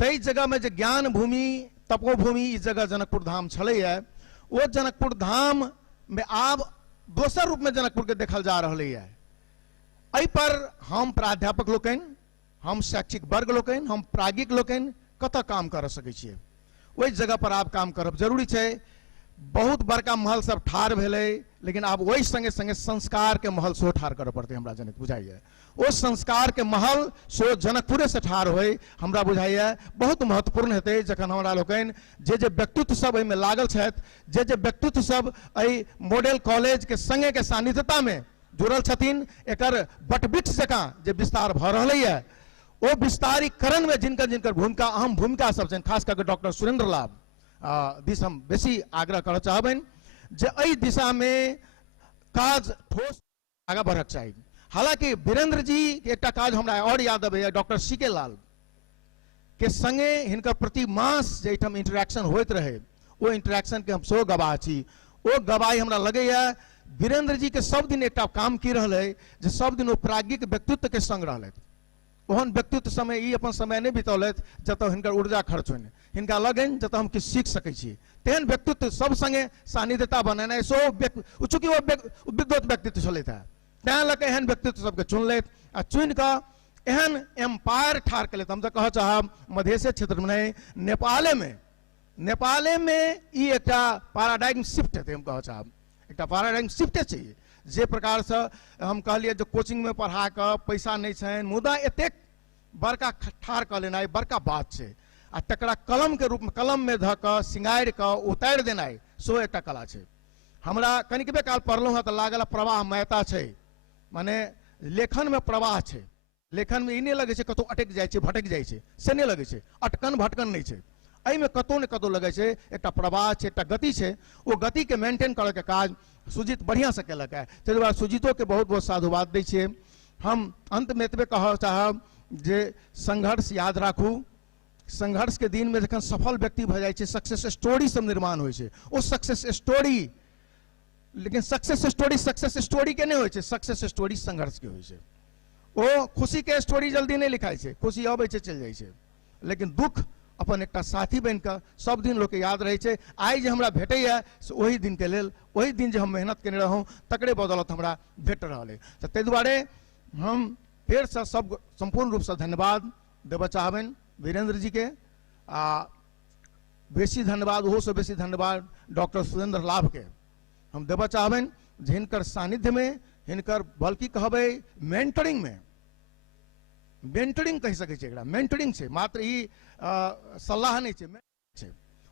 तई जगह में जे ज्ञान भूमि, तपोभूमि इस जगह जनकपुर धाम छलैया, वो जनकपुर धाम में आब दोसर रूप में जनकपुर के देखल जा रहा है। एहि पर हम प्राध्यापक लोकनि, हम शैक्षिक वर्ग लोकनि, हम प्राज्ञिक लोकनि कतऽ काम कर सकै छियै? ओहि जगह पर आब काम करब जरूरी छै। बहुत बड़का महल सब ठाढ़ भेलै, लेकिन आब वही संगे संगे संस्कार के महल सेहो ठाढ़ करऽ पड़तै। हमरा जनक बुझाइए ओ संस्कार के महल सेहो जनकपुरे से ठाढ़ होय, हमरा बुझाइए बहुत महत्वपूर्ण हेतै। जखन हमरा लोकनि जे व्यक्तित्व सब एहिमे लागल छथि, जे व्यक्तित्व सब एहि मॉडल कॉलेज के संगे के सानिध्यता में जुड़ल छथिन, एकर बटबिक्ष जकाँ जे विस्तार भऽ रहलैए, ओ विस्तारीकरण में जिनकर जिनकर भूमिका, अहम भूमिका सब छनि, खास करके डॉक्टर सुरेंद्र लाभ दिस हम बेसी आग्रह करऽ चाहबनि जे एहि दिशा में काज ठोस आगाँ बढ़क चाही। हालांकि वीरेंद्र जी के एकटा काज हमरा और याद अबैया, डॉक्टर सी.के. लाल के संगे हिनकर प्रति मास जे एहिठाम इंटरेक्शन होइत रहे, ओ इंटरेक्शन के हम सेहो गवाह छी। ओ गवाही हमरा लगैया वीरेंद्र जी के सब दिन एकटा काम की रहलै जे सब दिन ओ प्राज्ञिक व्यक्तित्व के संग रहलथि। ओहन व्यक्तित्व समय ई अपन समय नहीं बितौलथि जतऽ हिनकर ऊर्जा खर्च होने, हिनका लगन जतऽ हम किछु सीख सकै छी। तेहन व्यक्तित्व सब संगे सानिध्यता बनेनाइ सो चूँकि वो विद्वत व्यक्तित्व छलथि है, तैं लऽ कऽ एहन व्यक्तित्व सबके चुनलथि आ चुनि कऽ एहन एम्पायर ठाढ़ केलथि। हम तऽ कहऽ चाहब मधेश क्षेत्र में नहीं, नेपाले में ई एकटा पैराडाइम शिफ्ट हेतै। हम कहऽ चाहब एकटा पैराडाइम शिफ्टे चाहिए। जे प्रकार से हम कहलिए जो कोचिंग में पढ़ा कर पैसा नहीं छनि, मुदा एतेक बड़का ठाढ़ कऽ लेनाइ बड़का बात छै, आ तकरा कलम के रूप में कलम में धऽ कऽ सिंगारि कऽ उतारि देनाइ सेहो एकटा कला छै। हमरा कनिकबे काल पढ़लहुँ हँ तऽ लागल प्रवाह मयता छै, माने लेखन में प्रवाह छै। लेखन में ई नहीं लगे छै कतौ अटक जाइ छै, भटक जाइ छै, से नहीं लगे छै, अटकन भटकन नहीं छै। एहिमे कतौ ने कतौ लगे छै एकटा प्रवाह छै, एकटा गति छै। ओ गति के मेंटेन करऽ के काज सुजीत बढ़िया से केलक है, ताहि दुआरे सुजीतो के बहुत बहुत साधुवाद दै छियै। हम अंत में एतबे कहऽ चाहब जे संघर्ष याद राखू। संघर्ष के दिन में जखन सफल व्यक्ति भऽ जाइ छै, सक्सेस स्टोरी सब निर्माण होइ छै। ओ सक्सेस स्टोरी, लेकिन सक्सेस स्टोरी के नहीं होइ छै, सक्सेस स्टोरी संघर्ष के होइ छै। ओ खुशी के स्टोरी जल्दी नहीं लिखाइ छै, खुशी अबै छै चलि जाइ छै, लेकिन दुख अपन एकटा साथी बन कऽ सब दिन लोग के याद रहे छै। आइ जे हमरा भेटैया से ओही दिन के लेल, ओही दिन जे हम मेहनत केने रहूँ तकरे बदौलत हमरा भेट रहल है। तऽ ताहि दुआरे हम फेर से सब संपूर्ण रूप से धन्यवाद देबऽ चाहबनि वीरेंद्र जी के, आ बेसी धन्यवाद, ओहो से बेसी धन्यवाद डॉक्टर सुरेंद्र लाभ के हम देबऽ चाहबनि, जे हिनकर सानिध्य में, हिनकर बल्कि कहबै मेंटरिंग में, मेंटरिंग कहि सकै छै एकरा, मेंटरिंग छै, मात्र ई सलाह नहीं छै,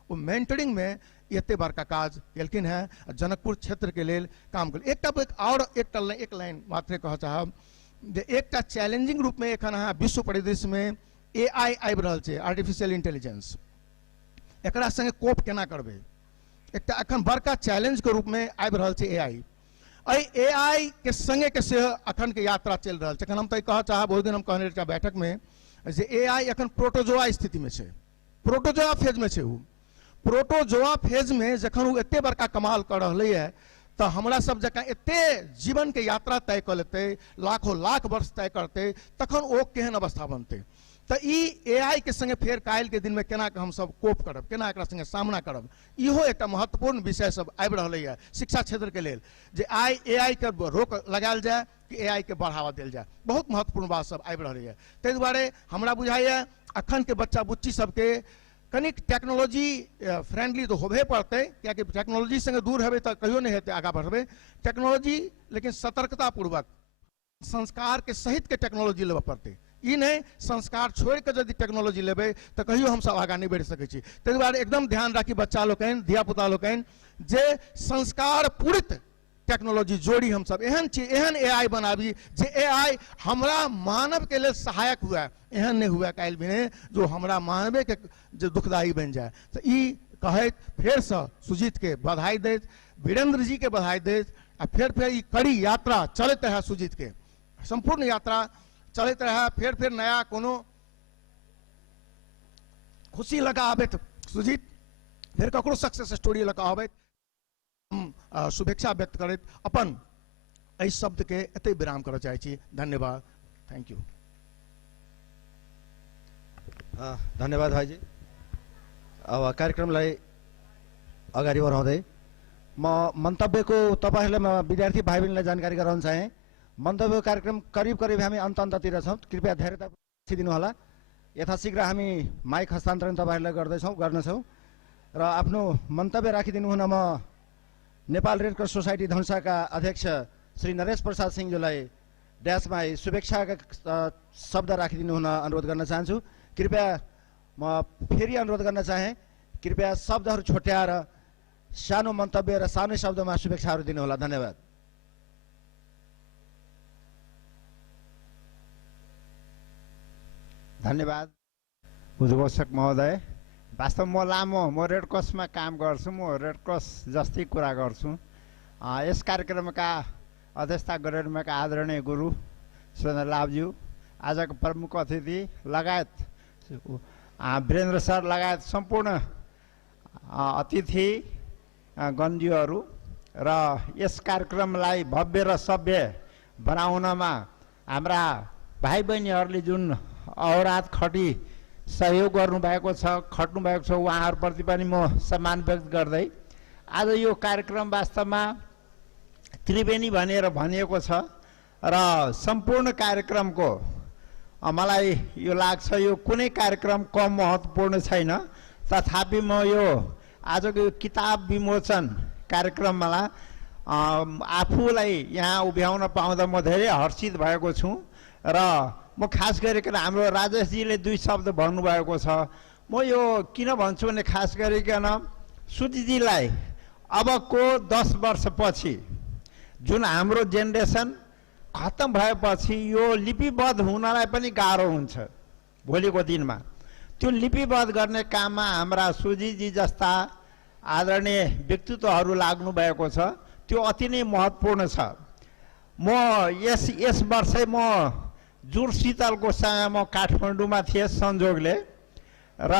ओ मेंटरिंग में एते बड़का काज केलखिन है, जनकपुर क्षेत्र के लेल काम केल। एक लाइन मात्र कहऽ चाहब जे एकटा चैलेंजिंग रूप में एखन अहाँ विश्व परिदृश्य में AI आबि रहल छै, आर्टिफिशियल इंटेलिजेंस, एकरा संगे कोप केना करबै? एकटा एखन बड़का चैलेंज के रूप में आबि रहल छै AI। AI के संगे के से अखन के यात्रा चल रहा है। हम तो कह चाहब, ओहि दिन हम कहने रही बैठक में जे AI अखन प्रोटोजोआ स्थिति में छै, प्रोटोजोआ फेज में छै। प्रोटोजोआ फेज में जखन वो एते बड़का कमाल कर रही है, तो हमरा सब जकाँ एते जीवन के यात्रा तय कर लेते, लाखों लाख वर्ष तय करते, तखन ओ केहन अवस्था बनते। तो ई AI के संगे फेर काल्हि के दिन में केना के हम सब कोप करब, केना एकरा संगे सामना करब, इहो एकटा महत्वपूर्ण विषय सब आबि रहलै है शिक्षा क्षेत्र के लेल, जे AI के रोक लगायल जाए कि AI के बढ़ावा देल जाए। बहुत महत्वपूर्ण बात सब आबि रहलै है। ताहि दुआरे हमरा बुझाइए अखन के बच्चा बुच्ची सबके कनिक टेक्नोलॉजी फ्रेंडली तो होबे पड़ते, कियाकि टेक्नोलॉजी संगे दूर हेबै तो कहियो नहीं हेतै आगाँ बढ़बै। टेक्नोलॉजी लेकिन सतर्कता पूर्वक, संस्कार के सहित के टेक्नोलॉजी लेबऽ पड़तै। ई नहीं संस्कार छोड़ के यदि टेक्नोलॉजी लेबै तो कहियो हम सब आगाँ नहीं बढ़ि सकै छी। ताहि दुआरे एकदम ध्यान राखी बच्चा लोकनि, धियापुता लोकनि, जे संस्कार पूरित टेक्नोलॉजी जोड़ी हम सब एहन चीज, एहन AI बनाबी जे AI हमरा मानव के लिए सहायक हुआ, एहन नहीं हुआ काल्हि भी जो हमरा मानवे के जो दुखदायी बन जाए। तो ई कहैत फेर से सुजीत के बधाई दैत, वीरेंद्र जी के बधाई दैत, आ फेर ई कड़ी यात्रा चलते रहे, सुजीत के संपूर्ण यात्रा चलते रहे। फिर नया कोनो खुशी लगा आबैत सुजीत, फिर ककरो सक्सेस स्टोरी लगा आबैत, हम शुभेच्छा व्यक्त करैत अपन एहि शब्द के एतै विराम करऽ चाहै छी। धन्यवाद। Thank you. धन्यवाद भाइजी। अब कार्यक्रमलाई अगाडि बढाउँदै म मन्तव्यको तपाईहरुलाई म विद्यार्थी भाइ बहिनीलाई जानकारी गराउन चाहे। मन्तव्य कार्यक्रम करिब करिब हामी अन्ततिर छौँ, कृपया धैर्यता दिनु होला। यथाशीघ्र हामी माइक हस्तान्तरण तपाईहरुलाई गर्नेछौँ र आफ्नो मन्तव्य राखिदिनु हुन म नेपाल रेड क्रस सोसाइटी धनुषाका अध्यक्ष श्री नरेश प्रसाद सिंहज्यूलाई ड्यासमा शुभेच्छाका शब्द राखिदिनु हुन अनुरोध गर्न चाहन्छु। कृपया म फेरि अनुरोध गर्न चाहे, कृपया शब्दहरू छोट्याएर सानो मन्तव्य र सानै शब्दमा शुभेच्छाहरू दिनु होला। धन्यवाद। धन्यवाद उद्घोषक महोदय। वास्तवमा म रेड क्रसमा काम गर्छु, म रेड क्रस जस्तै कुरा गर्छु। यस कार्यक्रमका अध्यक्षता गरिरहेका आदरणीय गुरु सुरेन्द्र लाभज्यू, आजको प्रमुख अतिथि लगायत वीरेन्द्र सर लगायत सम्पूर्ण अतिथि गणज्यूहरू र यस कार्यक्रमलाई भव्य र सभ्य बनाउनमा हाम्रा भाइ बहिनीहरूले जुन अहोरात खटी सहयोग गर्नुभएको छ, खट्नुभएको छ, उहाँहरूप्रति पनि म सम्मान व्यक्त गर्दै आज यो कार्यक्रम वास्तवमा त्रिवेणी भनेर भनिएको छ र सम्पूर्ण कार्यक्रमको मलाई यो लाग्छ यो कुनै कार्यक्रम कम महत्त्वपूर्ण छैन। तथापि म यो आजको यो किताब विमोचन कार्यक्रममा आफूलाई यहाँ उभ्याउन पाउँदा म धेरै हर्षित भएको छु र म खास गरिकन हाम्रो राजेशजीले दुई शब्द भन्नुभएको छ। म यो किन भन्छु भने खास गरिकन सुजीजीलाई अबको 10 वर्षपछि जुन हाम्रो जेनेरेसन खत्तम भएपछि यो लिपिबद्ध हुनलाई पनि गाह्रो हुन्छ भोलिको दिनमा। त्यो लिपिबद्ध गर्ने काममा हाम्रा सुजीजी जस्ता आदरणीय व्यक्तित्वहरू लाग्नु भएको छ, त्यो अति नै महत्त्वपूर्ण छ। म यस वर्षै म जुर शीतलको समयमा काठमाडौँमा थिएँ संजोगले र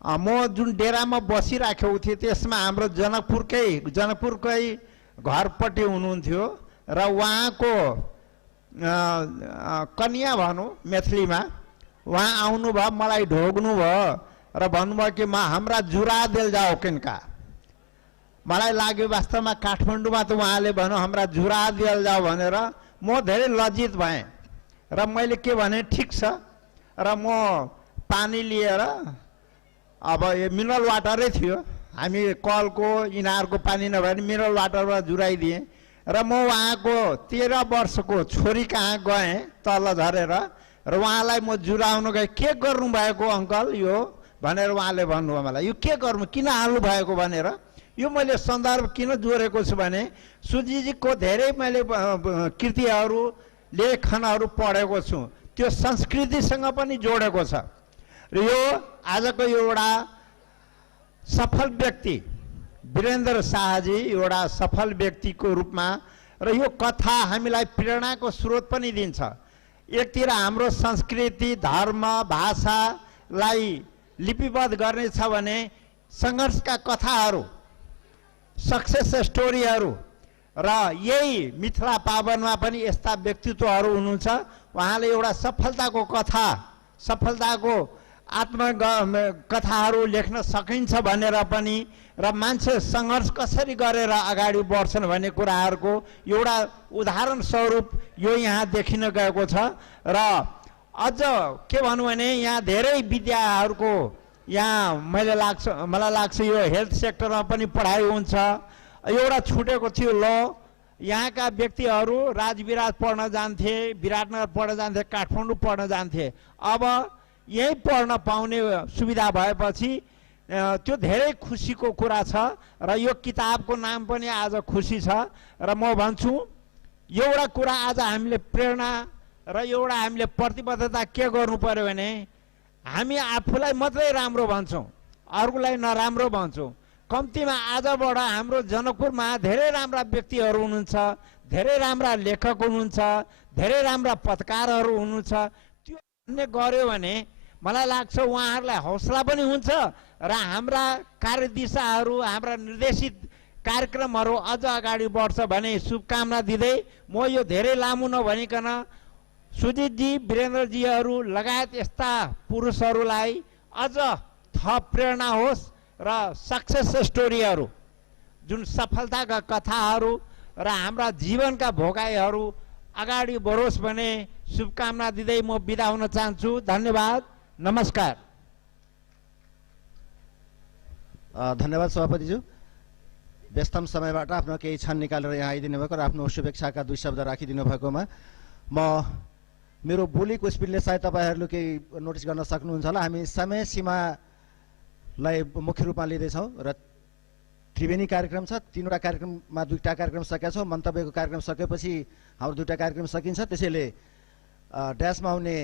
म जुन डेरामा बसिराखेको थिएँ त्यसमा हाम्रो जनकपुरकै घरपट्टि हुनुहुन्थ्यो र उहाँको कन्या भनौँ मैथिलीमा, उहाँ आउनुभयो, मलाई ढोग्नु भयो र भन्नुभयो कि हाम्रा जुरा देल जाओ किनका। मलाई लाग्यो वास्तवमा काठमाडौँमा त उहाँले भन्यो हाम्रा जुरा देल जाओ भनेर। म धेरै लज्जित भएँ र मैले के भने ठिक छ र म पानी लिएर अब यो मिनरल वाटरै थियो, हामी कलको इनारको पानी नभएर मिनरल वाटरबाट जुराइदिएँ र म उहाँको 13 वर्षको छोरी कहाँ गएँ तल झरेर र उहाँलाई म जुराउनु गएँ। के गर्नुभएको अङ्कल यो भनेर उहाँले भन्नुभयो मलाई, यो के गर्नु किन हाल्नु भएको भनेर। यो मैले सन्दर्भ किन जोडेको छु भने सुजीजीको धेरै मैले कृतिहरू लेखनहरू पढेको छु, त्यो संस्कृतिसँग पनि जोडेको छ र यो आजको एउटा सफल व्यक्ति वीरेन्द्र शाहजी एउटा सफल व्यक्तिको रूपमा र यो कथा हामीलाई प्रेरणाको स्रोत पनि दिन्छ। एकतिर हाम्रो संस्कृति धर्म भाषालाई लिपिबद्ध गर्ने छ भने सङ्घर्षका कथाहरू सक्सेस स्टोरीहरू र यही मिथिला पावनमा पनि यस्ता व्यक्तित्वहरू हुनुहुन्छ। उहाँले एउटा सफलताको कथा सफलताको आत्मकथाहरू लेख्न सकिन्छ भनेर पनि र मान्छे सङ्घर्ष कसरी गरेर अगाडि बढ्छन् भन्ने कुराहरूको एउटा उदाहरण स्वरूप यो यहाँ देखिन गएको छ। र अझ के भनौँ भने यहाँ धेरै विद्याहरूको यहाँ मलाई लाग्छ यो हेल्थ सेक्टरमा पनि पढाइ हुन्छ। एउटा छुटेको थियो ल, यहाँका व्यक्तिहरू राजविराज पढ्न जान्थे, विराटनगर पढ्न जान्थे, काठमाडौँ पढ्न जान्थे। अब यही पढ्न पाउने सुविधा भएपछि त्यो धेरै खुसीको कुरा छ र यो किताबको नाम पनि आज खुसी छ। र म भन्छु एउटा कुरा आज हामीले प्रेरणा र एउटा हामीले प्रतिबद्धता के गर्नु पर्यो भने हामी आफूलाई मात्रै राम्रो भन्छौँ, अरूलाई नराम्रो भन्छौँ। कम्तीमा आजबाट हाम्रो जनकपुरमा धेरै राम्रा व्यक्तिहरू हुनुहुन्छ, धेरै राम्रा लेखक हुनुहुन्छ, धेरै राम्रा पत्रकारहरू हुनुहुन्छ। त्यो भन्ने गर्यो भने मलाई लाग्छ उहाँहरूलाई हौसला पनि हुन्छ र हाम्रा कार्यदिशाहरू हाम्रा निर्देशित कार्यक्रमहरू अझ अगाडि बढ्छ भने शुभकामना दिँदै म यो धेरै लामो नभनिकन सुजितजी वीरेन्द्रजीहरू लगायत यस्ता पुरुषहरूलाई अझ थप प्रेरणा होस् र सक्सेस स्टोरीहरू जुन सफलताका कथाहरू र हाम्रा जीवनका भोगाईहरू अगाडि बढोस् भने शुभकामना दिँदै म बिदा हुन चाहन्छु। धन्यवाद, नमस्कार। धन्यवाद सभापतिज्यू, व्यस्तम समयबाट आफ्नो केही क्षण निकालेर यहाँ आइदिनु भएको र आफ्नो शुभेच्छाका 2 शब्द राखिदिनु भएकोमा म मेरो बोलीको स्पिडले सायद तपाईँहरूले केही नोटिस गर्न सक्नुहुन्छ होला। हामी समय सीमालाई मुख्य रूपमा लिँदैछौँ र त्रिवेणी कार्यक्रम छ, 3वटा कार्यक्रममा 2टा कार्यक्रम सकेका छौँ। मन्तव्यको कार्यक्रम सकेपछि हाम्रो 2टा कार्यक्रम सकिन्छ। त्यसैले ड्यासमा आउने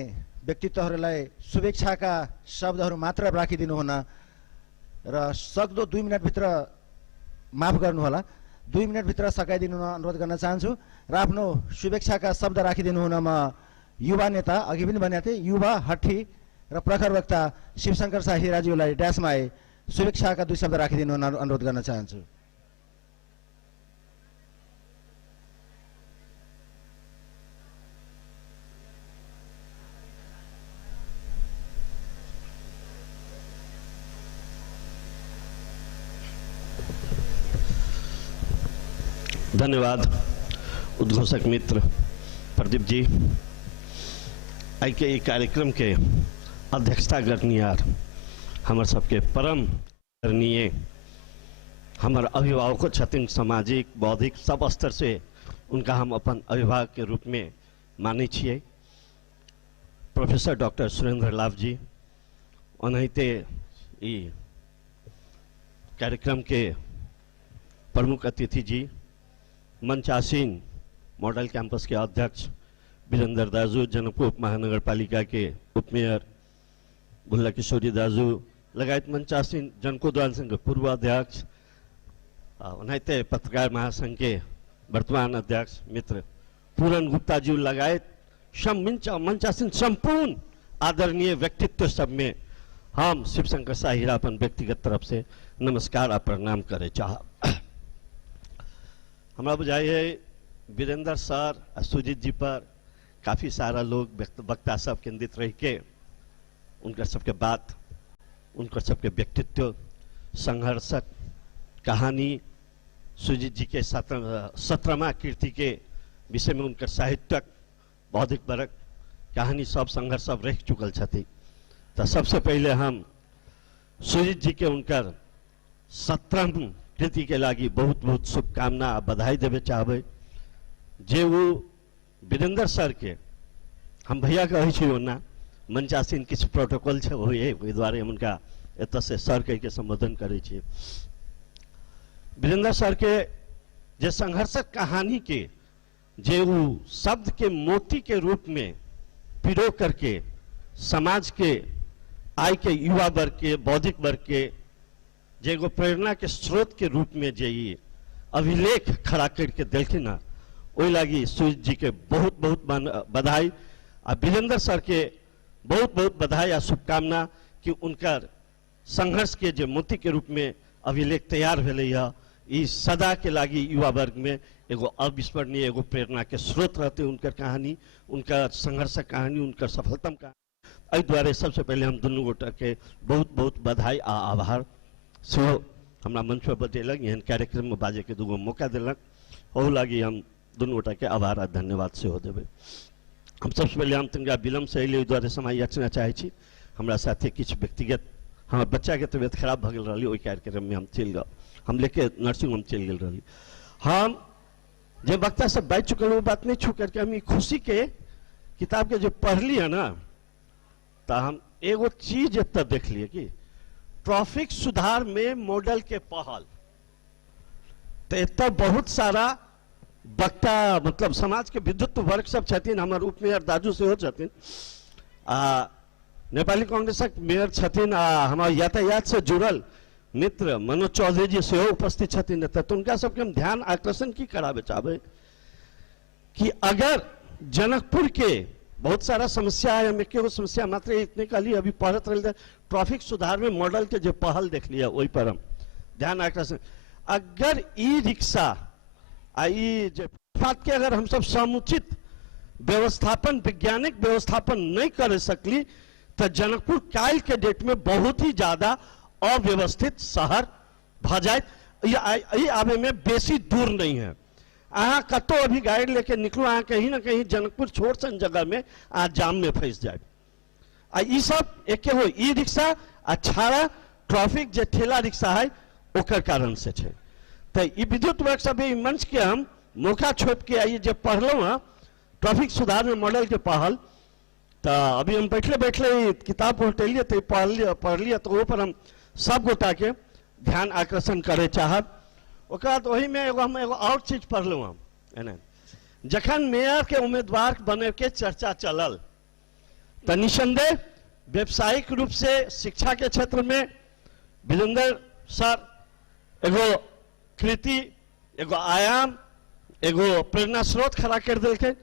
व्यक्तित्वहरूलाई शुभेच्छाका शब्दहरू मात्र राखिदिनु हुन र सक्दो 2 मिनटभित्र, माफ गर्नुहोला, 2 मिनटभित्र सकाइदिनु अनुरोध गर्न चाहन्छु र आफ्नो शुभेच्छाका शब्द राखिदिनु हुन म युवा नेता, अघि पनि भनेको थिएँ, युवा हट्ठी र प्रखर वक्ता शिवशङ्कर शाही राज्यूलाई ड्यासमा आए शुभेच्छाका 2 शब्द राखिदिनु हुन अनुरोध गर्न चाहन्छु। धन्यवाद उद्घोषक मित्र प्रदीप जी। आई के ई कार्यक्रम के अध्यक्षता करनिहार हमर सबके परम आदरणीय हमर अभिभावक छथिन, सामाजिक बौद्धिक सब स्तर से उनका हम अपन अभिभावक के रूप में माने छिए। प्रोफेसर डॉक्टर सुरेंद्र लाभ जी, ओनाहिते ई कार्यक्रम के प्रमुख अतिथि जी, मंचासीन मॉडल कैंपस के अध्यक्ष वीरेंद्र दाजू, जनकपुर महानगर पालिका के उपमेयर गुल्ला किशोरी दाजू लगायत मंचासीन जनकोद्वान संघ के पूर्व अध्यक्ष, उन्हें पत्रकार महासंघ के वर्तमान अध्यक्ष मित्र पूरन गुप्ता जी लगायत मंचासीन संपूर्ण आदरणीय व्यक्तित्व सब में हम शिवशंकर शाहीरा अपन व्यक्तिगत तरफ से नमस्कार और प्रणाम करे चाह। हमारा बुझाई है वीरेंद्र सर और सुजीत जी पर काफ़ी सारा लोग वक्ता सब केंद्रित रह के उनका सबके बात, उनका सबके व्यक्तित्व, संघर्षक कहानी, सुजीत जी के 17वां कीर्ति के विषय में उनका साहित्यक बौद्धिक वर्ग कहानी सब संघर्ष सब रह चुकल छथि। तो सबसे पहले हम सुजीत जी के उनकर 17वां कृति के लागी बहुत बहुत शुभकामना आ बधाई देवे चाहबे। जे वो वीरेंद्र सर के हम भैया कहे छी ओना मंचासीन किछ प्रोटोकॉल छे ओहि द्वारे हम उनका एत से सर कह के संबोधन करे छी। वीरेंद्र सर के जे संघर्षक कहानी के जे वो शब्द के मोती के रूप में पिरो करके समाज के आय के युवा वर्ग के बौद्धिक वर्ग के जे एगो प्रेरणा के स्रोत के रूप में जे अभिलेख खड़ा करके देलखिन ना, ओहि लागी सुजीत जी के बहुत बहुत बधाई आ वीरेंद्र सर के बहुत बहुत बधाई आ शुभकामना कि उनकर संघर्ष के जे मोती के रूप में अभिलेख तैयार भेले है, ई सदा के लागी युवा वर्ग में एगो अविस्मरणीय एगो प्रेरणा के स्रोत रहते उनकर कहानी, उनका संघर्ष कहानी, उनकर सफलतम कहानी। एहि द्वारे सबसे पहले हम दुनू गोटा के बहुत बहुत बधाई आ आभार सेहो हमरा मंच पर बतेलक, एहन कार्यक्रम में बाजे के दूगो मौका दिलक, ओह लागी हम दुनू गोटा के आभार आ धन्यवाद सेहो देवे। हम सबसे पहले हम तनिका विलम्ब से अइले, ओहि द्वारे समय याचना चाहे छी। हमरा साथे किछु व्यक्तिगत हमार बच्चा के तबियत खराब भ गेल रही, ओहि कार्यक्रम में हम चलि गए, हम लेके नर्सिंग होम चलि गेल रही। हम जे वक्ता सब बाजि चुकल वो बात नहीं छू करके हम खुशी के किताब के जो पढ़ली है ना, तो हम एगो चीज एत देख लिए कि ट्रैफिक सुधार में मॉडल के पहल, तो एत बहुत सारा वक्ता मतलब समाज के विद्युत वर्ग सब छथिन, हमार उपमेयर दाजू सेहो छथिन, नेपाली कांग्रेसक मेयर छथिन, हमार यातायात से जुड़ल मित्र मनोज चौधरी जी सेहो उपस्थित छथिन। तो उनका सबके हम ध्यान आकर्षण की करावे चाहबे कि अगर जनकपुर के बहुत सारा समस्या है, हम एक समस्या मात्र इतने कहली अभी पढ़त रहे ट्रैफिक सुधार में मॉडल के जो पहल देख लिया वही पर हम ध्यान आकर्षण। अगर ई रिक्शा फुटपाथ के अगर हम सब समुचित व्यवस्थापन वैज्ञानिक व्यवस्थापन नहीं कर सकली तो जनकपुर काल के डेट में बहुत ही ज्यादा अव्यवस्थित शहर भ जाए। ये आवे में बेसी दूर नहीं है। अहाँ कतो अभी गाड़ी लेके निकलो, अहाँ कहीं ना कहीं जनकपुर छोट सन जगह में अहाँ जाम में फंस जाए। ई सब एक हो ई रिक्शा आ छाड़ा ट्रैफिक जे ठेला रिक्शा है ओकर कारण से छे। तो ई विद्युत वर्कशॉप ई मंच के हम मौका छोप के आइए जब पढ़लो हाँ ट्रैफिक सुधार में मॉडल के पहल, तो अभी हम बैठले बैठले किताब उल्टेलिए तो पढ़ लिया तो वो पर हम सब गोटा के ध्यान आकर्षण करे चाहब। वही में हम एगो और चीज पढ़लू हम जखन मेयर के उम्मीदवार बने के चर्चा चलल तो निसंदेह व्यावसायिक रूप से शिक्षा के क्षेत्र में वीरेंद्र सर एगो कृति एगो आयाम एगो प्रेरणा स्रोत खड़ा कर दिल।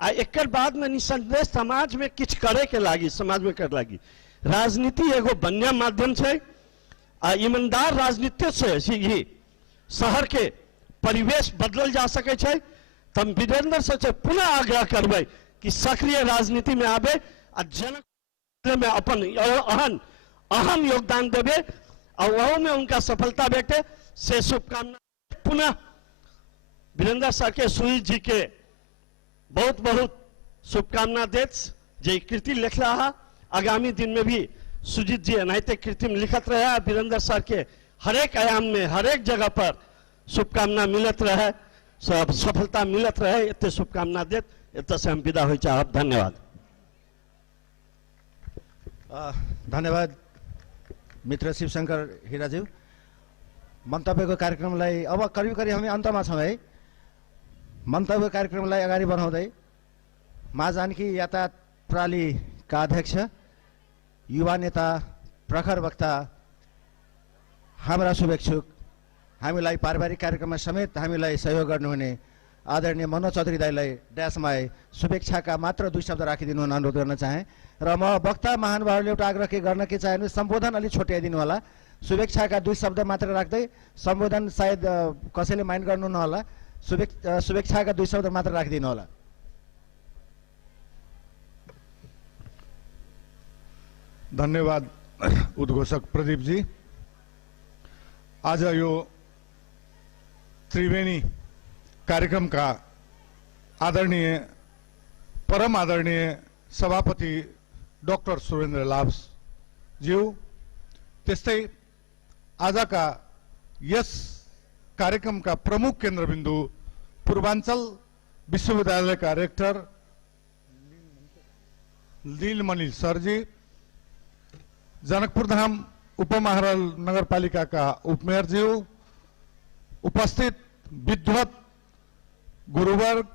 आ एक बाद में निसंदेह समाज में किछ करे के लागी, समाज में कर लागी। राजनीति एगो बढ़िया माध्यम है आ ईमानदार राजनीति से ही शहर के परिवेश बदल जा सके छे। तम वीरेंद्र से पुनः आग्रह करबे कि सक्रिय राजनीति में आवे आ जन में अपन अहम योगदान देवे और वह में उनका सफलता बेटे से शुभकामना। पुनः वीरेंद्र सर के सुनील जी के बहुत बहुत शुभकामना देत जे कृति लिख रहा। आगामी दिन में भी सुजीत जी अनायते कृति में लिखत रहे। वीरेंद्र सर के हरेक आयाम में हरेक जगह पर शुभकामना मिलत रहे, सब सफलता मिलत रहे। इतने शुभकामना देत इत से हम विदा हो चाहब। धन्यवाद। धन्यवाद मित्र शिवशंकर हीराज्यू। मन्तव्यको कार्यक्रमलाई अब करिब करिब हामी अन्तमा छौँ है। मन्तव्य कार्यक्रमलाई अगाडि बढाउँदै महाजानकी यातायात प्रणालीका अध्यक्ष युवा नेता प्रखर वक्ता हाम्रा शुभेच्छुक हामीलाई पारिवारिक कार्यक्रममा समेत हामीलाई सहयोग गर्नुहुने आदरणीय मनोज चौधरी दाईलाई ड्यासमा शुभेच्छाका मात्र 2 शब्द राखिदिनु हुन अनुरोध गर्न चाहे। र म वक्ता महानुभावहरूले एउटा आग्रह के गर्न के चाहे भने सम्बोधन अलि छोट्याइदिनु होला। शुभेच्छाका 2 शब्द मात्र राख्दै सम्बोधन सायद कसैले माइन्ड गर्नु नहोला। शुभेच्छाका 2 शब्द मात्र राखिदिनु होला। धन्यवाद उद्घोषक प्रदीप जी। आज यो त्रिवेणी कार्यक्रम का आदरणीय परम आदरणीय सभापति डॉक्टर सुरेंद्र लाभ ज्यू त्यस्तै आज का यस कार्यक्रम का प्रमुख केन्द्रबिंदु पूर्वांचल विश्वविद्यालय का रेक्टर नीलमणि सर जी, जनकपुर धाम उपमहानगर नगरपालिका का उपमेयर जी, उपस्थित विद्वत गुरुवर्ग,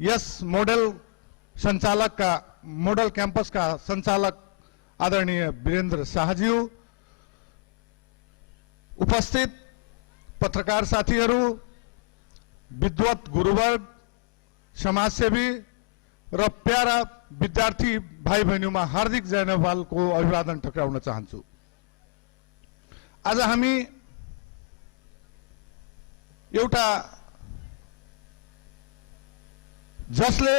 यस मॉडल संचालक का मॉडल कैंपस का संचालक आदरणीय वीरेंद्र शाहजी, उपस्थित पत्रकार साथीहरू, विद्वत गुरुवर्ग, समाजसेवी र प्यारा विद्यार्थी भाई बहनीमा हार्दिक जय नेपालको अभिवादन टक्राउन चाहन्छु। आज हामी एउटा जसले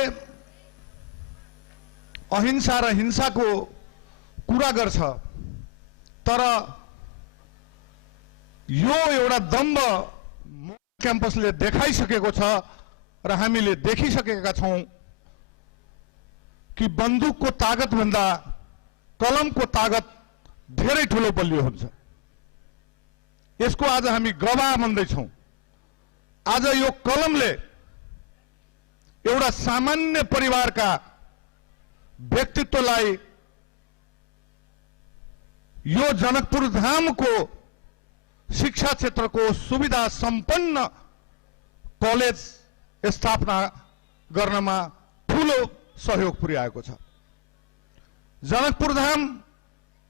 अहिंसा र हिंसाको कुरा गर्छ तर यो एउटा दम्ब क्याम्पसले देखाइसकेको छ र हामीले देखिसकेका छौं कि बन्दुकको ताकत भन्दा कलमको ताकत धेरै ठूलो बलियो हुन्छ। यसको आज हामी गवाह बन्दैछौं। आज यो कलमले एउटा सामान्य परिवारका व्यक्तित्वलाई यो जनकपुर धामको शिक्षा क्षेत्रको सुविधा सम्पन्न कलेज स्थापना गर्नमा ठूलो सहयोग पुर्याएको छ। जनकपुर धाम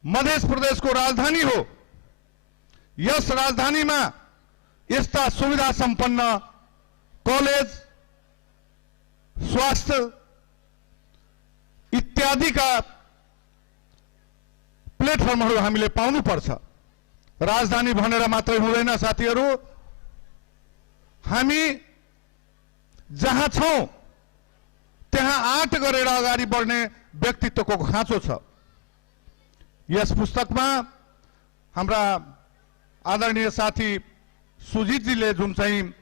मध्य प्रदेश को राजधानी हो। यस राजधानीमा यस्ता सुविधा सम्पन्न कलेज, स्वास्थ्य इत्यादि का प्लेटफर्महरू हामीले पाउनु पर्छ राजधानी भनेर मात्रै हुँदैन साथीहरू, हामी जहाँ छौं त्यहाँ आँट गरेर अगाडि बढ्ने व्यक्तित्वको खाँचो छ। यस पुस्तकमा हाम्रा आदरणीय साथी सुजितजीले जुन चाहिँ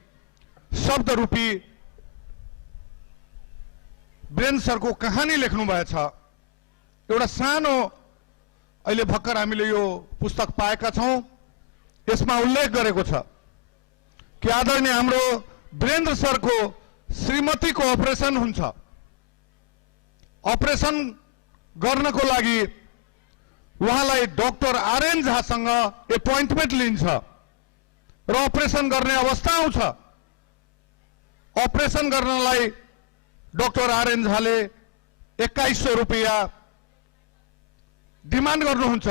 शब्द रूपी वीरेन्द्र सरको कहानी लेख्नु भएछ, एउटा सानो अहिले भर्खर हामीले यो पुस्तक पाएका छौं। यसमा उल्लेख गरेको छ कि आदरणीय हाम्रो वीरेन्द्र सरको श्रीमतीको अपरेसन हुन्छ। अपरेसन गर्नको लागि उहाँलाई डाक्टर आरएन झासँग एपोइन्टमेन्ट लिन्छ र अपरेसन गर्ने अवस्था आउँछ। अपरेसन गर्नलाई डाक्टर आरएन झाले 2100 रुपैयाँ डिमान्ड गर्नुहुन्छ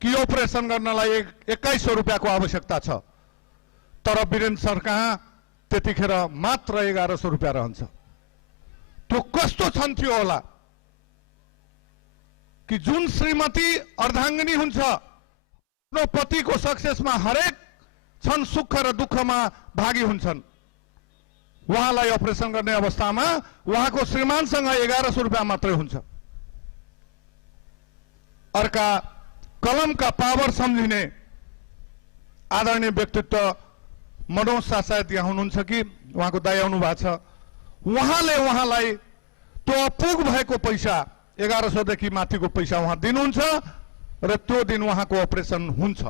कि अपरेसन गर्नलाई 2100 रुपैयाँको आवश्यकता छ, तर वीरेन्द्र सर कहाँ त्यतिखेर मात्र 1100 रुपैयाँ रहन्छ। त्यो कस्तो छन्थ्यो होला कि जुन श्रीमती अर्धाङ्गिनी हुन्छ, आफ्नो पतिको सक्सेसमा हरेक क्षण सुख र दुःखमा भागी हुन्छन्, उहाँलाई अपरेसन गर्ने अवस्थामा उहाँको श्रीमानसँग 1100 रुपैयाँ मात्रै हुन्छ। अर्का कलमका पावर सम्झिने आदरणीय व्यक्तित्व मनोज शाह सायद यहाँ हुनुहुन्छ कि उहाँको दाइ आउनु भएको छ, उहाँले उहाँलाई त्यो अपुग भएको पैसा 1100 देखि माथिको पैसा उहाँ दिनुहुन्छ र त्यो दिन उहाँको अपरेसन हुन्छ।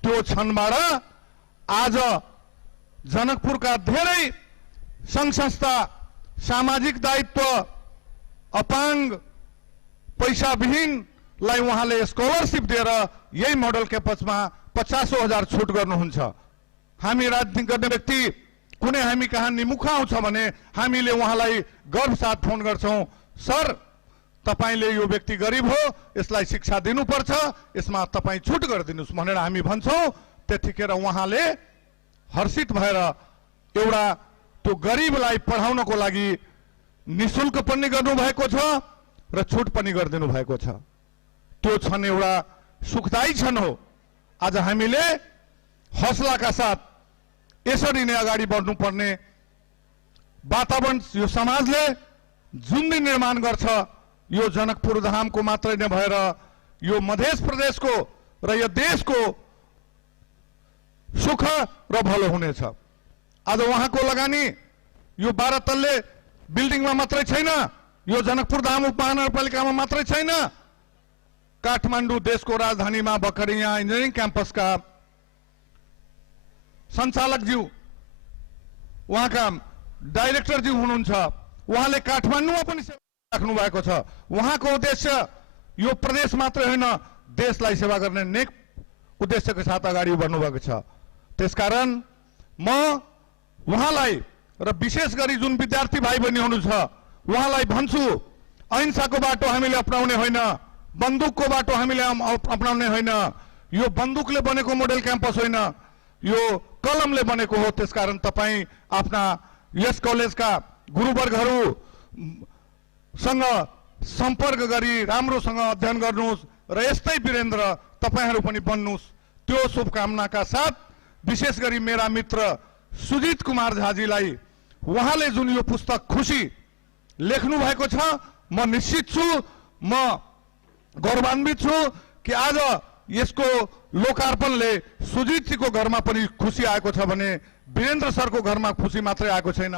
त्यो क्षणबाट आज जनकपुरका धेरै संघ संस्था, सामाजिक दायित्व, अपाङ्ग, पैसाविहीनलाई उहाँले स्कलरसिप दिएर यही मोडल क्याम्पसमा 50,000 छुट गर्नुहुन्छ। हामी राजनीति गर्ने व्यक्ति कुनै हामी कहाँ निमुखा आउँछ भने हामीले उहाँलाई गर्व साथ फोन गर्छौं, सर तपाईले यो व्यक्ति गरिब हो, यसलाई शिक्षा दिनुपर्छ, यसमा तपाई छुट गरिदिनुस् भनेर हामी भन्छौं। त्यतिखेर उहाँले हर्षित भएर एउटा त्यो गरिबलाई पढाउनको लागि निशुल्क पनि गर्नुभएको छ र छुट पनि गरिदिनु भएको छ। त्यो क्षण एउटा सुखदायी क्षण हो। आज हामीले हौसलाका साथ यसरी नै अगाडि बढ्नुपर्ने वातावरण यो समाजले जुन दिन निर्माण गर्छ, यो जनकपुर धामको मात्रै नभएर यो मध्य प्रदेशको र यो देशको सुख र भलो हुनेछ। आज उहाँको लगानी यो 12 तल्ले बिल्डिङमा मात्रै छैन, यो जनकपुर धाम उपमहानगरपालिकामा मात्रै छैन, काठमाडौँ देशको राजधानीमा भर्खरै यहाँ इन्जिनियरिङ क्याम्पसका सञ्चालकज्यू, उहाँका डाइरेक्टरज्यू हुनुहुन्छ, उहाँले काठमाडौँमा पनि सेवा राख्नु भएको छ। उहाँको उद्देश्य यो प्रदेश मात्रै होइन, देशलाई सेवा गर्ने नेक उद्देश्यको साथ अगाडि बढ्नु भएको छ। त्यसकारण म उहाँलाई र विशेष गरी जुन विद्यार्थी भाइ बहिनी हुनुहुन्छ उहाँलाई भन्छु, अहिंसाको बाटो हामीले अपनाउने होइन, बन्दुकको बाटो हामीले अपनाउने होइन। यो बन्दुकले बनेको मोडल क्याम्पस होइन, यो कलमले बनेको हो। त्यसकारण तपाईँ आफ्ना यस कलेजका गुरुवर्गहरूसँग सम्पर्क गरी राम्रोसँग अध्ययन गर्नुहोस् र यस्तै वीरेन्द्र तपाईहरू पनि बन्नुहोस्। त्यो शुभकामनाका साथ विशेष गरी मेरा मित्र सुजित कुमार झाजीलाई उहाँले जुन यो पुस्तक खुशी लेख्नु भएको छ, म निश्चित छु, म गौरवान्वित छु कि आज यसको लोकार्पणले सुजितजीको घरमा पनि खुसी आएको छ भने वीरेन्द्र सरको घरमा खुसी मात्रै आएको छैन,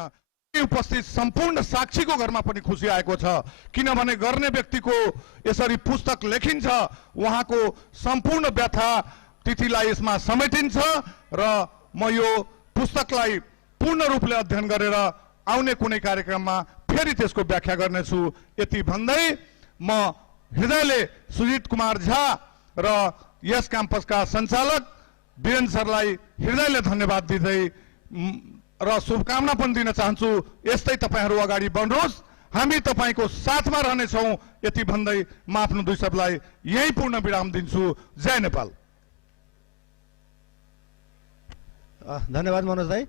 उपस्थित सम्पूर्ण साक्षीको घरमा पनि खुसी आएको छ। किनभने गर्ने व्यक्तिको यसरी पुस्तक लेखिन्छ, उहाँको सम्पूर्ण व्यथा तिथिलाई यसमा समेटिन्छ र म यो पुस्तकलाई पूर्ण रूपले अध्ययन गरेर आउने कुनै कार्यक्रममा फेरि त्यसको व्याख्या गर्नेछु। यति भन्दै म हृदयले सुजित कुमार झा र यस क्याम्पसका सञ्चालक वीरेन्द्र सरलाई हृदयले धन्यवाद दिँदै र शुभकामना पनि दिन चाहन्छु। यस्तै तपाईहरू अगाडि बढ्नुहोस्, हामी तपाईको साथमा रहनेछौँ। यति भन्दै म आफ्नो दुई शब्दलाई यही पूर्ण विराम दिन्छु। जय नेपाल। धन्यवाद मनोज भाइ।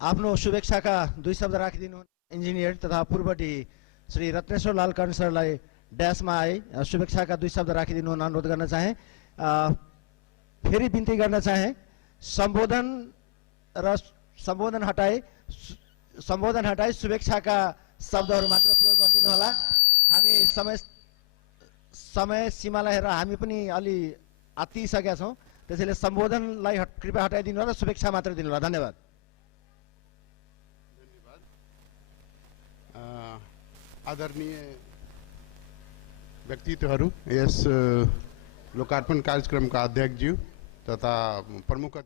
आफ्नो शुभेच्छाका दुई शब्द राखिदिनु इन्जिनियर तथा पूर्वटी श्री रत्नेश्वर लाल कर्ण सरलाई ड्यासमा आए शुभेच्छाका दुई शब्द राखिदिनु अनुरोध गर्न चाहे। फेरि बिन्ती गर्न चाहे सम्बोधन हटाई शुभेच्छाका शब्दहरू मात्र प्रयोग गरिदिनु होला। हामी समय सीमालाई हेरेर हामी पनि अलि आत्तिसकेका छौँ, त्यसैले सम्बोधनलाई कृपया हटाइदिनु होला र शुभेच्छा मात्र दिनु होला। धन्यवाद। आदरणीय व्यक्तित्वहरू, यस लोकार्पण कार्यक्रमका अध्यक्षज्यू तथा प्रमुख र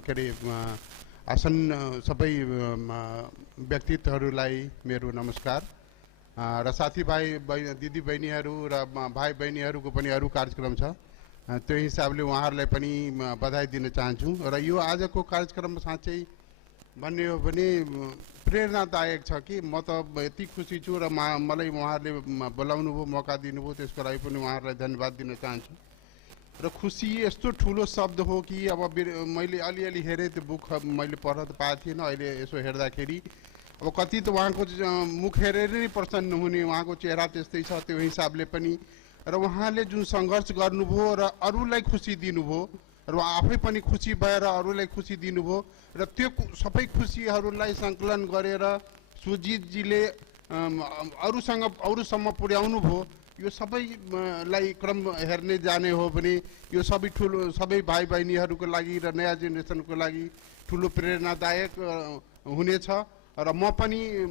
के अरे आसन सबै व्यक्तित्वहरूलाई मेरो नमस्कार र साथीभाइ दिदी बहिनीहरू र भाइ बहिनीहरूको पनि अरू कार्यक्रम छ, त्यो हिसाबले उहाँहरूलाई पनि बधाई दिन चाहन्छु। र यो आजको कार्यक्रम साँच्चै भन्ने हो भने प्रेरणादायक छ कि म त यति खुसी छु र मलाई उहाँहरूले बोलाउनु भयो, मौका दिनुभयो, त्यसको लागि पनि उहाँहरूलाई धन्यवाद दिन चाहन्छु। र खुसी यस्तो ठुलो शब्द हो कि अब मैले अलिअलि हेरेँ, त्यो बुक मैले पढ्न त पाएको थिइनँ, अहिले यसो हेर्दाखेरि अब कति त उहाँको मुख हेरेर नै प्रसन्न हुने, उहाँको चेहरा त्यस्तै छ, त्यो हिसाबले पनि र उहाँले जुन सङ्घर्ष गर्नुभयो र अरूलाई खुसी दिनुभयो र आफै पनि खुसी भएर अरूलाई खुसी दिनुभयो र त्यो सबै खुसीहरूलाई सङ्कलन गरेर सुजितजीले अरूसम्म पुर्याउनु भयो। यो सबैलाई क्रम हेर्ने जाने हो भने यो सबै भाइ बहिनीहरूको लागि र नयाँ जेनेरेसनको लागि ठुलो प्रेरणादायक हुनेछ। र म पनि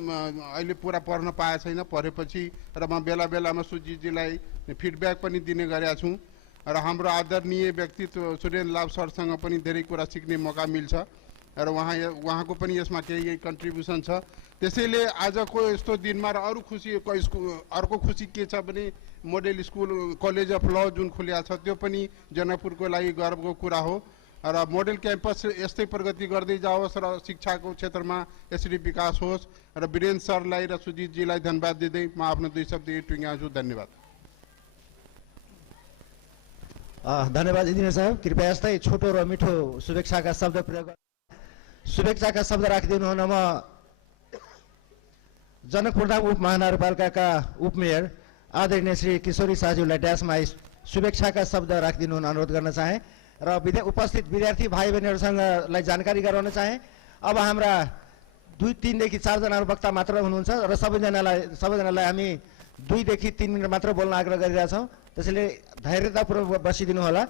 अहिले पुरा पढ्न पाएको छैन, पढेपछि र म बेला बेलामा सुजितजीलाई फिडब्याक पनि दिने गरेका छु र हाम्रो आदरणीय व्यक्तित्व सुरेन्द्र लाभ सरसँग पनि धेरै कुरा सिक्ने मौका मिल्छ र उहाँको पनि यसमा केही कन्ट्रिब्युसन छ। त्यसैले आजको यस्तो दिनमा र अर्को खुसी के छ भने मोडेल स्कुल कलेज अफ ल जुन खुल्या छ त्यो पनि जनकपुरको लागि गर्वको कुरा हो र मोडेल क्याम्पस यस्तै प्रगति गर्दै जाओस् र शिक्षाको क्षेत्रमा यसरी विकास होस् र वीरेन्द्र सरलाई र सुजितजीलाई धन्यवाद दिँदै म आफ्नो 2 शब्द टुङ्ग्याउँछु। धन्यवाद। धन्यवाद इन्जिनियर साहब। कृपया यस्तै छोटो र मिठो शुभेच्छाका शब्द प्रयोग राखिदिनु हुन म जनकपुरधाम उपमहानगरपालिकाका उपमेयर आदरणीय श्री किशोरी शाहज्यूलाई ड्यासमा शुभेच्छाका शब्द राखिदिनु हुन अनुरोध गर्न चाहे र उपस्थित विद्यार्थी भाइ बहिनीहरूसँग जानकारी गराउन चाहे। अब हाम्रा 2-3 देखि 4 जना वक्ता मात्र हुनुहुन्छ र सबैजनालाई हामी 2 देखि 3 मिनट मात्र बोल्न आग्रह गरिरहेछौँ, त्यसैले धैर्यतापूर्वक बसिदिनु होला।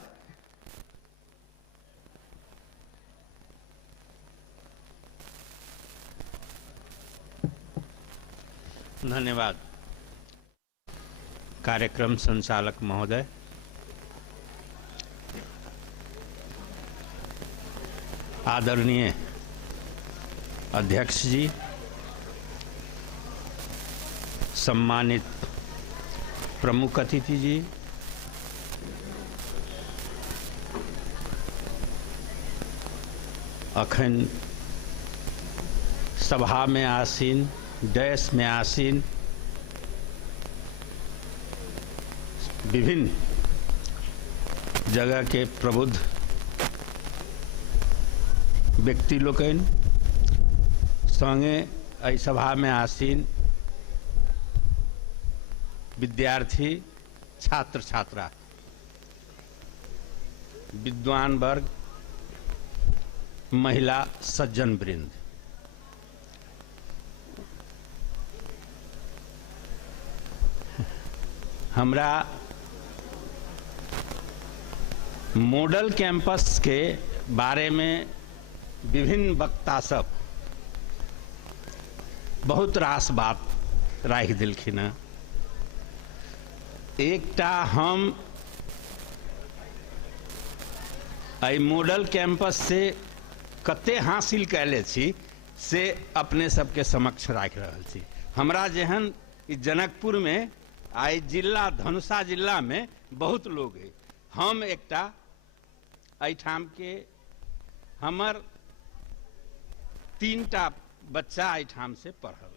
धन्यवाद। कार्यक्रम संचालक महोदय, आदरणीय अध्यक्ष जी, सम्मानित प्रमुख अतिथि जी, अखन सभा में आसीन, डैश में आसीन विभिन्न जगह के प्रबुद्ध व्यक्ति लोकन संगे एहि सभा में आसीन विद्यार्थी, छात्र छात्रा, विद्वान वर्ग, महिला सज्जन वृंद, हमरा मॉडल कैंपस के बारे में विभिन्न वक्ता सब बहुत रास बात राखि देलखिन। एकटा हम एहि मॉडल कैंपस से कते हासिल कैले छी से अपने सबके समक्ष राखि रहल छी। हमरा जेहन जनकपुर में आई जिला धनुषा जिला में बहुत लोग है, हम एकटा एहिठाम के हमर 3टा बच्चा एहिठाम से पढ़ल,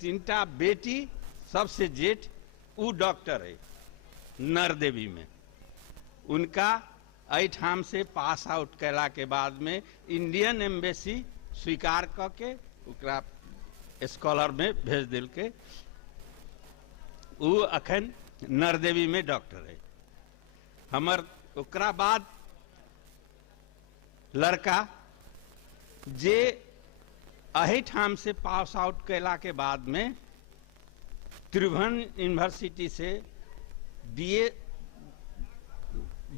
3टा बेटी, सबसे जेठ उ डॉक्टर है नरदेवी में, उनका एहिठाम से पास आउट कैला के बाद में इंडियन एम्बेसी स्वीकार करके ओकरा स्कॉलर में भेज दिल के, वो अखन नरदेवी में डॉक्टर है। हमर ओकरा बाद लड़का जे अही ठाम से पास आउट कैला के बाद में त्रिभुवन यूनिवर्सिटी से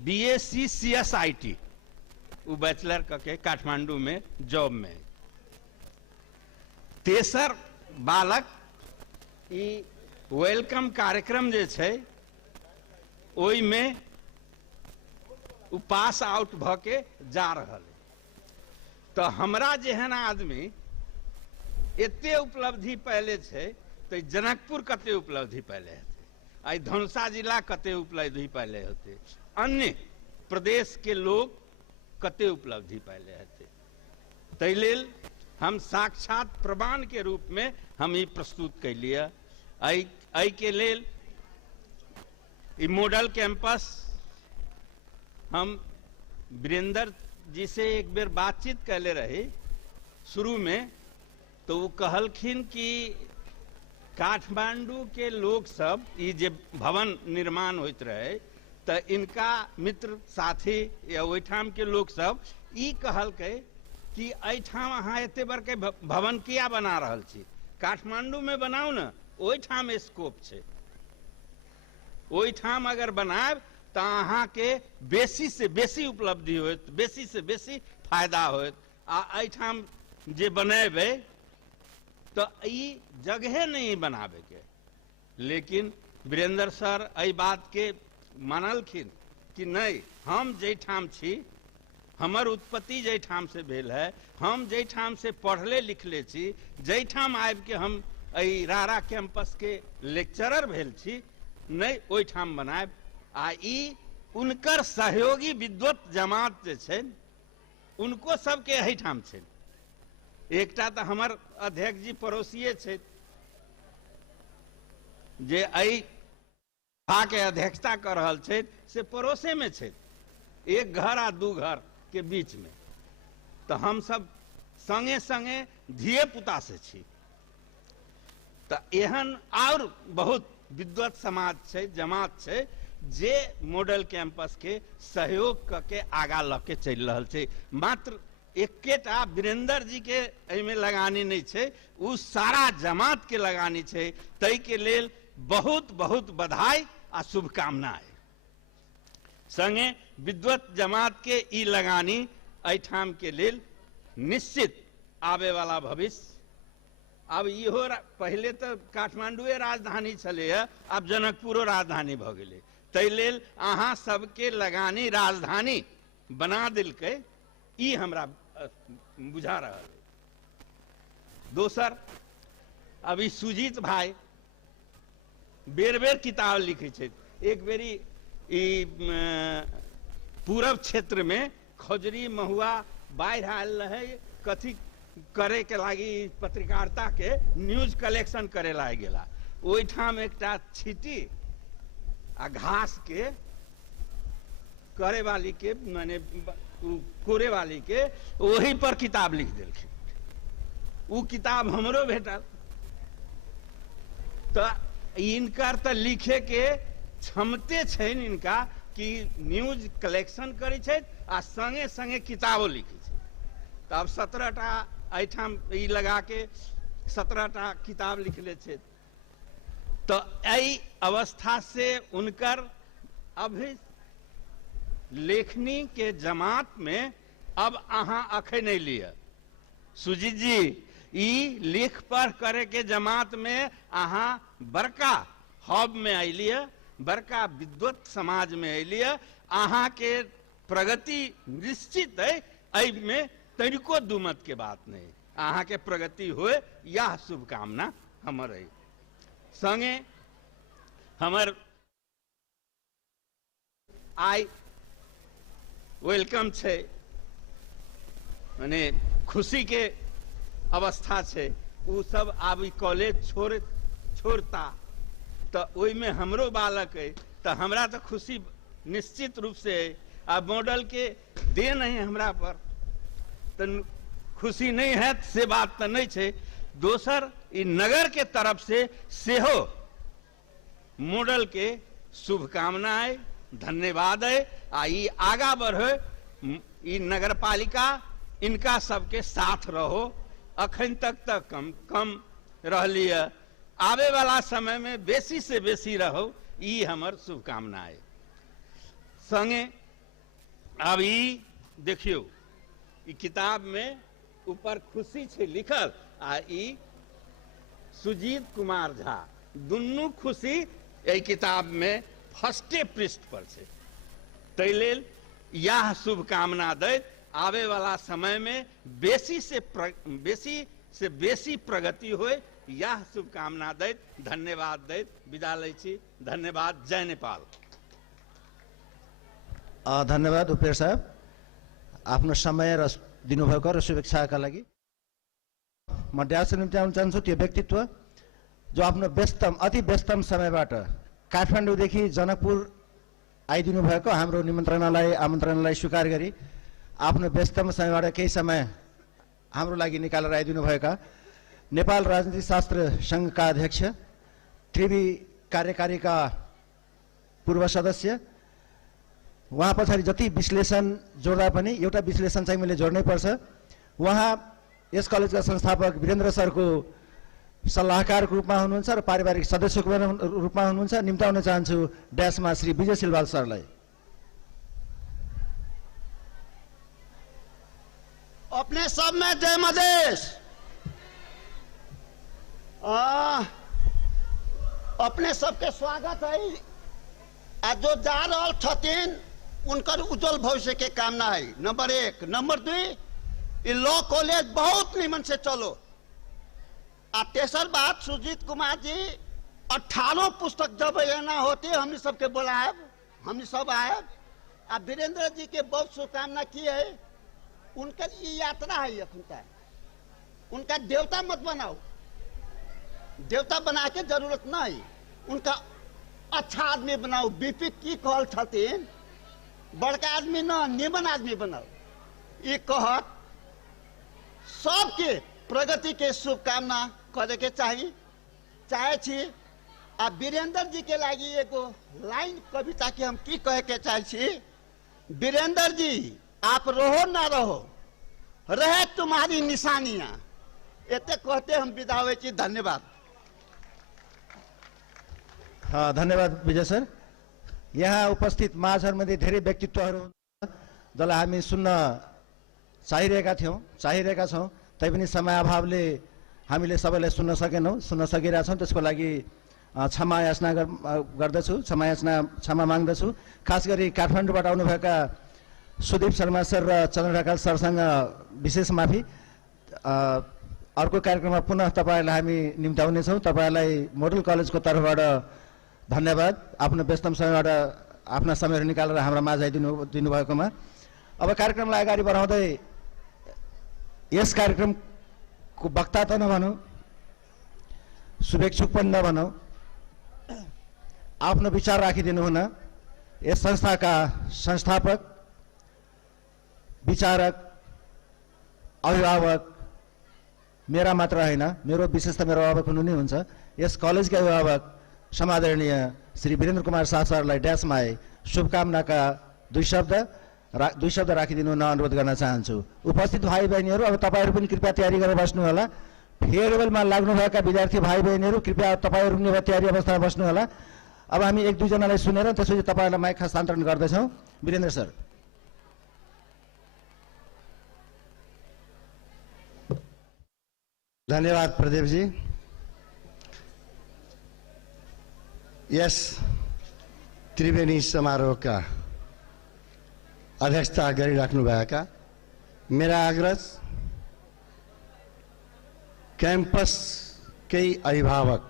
BSc CSIT वो बैचलर करके काठमांडू में जॉब में। तेसर बालक ई वेलकम कार्यक्रम जे छै ओई में उ पास आउट भ के जा रहल। तो हमरा जेहन आदमी एते उपलब्धि पहले छै तो जनकपुर कते उपलब्धि पहले हेतै, आई धनुषा जिला कते उपलब्धि पहले होते, अन्य प्रदेश के लोग कते उपलब्धि पहले हेतै। तै लेल हम साक्षात प्रमाण के रूप में हम ई प्रस्तुत कैलिए। आई के लेल ई मॉडल कैंपस हम वीरेंद्र जी से एक बेर बातचीत कैले रही शुरू में, तो वो कहलखिन कि काठमांडू के लोग सब ई जे भवन निर्माण होइत रहे तो इनका मित्र साथी या ओहिठाम के लोग सब ई कहलकै कि एहिठाम अहाँ एते बड़के भवन किया बना रहल छी, काठमांडू में बनाऊ न, ओहिठाम स्कोप छै, ओहिठाम अगर बनाएब तो अहाँ के बेसी से बेसी उपलब्धि होत, बेसी से बेसी फायदा होत। आ एहिठाम जे बनेबै तो ई जगह नहीं बनावे के। लेकिन वीरेंद्र सर एहि बात के मानलखिन कि नहीं, हम जैठाम छी, हमर उत्पत्ति जैठाम से भेल है, हम जैठाम से पढ़ले लिखले छी, जैठाम आबि के हम एहि रारा कैंपस के लेक्चरर भेल छी, नहीं ओहिठाम बनाएब। आ ई उनकर सहयोगी विद्वत जमात जे छै उनको सबके एहिठाम छै। एकटा तो हमर अध्यक्ष जी पड़ोसिए छै जे एहि सभा के अध्यक्षता कर रहल छै से पड़ोसे में छै, एक घर आ दू घर के बीच में। तो हम सब संगे संगे धिये पुता से छी। तो एहन और बहुत विद्वत समाज छै, जमात छै जे मॉडल कैंपस के सहयोग करके आगा लके चल रहल छै। मात्र एकेटा वीरेंद्र जी के एहिमे लगानी नहीं छै, उ सारा जमात के लगानी छै। तै के लेल बहुत बहुत बधाई आ शुभकामनाएं। संगे विद्वत जमात के ई लगानी एहिठाम के लेल निश्चित आवे वाला भविष्य। अब इहो पहले तो काठमांडुए राजधानी छले, अब जनकपुरो राजधानी भ गेलै। तै लेल अहाँ सबके लगानी राजधानी बना दिलकै, ई हमरा बुझा रहल। दोसर, अभी सुजीत भाई बेर बेर किताब लिखे छै। एक बेरी ई पूरब क्षेत्र में खजरी महुआ बाढ़ आयल रहे, कथी करे के लागी पत्रकारिता के न्यूज कलेक्शन करे लाग गेला। ओहिठाम एकटा छीटी आ घास के करे वाली के माने कोरे वाली के वही पर किताब लिख दिलखिन। वो किताब हमरो भेटल। तो इनकर तो लिखे के क्षमते छै इनका कि न्यूज कलेक्शन करे छै आ संगे संगे किताबो लिखे छै। तो अब 17टा एहिठाम ई लगा के 17टा किताब लिखले छै। तो एहि अवस्था से उनकर अभी लेखनी के जमात में अब अहाँ अखै नहीं लिया। सुजीत जी, ई लिख पढ़ करे के जमात में अहाँ बड़का हब में अलिए, बड़का विद्वत समाज में अलिए। अहाँ के प्रगति निश्चित है, एहि में तनिको दुमत के बात नहीं। अहाँ के प्रगति होए यह शुभकामना हमर है। संगे हमर आई वेलकम छै, माने खुशी के अवस्था छै। उ सब आब कॉलेज छोड़ता तो ओहि में हमरो बालक है, तो हमरा तो खुशी निश्चित रूप से है। अब मॉडल के दे नहीं हमरा पर तो खुशी नहीं है से बात तो नहीं छै। दोसर, ई नगर के तरफ से सेहो मॉडल के शुभकामनाएं धन्यवाद है। आ ई आगा बढ़े, ई नगर पालिका इनका सबके साथ रहो। अखन तक कम रहली है, आवे वाला समय में बेसी से बेसी रहो, ई हमर शुभकामना है। संगे अब ई देखियो, ई किताब में ऊपर खुशी छे लिखल, आ ई सुजीत कुमार झा, दुनू खुशी एहि किताब में फर्स्टे पृष्ठ पर छे। तै लेल यह शुभकामना दैत आवे वाला समय में बेसी से बेसी प्रगति होय, यह शुभकामना दैत धन्यवाद दैत विदा लै छी। धन्यवाद। जय नेपाल। धन्यवाद उपेर साहब, आफ्नो समय र दिनुभएको र शुभेच्छाका लागि। म ड्यास निम्ति आउन चाहन्छु त्यो व्यक्तित्व जो आफ्नो व्यस्तम अति व्यस्तम समयबाट काठमाडौँदेखि जनकपुर आइदिनु भएको, हाम्रो आमन्त्रणालाई स्वीकार गरी आफ्नो व्यस्तम समयबाट केही समय हाम्रो लागि निकालेर आइदिनु भएका नेपाल राजनीतिक शास्त्र सङ्घका अध्यक्ष, त्रिवी कार्यकारीका पूर्व सदस्य, उहाँ पछाडि जति विश्लेषण जोड्दा पनि एउटा विश्लेषण चाहिँ मैले जोड्नै पर्छ। उहाँ यस कलेजका संस्थापक वीरेन्द्र सरको सल्लाहकारको रूपमा हुनुहुन्छ र पारिवारिक सदस्यको रूपमा हुनुहुन्छ। निम्ताउन चाहन्छु ड्यासमा श्री विजय सिलवाल सरलाई। अपने सब में जय मधेश। अपने सबके स्वागत है। आ जो जा रहल छथिन उनकर उज्जवल भविष्य के कामना है, नंबर 1। नंबर 2, ये लॉ कॉलेज बहुत निमन से चलो। आ तेसर बात, सुजीत कुमार जी 18 पुस्तक जब ना होते हमने सबके बुलाए, हमने सब आए। आ वीरेंद्र जी के बहुत शुभकामना की है। उनका ये यात्रा है अखुनता, उनका देवता मत बनाओ, देवता बना के जरूरत नहीं, उनका अच्छा आदमी बनाओ। बीपी की कहल छथिन, बड़का आदमी न निमन आदमी बनाओ। ये कहत सबके प्रगति के शुभकामना करे के चाहे छी। आ वीरेंद्र जी के लागी एगो लाइन कविता के हम की कहे के चाहे छी। वीरेंद्र जी आप रहो ना रहो, रहे तुम्हारी निशानियां, एते कहते हम विदा होए छी। धन्यवाद। हाँ, धन्यवाद विजय सर। यहाँ उपस्थित महाजहरूमध्ये धेरै व्यक्तित्वहरू जसलाई हामी सुन्न चाहिरहेका छौँ, तैपनि समय अभावले हामीले सबैलाई सुन्न सकिरहेछौँ। त्यसको लागि क्षमा माग्दछु। खास गरी काठमाडौँबाट आउनुभएका सुदीप शर्मा सर र चन्द्र ढकाल सरसँग विशेष माफी। अर्को कार्यक्रममा पुनः तपाईँहरूलाई हामी निम्ताउनेछौँ। तपाईँहरूलाई मोडल कलेजको तर्फबाट धन्यवाद, आफ्नो व्यस्तम समयबाट आफ्ना समयहरू निकालेर हाम्रो माझ दिनुभएकोमा। अब कार्यक्रमलाई अगाडि बढाउँदै यस कार्यक्रमको वक्ता त नभनौँ, शुभेच्छुक पनि नभनौँ, आफ्नो विचार राखिदिनु हुन यस संस्थाका संस्थापक, विचारक, अभिभावक, मेरा मात्र होइन, मेरो विशेष त मेरो अभिभावक हुनु नै हुन्छ। यस कलेजका अभिभावक समादरणीय श्री वीरेन्द्र कुमार शाह सरलाई ड्यासमा शुभकामनाका दुई शब्द राखिदिनु हुन अनुरोध गर्न चाहन्छु। उपस्थित भाइ बहिनीहरू, अब तपाईँहरू पनि कृपया तयारी गरेर बस्नु होला। फेयरवेलमा लाग्नुभएका विद्यार्थी भाइ बहिनीहरू कृपया तपाईँहरू पनि तयारी अवस्थामा बस्नु होला। अब हामी 1-2 जनालाई सुनेर त्यसपछि तपाईँहरूलाई माइक हस्तान्तरण गर्दैछौँ। वीरेन्द्र सर। धन्यवाद प्रदीप जी। यस त्रिवेणी समारोहका अध्यक्षता गरिराख्नुभएका मेरा अग्रज, क्याम्पसकै अभिभावकको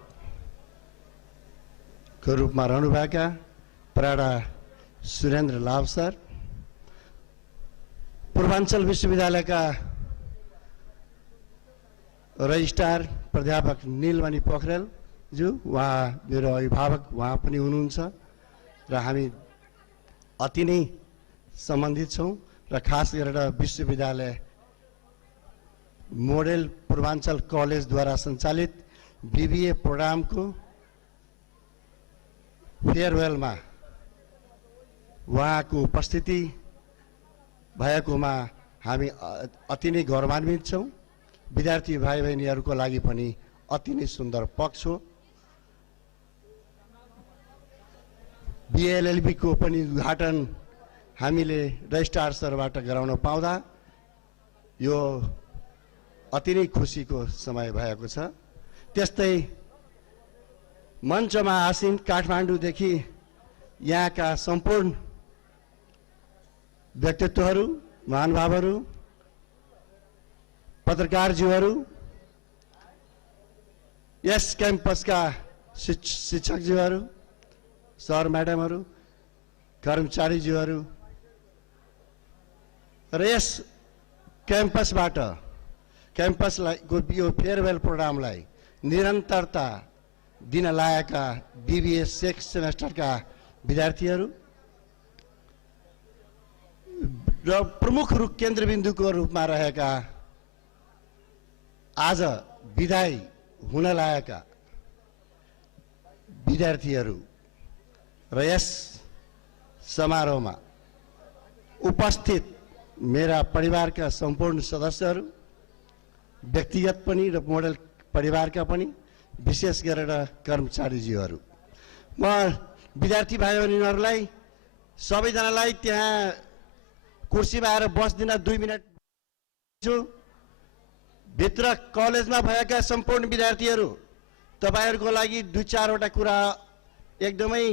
रूपमा रहनुभएका प्राडा सुरेन्द्र लाभ सर, पूर्वाञ्चल विश्वविद्यालयका रजिस्ट्रार प्राध्यापक नीलमणि पोखरेल ज्यू, उहाँ मेरो अभिभावक, उहाँ पनि हुनुहुन्छ र हामी अति नै सम्बन्धित छौँ। र खास गरेर विश्वविद्यालय मोडेल पूर्वाञ्चल कलेजद्वारा सञ्चालित BBA प्रोग्रामको फेयरवेलमा उहाँको उपस्थिति भएकोमा हामी अति नै गौरवान्वित छौँ। विद्यार्थी भाइ बहिनीहरूको लागि पनि अति नै सुन्दर पक्ष हो। BLLB को पनि उद्घाटन हामीले रजिस्ट्रार सरबाट गराउन पाउँदा यो अति नै खुसीको समय भएको छ। त्यस्तै मञ्चमा आसीन काठमाडौँदेखि यहाँका सम्पूर्ण व्यक्तित्वहरू, महानुभावहरू, पत्रकारज्यूहरू, यस क्याम्पसका शिक्षकज्यूहरू, सर म्याडमहरू, कर्मचारीज्यूहरू र यस क्याम्पसबाट क्याम्पसलाई यो फेयरवेल प्रोग्रामलाई निरन्तरता दिन लागेका BBA 6 सेमेस्टरका विद्यार्थीहरू र प्रमुख केन्द्रबिन्दुको रूपमा रहेका आज विदाई हुन लागेका विद्यार्थीहरू र यस समारोहमा उपस्थित मेरा परिवारका सम्पूर्ण सदस्यहरू, व्यक्तिगत पनि र मोडल परिवारका पनि, विशेष गरेर कर्मचारीज्यूहरू, म विद्यार्थी भाइ बहिनीहरूलाई सबैजनालाई त्यहाँ कुर्सीमा आएर बस्दिन 2 मिनट छु। भित्र कलेजमा भएका सम्पूर्ण विद्यार्थीहरू, तपाईहरूको लागि 2-4 वटा कुरा एकदमै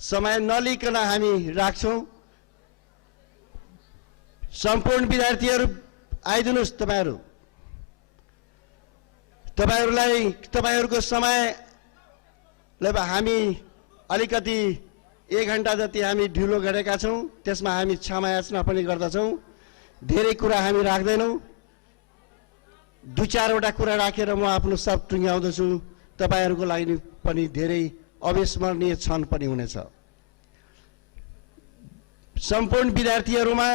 समय नलिकन हामी राख्छौँ। सम्पूर्ण विद्यार्थीहरू आइदिनुहोस्। तपाईहरूको समयलाई हामी अलिकति 1 घण्टा जति हामी ढिलो गरेका छौँ। त्यसमा हामी क्षमा याचना पनि गर्दछौँ। धेरै कुरा हामी राख्दैनौँ। 2-4 वटा कुरा राखेर म आफ्नो सब टुङ्ग्याउँदछु। तपाईहरूको लागि पनि धेरै अविस्मरणीय क्षण पनि हुनेछ। सम्पूर्ण विद्यार्थीहरूमा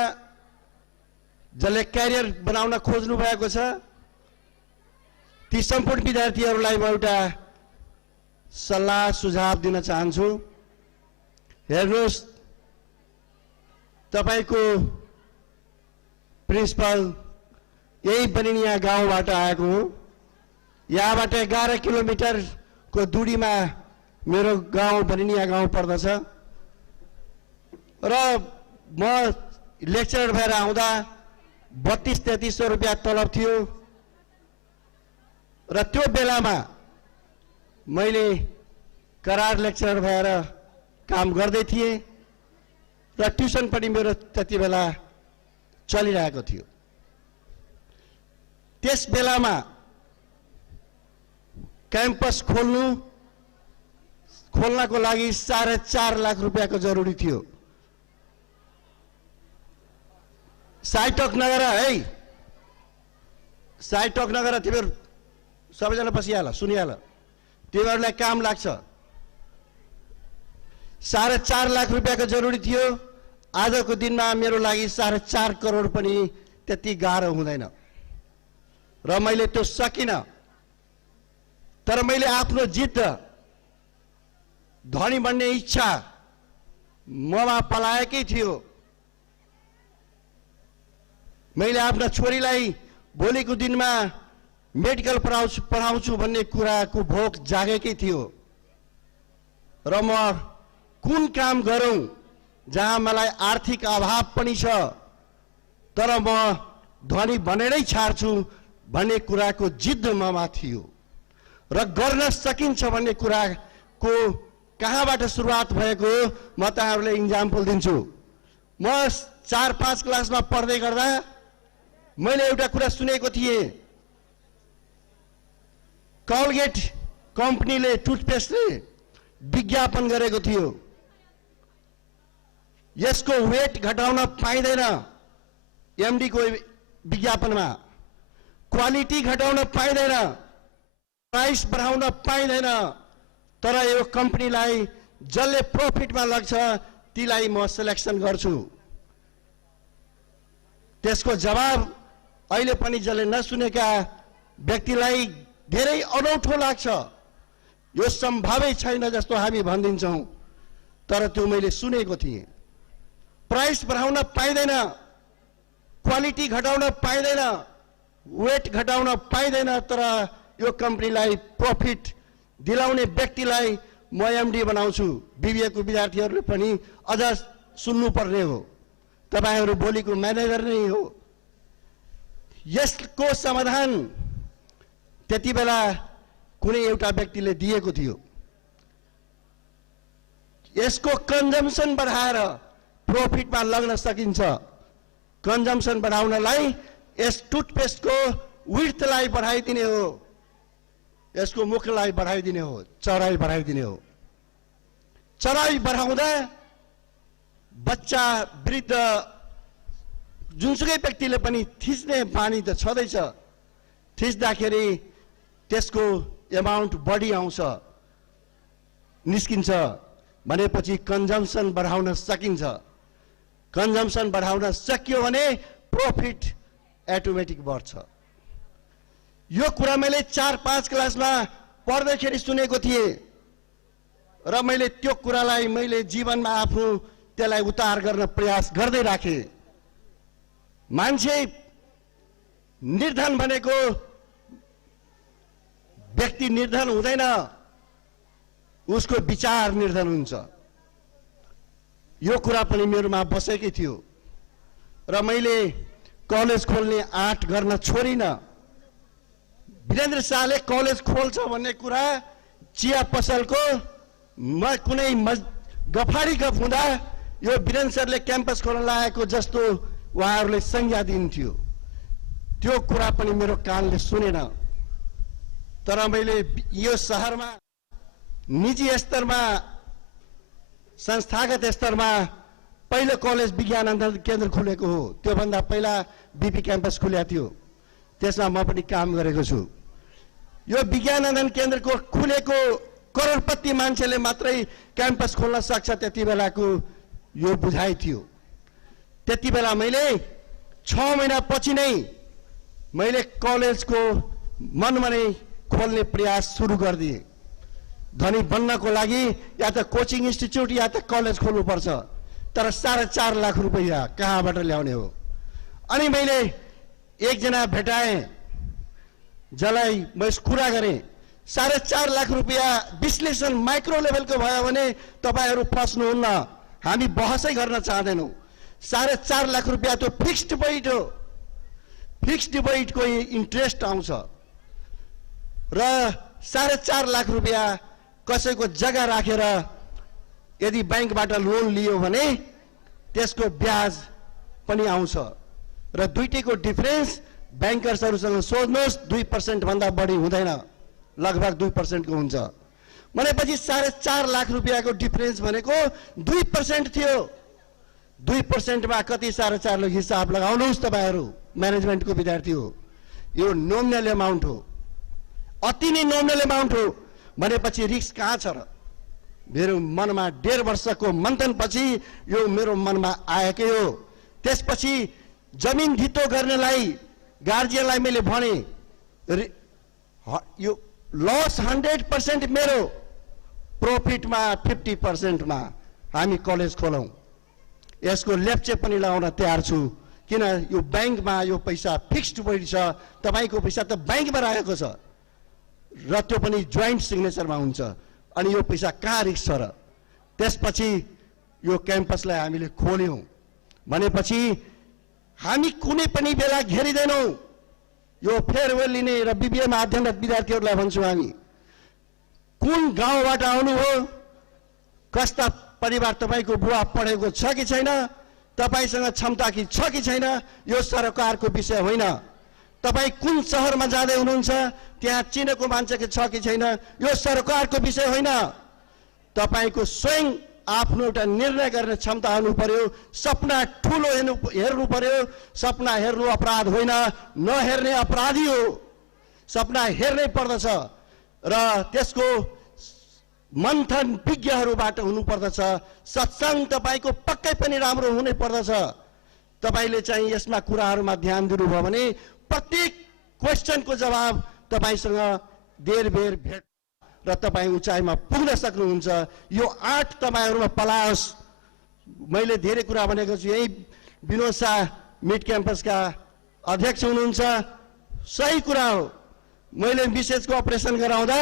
जसले क्यारियर बनाउन खोज्नु भएको छ, ती सम्पूर्ण विद्यार्थीहरूलाई म एउटा सल्लाह सुझाव दिन चाहन्छु। हेर्नुहोस्, तपाईको प्रिन्सिपल यही बनिनिया गाउँबाट आएको हो। यहाँबाट 11 किलोमिटरको दूरीमा मेरो गाउँ बनिनिया गाउँ पर्दछ र म लेक्चरर भएर आउँदा 3200-3300 रुपियाँ तलब थियो र त्यो बेलामा मैले करार लेक्चरर भएर काम गर्दै थिएँ र ट्युसन पनि मेरो त्यति बेला चलिरहेको थियो। त्यस बेलामा क्याम्पस खोल्नको लागि 4.5 लाख रुपियाँको जरुरी थियो। साइटक नगर है, साइटक नगर, तिमीहरू सबैजना बसिहाल, सुनिहाल, तिमीहरूलाई काम लाग्छ। 4.5 लाख रुपियाँको जरुरी थियो। आजको दिनमा मेरो लागि 4.5 करोड पनि त्यति गाह्रो हुँदैन र मैले त्यो सकिनँ। तर मैले आफ्नो जित, धनी बन्ने इच्छा ममा पलाएकै थियो। मैले आफ्ना छोरीलाई भोलिको दिनमा मेडिकल पढाउँछु भन्ने कुराको भोक जागेकै थियो र म कुन काम गरौँ जहाँ मलाई आर्थिक अभाव पनि छ तर म धनी बनेरै छाड्छु भन्ने कुराको जिद्द ममा थियो र गर्न सकिन्छ भन्ने कुराको कहाँबाट सुरुवात भएको म तपाईहरुलाई इक्जाम्पल दिन्छु। म 4-5 क्लासमा पढ्दै गर्दा मैले एउटा कुरा सुनेको थिएँ, कोलगेट कम्पनीले टुथपेस्टले विज्ञापन गरेको थियो, यसको वेट घटाउन पाइँदैन। एमडी को विज्ञापनमा क्वालिटी घटाउन पाइँदैन, प्राइस बढाउन पाइँदैन, तर यो कम्पनीलाई जसले प्रफिटमा लाग्छ तीलाई म सिलेक्सन गर्छु। त्यसको जवाब अहिले पनि जसले नसुनेका व्यक्तिलाई धेरै अनौठो लाग्छ। यो सम्भवै छैन जस्तो हामी भन्दिन्छौं, तर त्यो मैले सुनेको थिएँ। प्राइस बढाउन पाइँदैन, क्वालिटी घटाउन पाइँदैन, वेट घटाउन पाइँदैन, तर यो कम्पनीलाई प्रॉफिट दिलाउने व्यक्तिलाई म एमडी बनाउँछु। बीबीए को विद्यार्थीहरूले पनि अझ सुन्नुपर्ने हो, तपाईहरु भोलिको म्यानेजर नै हो। यसको समाधान त्यति बेला कुनै एउटा व्यक्तिले दिएको थियो। यसको कन्जम्सन बढाएर प्रॉफिटमा लग्न सकिन्छ। कन्जम्सन बढाउनलाई यस टुथपेस्टको विड्थलाई बढाइदिने हो, यसको मुखलाई बढाइदिने हो, चौडाइ बढाइदिने हो। चौडाइ बढाउँदा बच्चा वृद्ध जुनसुकै व्यक्तिले पनि थिच्ने बानी त छँदैछ। थिच्दाखेरि त्यसको एमाउन्ट बढी आउँछ, निस्किन्छ भनेपछि कन्जम्सन बढाउन सकिन्छ। कन्जम्सन बढाउन सकियो भने प्रॉफिट अटोमेटिक बढ्छ। यो कुरा मैले 4-5 क्लासमा पढ्दाखेरि सुनेको थिएँ र मैले त्यो कुरालाई मैले जीवनमा आफू त्यसलाई उतार गर्न प्रयास गर्दै राखेँ। मान्छे निर्धन भनेको व्यक्ति निर्धन हुँदैन, उसको विचार निर्धन हुन्छ। यो कुरा पनि मेरोमा बसेकै थियो र मैले कलेज खोल्ने आँट गर्न छोडिन। वीरेन्द्र शाहले कलेज खोल्छ भन्ने कुरा चिया पसलको कुनै गफाडी गफ हुँदा यो वीरेन्द्र सरले क्याम्पस खोल्न लागेको जस्तो उहाँहरूले संज्ञा दिन्थ्यो। त्यो कुरा पनि मेरो कानले सुनेन। तर मैले यो शहरमा निजी स्तरमा संस्थागत स्तरमा पहिलो कलेज विज्ञान अध्ययन केन्द्र खुलेको हो। त्योभन्दा पहिला बीपी क्याम्पस खुलेको थियो, त्यसमा म पनि काम गरेको छु। यो विज्ञान अध्ययन केन्द्रको खुलेको करोडपति मान्छेले मात्रै क्याम्पस खोल्न सक्छ, त्यति बेलाको यो बुझाइ थियो। त्यति बेला मैले 6 महिना पछि नै मैले कलेजको मनमा नै खोल्ने प्रयास सुरु गरिदिए। धनी बन्नको लागि या त कोचिङ इन्स्टिट्युट या त कलेज खोल्नुपर्छ, तर 4.5 लाख रुपैयाँ कहाँबाट ल्याउने हो? अनि मैले एकजना भेटाएँ जसलाई म कुरा गरेँ, 4.5 लाख रुपैयाँ विश्लेषण माइक्रो लेभलको भयो भने तपाईहरु फस्नुहुन्न, हामी बहसै गर्न चाहदैनौँ। 4.5 लाख रुपैयाँ तो फिक्स्ड डिपोजिट हो। फिक्स्ड डिपोजिटको इन्ट्रेस्ट आउँछ र 4.5 लाख रुपैयाँ कसैको जग्गा राखेर यदि बैंकबाट लोन लियो भने त्यसको ब्याज पनि आउँछ र दुईटैको डिफरेन्स बैंकर्सहरुसँग सोध्नुहोस् 2% भन्दा बढी हुँदैन, लगभग 2% को हुन्छ। भनेपछि 4.5 लाख रुपैयाँको डिफरेन्स भनेको 2% थियो। 2% मा कति 4.5 लाख हिसाब लगाउनुहोस् तपाईहरु, म्यानेजमेन्टको विद्यार्थी हो। यो नोमिनल अमाउन्ट हो, अति नै नोमिनल अमाउन्ट हो। भनेपछि रिस्क कहाँ छ र? मेरो मनमा 1.5 वर्षको मन्थन पछि यो मेरो मनमा आएकै हो। त्यसपछि जमिन धितो गर्नलाई गार्जियनलाई मैले भने यो लस 100% मेरो, प्रॉफिटमा 50% मा हामी कलेज खोलौं। यसको लेप्चे पनि लगाउन तयार छु, किन यो बैंकमा यो पैसा फिक्स्ड डिपोजिट छ। तपाईको पैसा त बैंकमा राखेको छ र त्यो पनि जोइन्ट सिग्नेचरमा हुन्छ। अनि यो पैसा कहाँ रिस्क छ र? त्यसपछि यो क्याम्पसलाई हामीले खोल्यौं भनेपछि हामी कुनै पनि बेला घेरिदैनौं। यो फेयरवेल लिने र बीबीएमा अध्ययनरत विद्यार्थीहरूलाई भन्छौँ, हामी कुन गाउँबाट आउनु हो, कस्ता परिवार तपाईको बुवा पढेको छ कि छैन, तपाईसँग क्षमता कि छ कि छैन, यो सरकारको विषय होइन। तपाई कुन शहरमा जाँदै हुनुहुन्छ, त्यहाँ चिनेको मान्छे छ कि छैन, यो सरकारको विषय होइन। तपाईको स्वयं आफ्नो एउटा निर्णय गर्ने क्षमता हुनु पर्यो। सपना ठूलो हेर्नु पर्यो। सपना हेर्नु अपराध होइन, नहेर्ने अपराधी हो। सपना हेर्नै पर्दछ र त्यसको मन्थन विज्ञहरूबाट हुनु पर्दछ। सत्संग तपाईको पक्कै पनि राम्रो हुनै पर्दछ। तपाईले चाहिँ यसमा कुराहरुमा ध्यान दिनुभयो भने प्रत्येक क्वेशनको जवाब तपाईसँग देर बेर भेट र तपाई उचाइमा पुग्न सक्नुहुन्छ। यो आँट तपाईहरुमा पलाओस्, मैले धेरै कुरा भनेको छु। यही विनोद शाह मिड क्याम्पसका अध्यक्ष हुनुहुन्छ, सही कुरा हो। मैले मिसेजको अपरेसन गराउँदा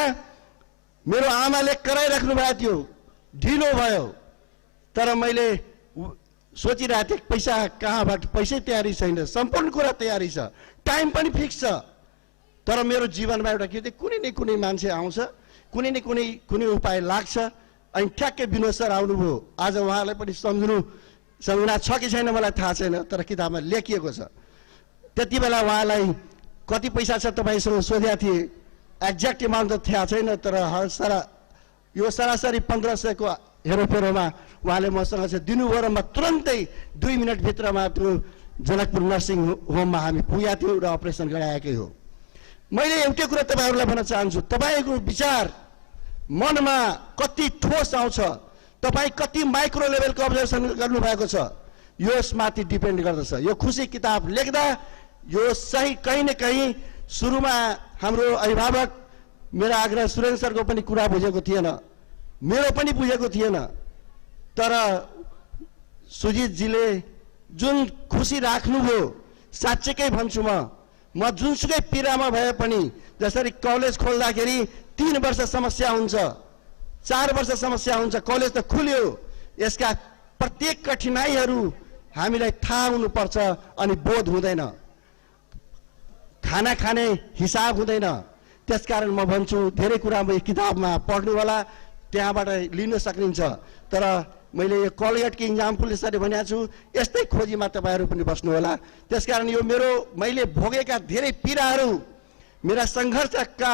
मेरो आमाले कराइराख्नु भएको थियो, ढिलो भयो, तर मैले सोचिरहेको थिएँ पैसा कहाँबाट, पैसै तयारी छैन, सम्पूर्ण कुरा तयारी छ, टाइम पनि फिक्स छ। तर मेरो जीवनमा एउटा के थियो, कुनै न कुनै मान्छे आउँछ, कुनै न कुनै उपाय लाग्छ, अनि ठ्याक्कै विनोद सर आउनुभयो। आज उहाँलाई पनि सम्झना छ कि छैन मलाई थाहा छैन, तर किताबमा लेखिएको छ। त्यति बेला उहाँलाई कति पैसा छ तपाईँसँग सोधेका थिए, एक्ज्याक्ट एमाउन्ट त थाहा छैन, तर यो सरासरी 1500को हेरोफेरोमा उहाँले मसँग चाहिँ दिनुभयो र म तुरन्तै 2 मिनटभित्रमा त्यो जनकपुर नर्सिङ होममा हामी पुगेका थियौँ र अपरेसन गराएकै हो। मैले एउटै कुरा तपाईँहरूलाई भन्न चाहन्छु, तपाईँको विचार मनमा कति ठोस आउँछ, तपाईँ कति माइक्रो लेभलको अब्जर्भेसन गर्नुभएको छ, यसमाथि डिपेन्ड गर्दछ। यो खुसी किताब लेख्दा यो सही कहीँ न कहीँ सुरुमा हाम्रो अभिभावक मेरो आग्रह सुरेन्द्र सरको पनि कुरा बुझेको थिएन, मेरो पनि बुझेको थिएन, तर सुजितजीले जुन खुसी राख्नुभयो, साँच्चैकै भन्छु म जुनसुकै पीडामा भए पनि, जसरी कलेज खोल्दाखेरि 3 वर्ष समस्या हुन्छ, 4 वर्ष समस्या हुन्छ, कलेज त खुल्यो, यसका प्रत्येक कठिनाइहरू हामीलाई थाहा हुनुपर्छ अनि बोध हुँदैन, खाना खाने हिसाब हुँदैन। त्यसकारण म भन्छु धेरै कुरा म किताबमा पढ्नु होला, त्यहाँबाट लिन सकिन्छ। तर मैले यो कलगेटको इक्जाम्पल यसरी भनेको छु, यस्तै खोजीमा तपाईँहरू पनि बस्नु होला। त्यसकारण यो मैले भोगेका धेरै पीडाहरू, मेरा सङ्घर्षका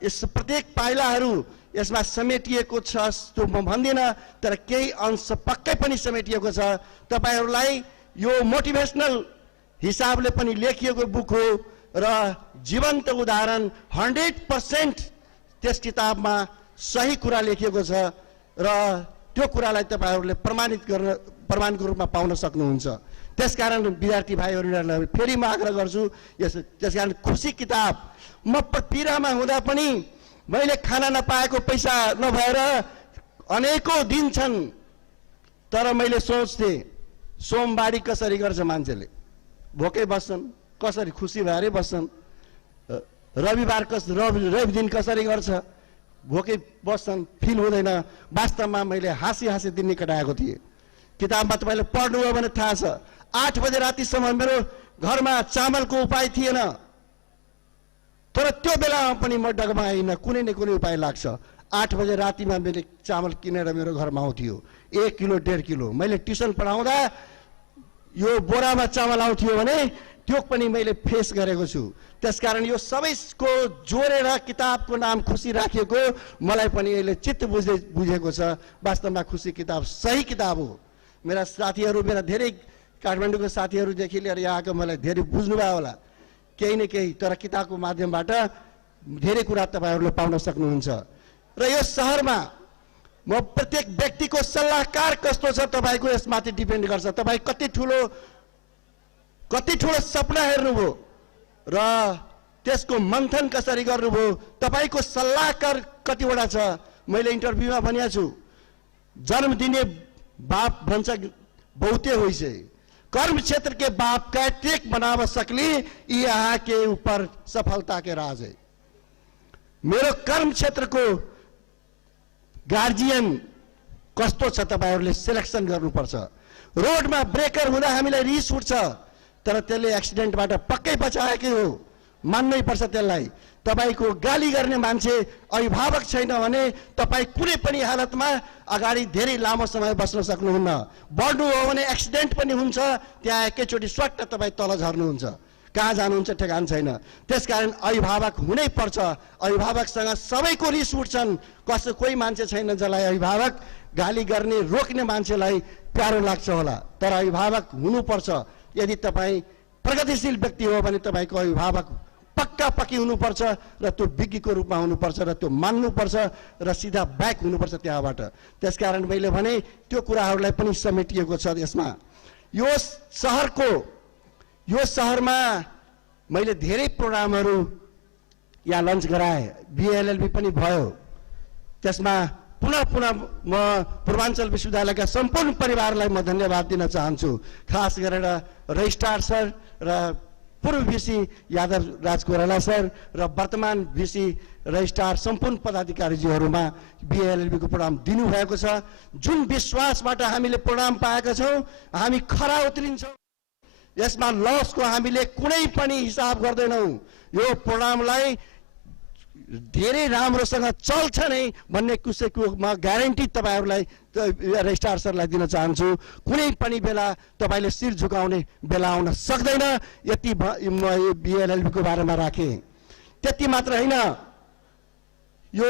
यस प्रत्येक पाइलाहरू यसमा समेटिएको छ त्यो म भन्दिनँ, तर केही अंश पक्कै पनि समेटिएको छ। तपाईँहरूलाई यो मोटिभेसनल हिसाबले पनि लेखिएको बुक हो र जीवन्त उदाहरण 100% त्यस किताबमा सही कुरा लेखिएको छ र त्यो कुरालाई तपाईँहरूले प्रमाणको रूपमा पाउन सक्नुहुन्छ। त्यसकारण विद्यार्थी भाइहरूलाई फेरि म आग्रह गर्छु, त्यसकारण खुसी किताब, म पीडामा हुँदा पनि मैले खाना नपाएको पैसा नभएर अनेकौं दिन छन्, तर मैले सोच्थेँ सोमबारी कसरी गर्छ मान्छेले, भोकै बस्छन्, कसरी खुसी भएरै बस्छन्, रवि दिन कसरी गर्छ, भोकै बस्छन्, फिल हुँदैन। वास्तवमा मैले हाँसी दिन कटाएको थिएँ। किताबमा तपाईँले पढ्नुभयो भने थाहा छ, 8 बजे रातिसम्म मेरो घरमा चामलको उपाय थिएन, तर त्यो बेलामा पनि म डगमगाइनँ, कुनै न कुनै उपाय लाग्छ। 8 बजे रातिमा मैले चामल किनेर मेरो घरमा आउँथ्यो, 1 किलो 1.5 किलो। मैले ट्युसन पढाउँदा यो बोरामा चामल आउँथ्यो भने त्यो पनि मैले फेस गरेको छु। त्यसकारण यो सबैको जोडेर किताबको नाम खुसी राखिएको मलाई पनि यसले चित्त बुझेको छ। वास्तवमा खुसी किताब सही किताब हो। मेरा साथीहरू, मेरा धेरै काठमाडौँको साथीहरूदेखि लिएर यहाँको मलाई धेरै बुझ्नुभयो होला केही न केही, तर किताबको माध्यमबाट धेरै कुरा तपाईँहरूले पाउन सक्नुहुन्छ। र यो सहरमा म प्रत्येक व्यक्तिको सल्लाहकार कस्तो छ तपाईँको यसमाथि डिपेन्ड गर्छ। तपाईँ कति ठुलो सपना हेर्नुभयो र त्यसको मन्थन कसरी गर्नुभयो, तपाईँको सल्लाहकार कतिवटा छ। मैले इन्टरभ्यूमा भनेको छु, जन्म दिने बाप भन्छ बहुते होइसे, कर्म क्षेत्र के बाप कैट्रिक बनाव सकली, यहाँ के ऊपर सफलता के राज है। मेरो कर्म क्षेत्रको गार्जियन कस्तो छ तपाईँहरूले सिलेक्सन गर्नुपर्छ। रोडमा ब्रेकर हुँदा हामीलाई रिस उठ्छ, तर त्यसले एक्सिडेन्टबाट पक्कै बचाएकै हो, मान्नै पर्छ त्यसलाई। तपाईँको गाली गर्ने मान्छे अभिभावक छैन भने तपाईँ कुनै पनि हालतमा अगाडि धेरै लामो समय बस्न सक्नुहुन्न। बढ्नु हो भने एक्सिडेन्ट पनि हुन्छ, त्यहाँ एकैचोटि स्वाट तपाईँ तल झर्नुहुन्छ, कहाँ जानुहुन्छ ठेगान छैन। त्यसकारण अभिभावक हुनै पर्छ। अभिभावकसँग सबैको रिस उठ्छन्, कोही मान्छे छैन जसलाई अभिभावक गाली गर्ने रोक्ने मान्छेलाई प्यारो लाग्छ होला, तर अभिभावक हुनुपर्छ। यदि तपाईँ प्रगतिशील व्यक्ति हो भने तपाईँको अभिभावक पक्की हुनुपर्छ र त्यो विज्ञको रूपमा हुनुपर्छ र त्यो मान्नुपर्छ र सिधा ब्याक हुनुपर्छ त्यहाँबाट। त्यसकारण मैले भने त्यो कुराहरूलाई पनि समेटिएको छ यसमा। यो सहरमा मैले धेरै प्रोग्रामहरू यहाँ लन्च गराएँ, बिएलएलबी पनि भयो, त्यसमा पुनः पुनः म पूर्वाञ्चल विश्वविद्यालयका सम्पूर्ण परिवारलाई म धन्यवाद दिन चाहन्छु। खास गरेर रजिस्ट्रार सर र पूर्व भिसी यादव राज कोइराला सर र वर्तमान भिसी रजिस्ट्रार सम्पूर्ण पदाधिकारीज्यूहरूमा बिएलएलबीको प्रोग्राम दिनुभएको छ। जुन विश्वासबाट हामीले प्रोग्राम पाएका छौँ हामी खरा उत्रिन्छौँ। यसमा लसको हामीले कुनै पनि हिसाब गर्दैनौँ। यो प्रोग्रामलाई धेरै राम्रोसँग चल्छ नै भन्ने कुराको म ग्यारेन्टी तपाईँहरूलाई रजिस्ट्रार सरलाई दिन चाहन्छु। कुनै पनि बेला तपाईँले शिर झुकाउने बेला आउन सक्दैन। यति बिएलएलबीको बारेमा राखेँ। त्यति मात्र होइन, यो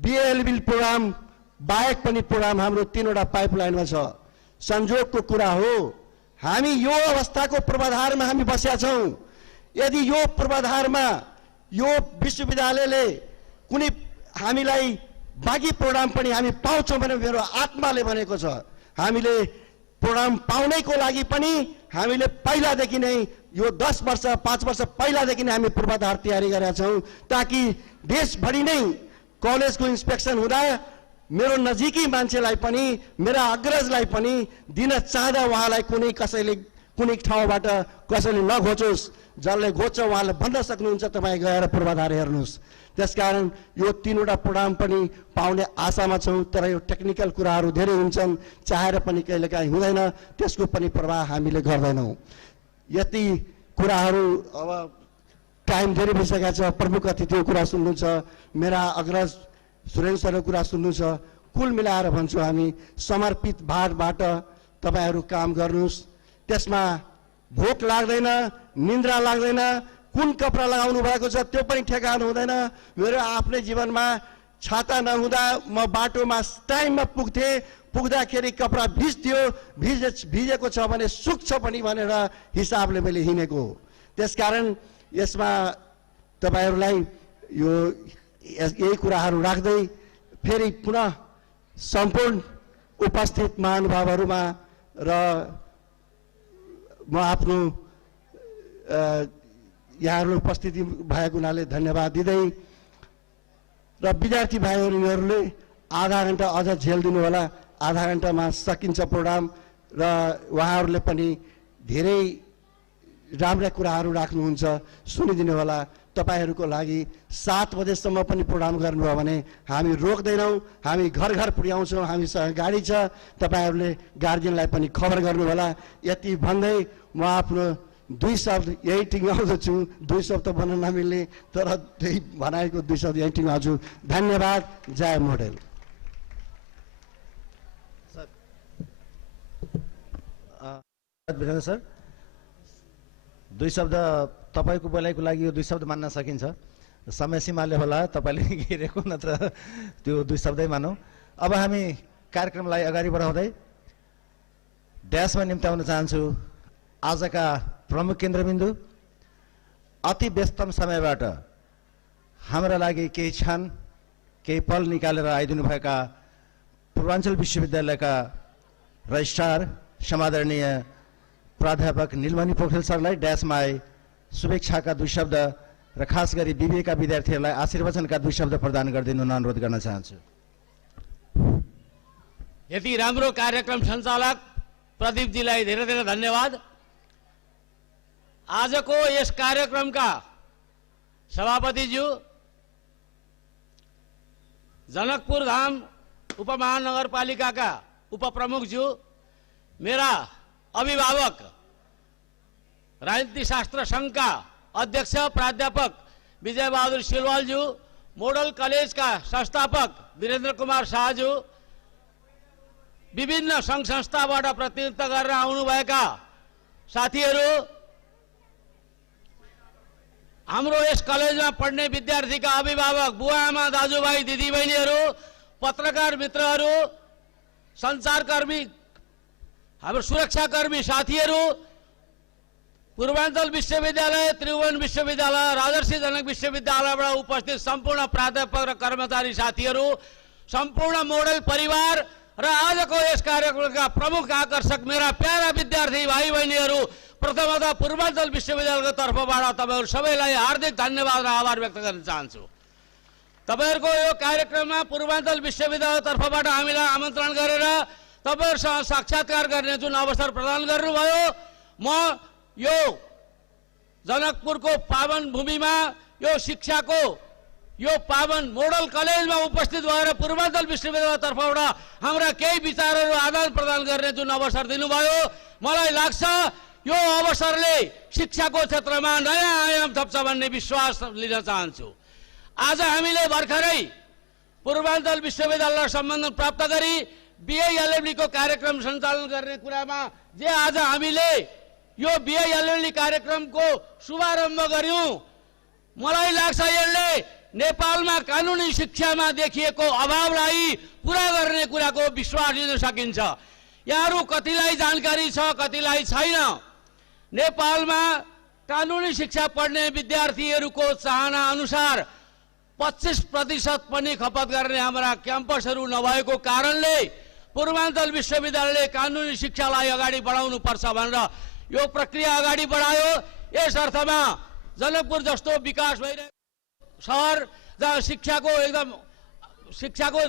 बिएलएलबी प्रोग्राम बाहेक पनि प्रोग्राम हाम्रो 3वटा पाइपलाइनमा छ। संयोगको कुरा हो, हामी यो अवस्थाको पूर्वाधारमा हामी बसेका छौँ। यदि यो पूर्वाधारमा यो विश्वविद्यालयले कुनै हामीलाई बाँकी प्रोग्राम पनि हामी पाउँछौँ भने मेरो आत्माले भनेको छ। हामीले प्रोग्राम पाउनैको लागि पनि हामीले पहिलादेखि नै यो 10 वर्ष 5 वर्ष पहिलादेखि नै हामी पूर्वाधार तयारी गरेका छौँ, ताकि देशभरि नै कलेजको इन्स्पेक्सन हुँदा मेरो नजिकै मान्छेलाई पनि मेरा अग्रजलाई पनि दिन चाहँदा उहाँलाई कसैले कुनै ठाउँबाट कसैले नघोचोस्। जसले घोच्छ उहाँले भन्न सक्नुहुन्छ तपाईँ गएर पूर्वाधार हेर्नुहोस्। त्यसकारण यो 3वटा प्रोग्राम पनि पाउने आशामा छौँ। तर यो टेक्निकल कुराहरू धेरै हुन्छन्, चाहेर पनि कहिलेकाहीँ हुँदैन, त्यसको पनि प्रवाह हामीले गर्दैनौँ। यति कुराहरू अब टाइम धेरै भइसकेको छ। प्रमुख अतिथिको कुरा सुन्नु छ, मेरा अग्रज सुरेन्द्र सरको कुरा सुन्नु छ। कुल मिलाएर भन्छु, हामी समर्पित भावबाट तपाईँहरू काम गर्नुहोस्। त्यसमा भोक लाग्दैन, निन्द्रा लाग्दैन, कुन कपडा लगाउनु भएको छ त्यो पनि ठेगान हुँदैन। मेरो आफ्नै जीवनमा छाता नहुँदा म बाटोमा टाइममा पुग्थेँ, पुग्दाखेरि कपडा भिज्थ्यो, भिजेको छ भने सुक्छ पनि भनेर हिसाबले मैले हिँडेको। त्यसकारण यसमा तपाईँहरूलाई यो यही कुराहरू राख्दै फेरि पुनः सम्पूर्ण उपस्थित महानुभावहरूमा र म आफ्नो यहाँहरू उपस्थिति भएको हुनाले धन्यवाद दिँदै र विद्यार्थी भाइहरूले आधा घन्टा अझ झेलिदिनु होला। आधा घन्टामा सकिन्छ प्रोग्राम र उहाँहरूले पनि धेरै राम्रा कुराहरू राख्नुहुन्छ, सुनिदिनु होला। तपाईँहरूको लागि 7 बजेसम्म पनि प्रोग्राम गर्नुभयो भने हामी रोक्दैनौँ, हामी घर घर पुर्याउँछौँ, हामीसँग गाडी छ। तपाईँहरूले गार्जियनलाई पनि खबर गर्नु होला। यति भन्दै म आफ्नो 2 शब्द यही टिङ्गाउँदछु। 2 शब्द भन्न नमिल्ने, तर त्यही भनाएको 2 शब्द यही टिङ्गाउँछु। धन्यवाद। जय मोडेल। वीरेन्द्र सर, 2 शब्द तपाईँको बोलाइको लागि यो 2 शब्द मान्न सकिन्छ। समय सीमाले होला तपाईँले घेरेको, नत्र त्यो 2 शब्दै मानौँ। अब हामी कार्यक्रमलाई अगाडि बढाउँदै ड्यासमा निम्त्याउन चाहन्छु आजका प्रमुख केन्द्रबिन्दु। अति व्यस्तम समयबाट हाम्रा लागि केही क्षण केही पल निकालेर आइदिनुभएका पूर्वाञ्चल विश्वविद्यालयका रजिस्ट्रार समादरणीय प्राध्यापक नीलमणि पोखरेल सरलाई ड्यासमा आए शुभेच्छाका 2 शब्द र खास गरी बिबिएका विद्यार्थीहरूलाई आशीर्वचनका 2 शब्द प्रदान गरिदिनु अनुरोध गर्न चाहन्छु। यति राम्रो कार्यक्रम सञ्चालक प्रदीपजीलाई धेरै धेरै धन्यवाद। आजको यस कार्यक्रमका सभापतिज्यू, जनकपुर धाम उपमहानगरपालिकाका उपप्रमुखज्यू, मेरा अभिभावक राजनीति शास्त्र संघका अध्यक्ष प्राध्यापक विजय बहादुर सिलवालज्यू, मोडल कलेज का संस्थापक वीरेन्द्र कुमार शाहज्यू, विभिन्न संघ संस्थाबाट प्रतिनिधित्व गरेर आउनुभएका साथीहरू, हाम्रो यस कलेजमा पढ्ने विद्यार्थीका अभिभावक बुवा आमा दाजुभाइ दिदीबहिनीहरू, पत्रकार मित्रहरू, सञ्चारकर्मी, हाम्रो सुरक्षाकर्मी साथीहरू, पूर्वाञ्चल विश्वविद्यालय, त्रिभुवन विश्वविद्यालय, राजर्षि जनक विश्वविद्यालयबाट उपस्थित सम्पूर्ण प्राध्यापक र कर्मचारी साथीहरू, सम्पूर्ण मोडल परिवार र आजको यस कार्यक्रमका प्रमुख आकर्षक मेरा प्यारा विद्यार्थी भाइ बहिनीहरू, प्रथमतः पूर्वाञ्चल विश्वविद्यालयको तर्फबाट तपाईहरु सबैलाई हार्दिक धन्यवाद र आभार व्यक्त गर्न चाहन्छु। तपाईहरुको यो कार्यक्रममा पूर्वाञ्चल विश्वविद्यालय तर्फबाट हामीलाई आमन्त्रण गरेर तपाईहरुसँग साक्षात्कार गर्ने जुन अवसर प्रदान गर्नुभयो, म यो जनकपुरको पावन भूमिमा यो शिक्षाको यो पावन मोडल कलेजमा उपस्थित भएर पूर्वाञ्चल विश्वविद्यालय तर्फबाट हाम्रा केही विचारहरू आदान प्रदान गर्ने जुन अवसर दिनुभयो, मलाई लाग्छ यो अवसरले शिक्षाको क्षेत्रमा नयाँ आयाम थप्छ भन्ने विश्वास लिन चाहन्छु। आज हामीले भर्खरै पूर्वाञ्चल विश्वविद्यालय सम्बन्धन प्राप्त गरी बीए-एलएलबी को कार्यक्रम सञ्चालन गर्ने कुरामा जे आज हामीले यो बीए-एलएलबी कार्यक्रमको शुभारम्भ गर्यौं, मलाई लाग्छ यसले नेपालमा कानुनी शिक्षामा देखिएको अभावलाई पूरा गर्ने कुराको विश्वास लिन सकिन्छ। यहाँहरु कतिलाई जानकारी छ, कतिलाई छैन। नेपालमा कानुनी शिक्षा पढ्ने विद्यार्थीहरूको चाहना अनुसार 25% पनि खपत गर्ने हाम्रा क्याम्पसहरू नभएको कारणले पूर्वाञ्चल विश्वविद्यालयले कानुनी शिक्षालाई अगाडि बढाउनु पर्छ भनेर यो प्रक्रिया अगाडि बढायो। यस अर्थमा जनकपुर जस्तो विकास भइरहेको शहर जहाँ शिक्षाको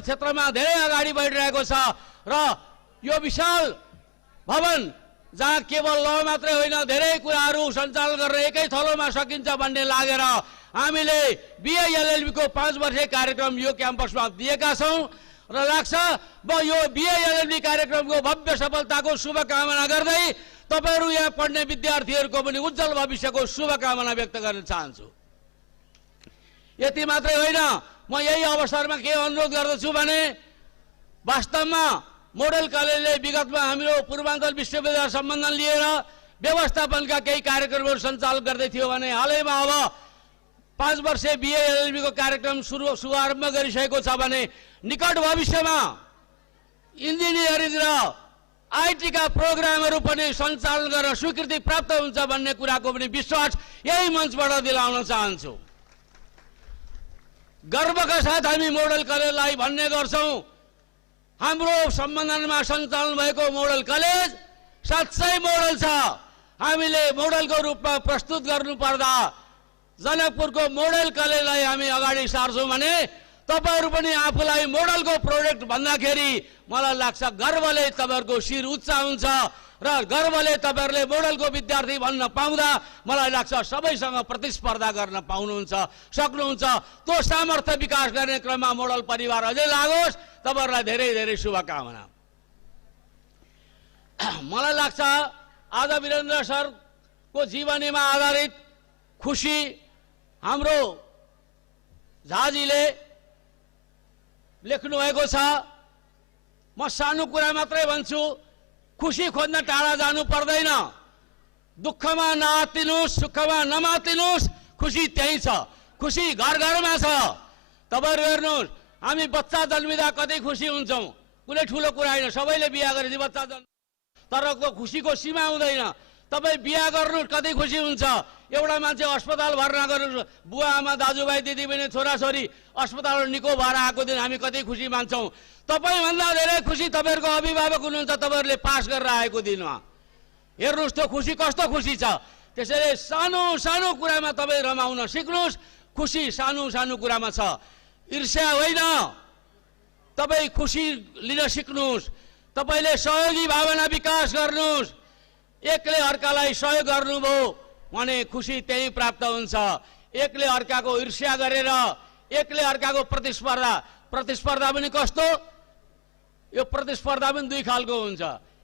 क्षेत्रमा धेरै अगाडि बढिरहेको छ र यो विशाल भवन जहाँ केवल ल मात्रै होइन धेरै कुराहरू सञ्चालन गर्न एकै थलोमा सकिन्छ भन्ने लागेर हामीले बीए-एलएलबी को 5 वर्षे कार्यक्रम यो क्याम्पसमा दिएका छौं र लाग्छ म यो बीए-एलएलबी कार्यक्रमको भव्य सफलताको शुभकामना गर्दै तपाईहरु यहाँ पढ्ने विद्यार्थीहरूको पनि उज्जवल भविष्यको शुभकामना व्यक्त गर्न चाहन्छु। यति मात्रै होइन, म यही अवसरमा के अनुरोध गर्दछु भने वास्तवमा मोडल कलेजले विगतमा हाम्रो पूर्वाञ्चल विश्वविद्यालय सम्बन्धन लिएर व्यवस्थापनका केही कार्यक्रमहरू सञ्चालन गर्दै थियो भने हालैमा अब 5 वर्षे बीए-एलएलबी को कार्यक्रम शुभारम्भ गरिसकेको छ भने निकट भविष्यमा इन्जिनियरिङ र आईटी का प्रोग्रामहरू पनि सञ्चालन गरेर स्वीकृति प्राप्त हुन्छ भन्ने कुराको पनि विश्वास यही मञ्चबाट दिलाउन चाहन्छु। गर्वका साथ हामी मोडल कलेजलाई भन्ने गर्छौं, हाम्रो सम्बन्धनमा सञ्चालन भएको मोडल कलेज साँच्चै मोडल छ। हामीले मोडलको रूपमा प्रस्तुत गर्नुपर्दा जनकपुरको मोडल कलेजलाई हामी अगाडि सार्छौं भने तपाईहरु पनि आफूलाई मोडलको प्रोडक्ट भन्दाखेरि मलाई लाग्छ गर्वले तपाईहरुको शिर उच्च हुन्छ र गर्वले तपाईहरुले मोडलको विद्यार्थी भन्न पाउँदा मलाई लाग्छ सबैसँग प्रतिस्पर्धा गर्न पाउनुहुन्छ, सक्नुहुन्छ। त्यो सामर्थ्य विकास गर्ने क्रममा मोडल परिवार अझै लागोस्। तपाईहरुलाई धेरै धेरै शुभकामना। मलाई लाग्छ आज वीरेन्द्र सरको जीवनीमा आधारित खुशी हाम्रो झाजीले लेख्नु भएको छ। म सानो कुरा मात्रै भन्छु, खुशी खोज्न टाढा जानु पर्दैन। दुःखमा नआत्तिनुस्, सुखमा नमात्तिनुस्, खुशी त्यही छ। खुशी घर घरमा छ। तपाईहरु हेर्नुस्, हामी बच्चा जन्मिदा कतै खुशी हुन्छौं, कुनै ठूलो कुरा हैन, सबैले बिहे गरेपछि बच्चा जन्म, तर खुशीको सीमा हुँदैन। तपाई बिहे गर्नु कतै खुशी हुन्छ। एउटा मान्छे अस्पताल भर्ना गर्नु, बुवा आमा दाजुभाइ दिदीबहिनी छोराछोरी अस्पतालबाट निको भएर आएको दिन हामी कतै खुशी मान्छौं। तपाई भन्दा धेरै खुशी तपाईहरुको अभिभावक हुनुहुन्छ, तपाईहरुले पास गरेर आएको दिनमा। हेर्नुस् त्यो खुशी कस्तो खुशी छ। त्यसैले सानो सानो कुरामा तपाई रमाउन सिक्नुस्। खुशी सानो सानो कुरामा छ, ईर्ष्या होइन। तपाई खुशी लिन सिक्नुस्। तपाईले सहयोगी भावना विकास गर्नुस्। एकले अर्कालाई सहयोग गर्नुभयो भने खुशी त्यही प्राप्त हुन्छ। एकले अर्काको ईर्ष्या गरेर, एकले अर्काको प्रतिस्पर्धा पनि कस्तो, यो प्रतिस्पर्धा पनि दुई खालको हुन्छ।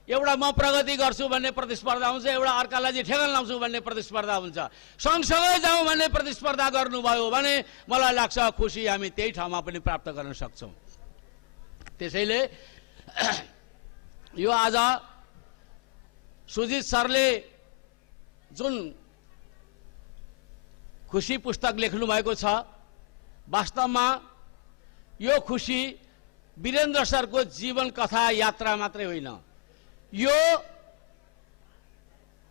एउटा म प्रगति गर्छु भन्ने प्रतिस्पर्धा हुन्छ, एउटा अर्कालाई चाहिँ ठेगान लाउँछु भन्ने प्रतिस्पर्धा हुन्छ। सँगसँगै जाउँ भन्ने प्रतिस्पर्धा गर्नुभयो भने मलाई लाग्छ खुशी हामी त्यही ठाउँमा पनि प्राप्त गर्न सक्छौं। त्यसैले यो आज सुजित सरले जुन खुशी पुस्तक लेख्नु भएको छ, वास्तवमा यो खुशी वीरेन्द्र सरको जीवन कथा यात्रा मात्रै होइन, यो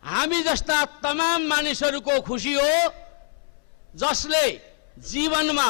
हामी जस्ता तमाम मानिसहरूको खुशी हो जसले जीवनमा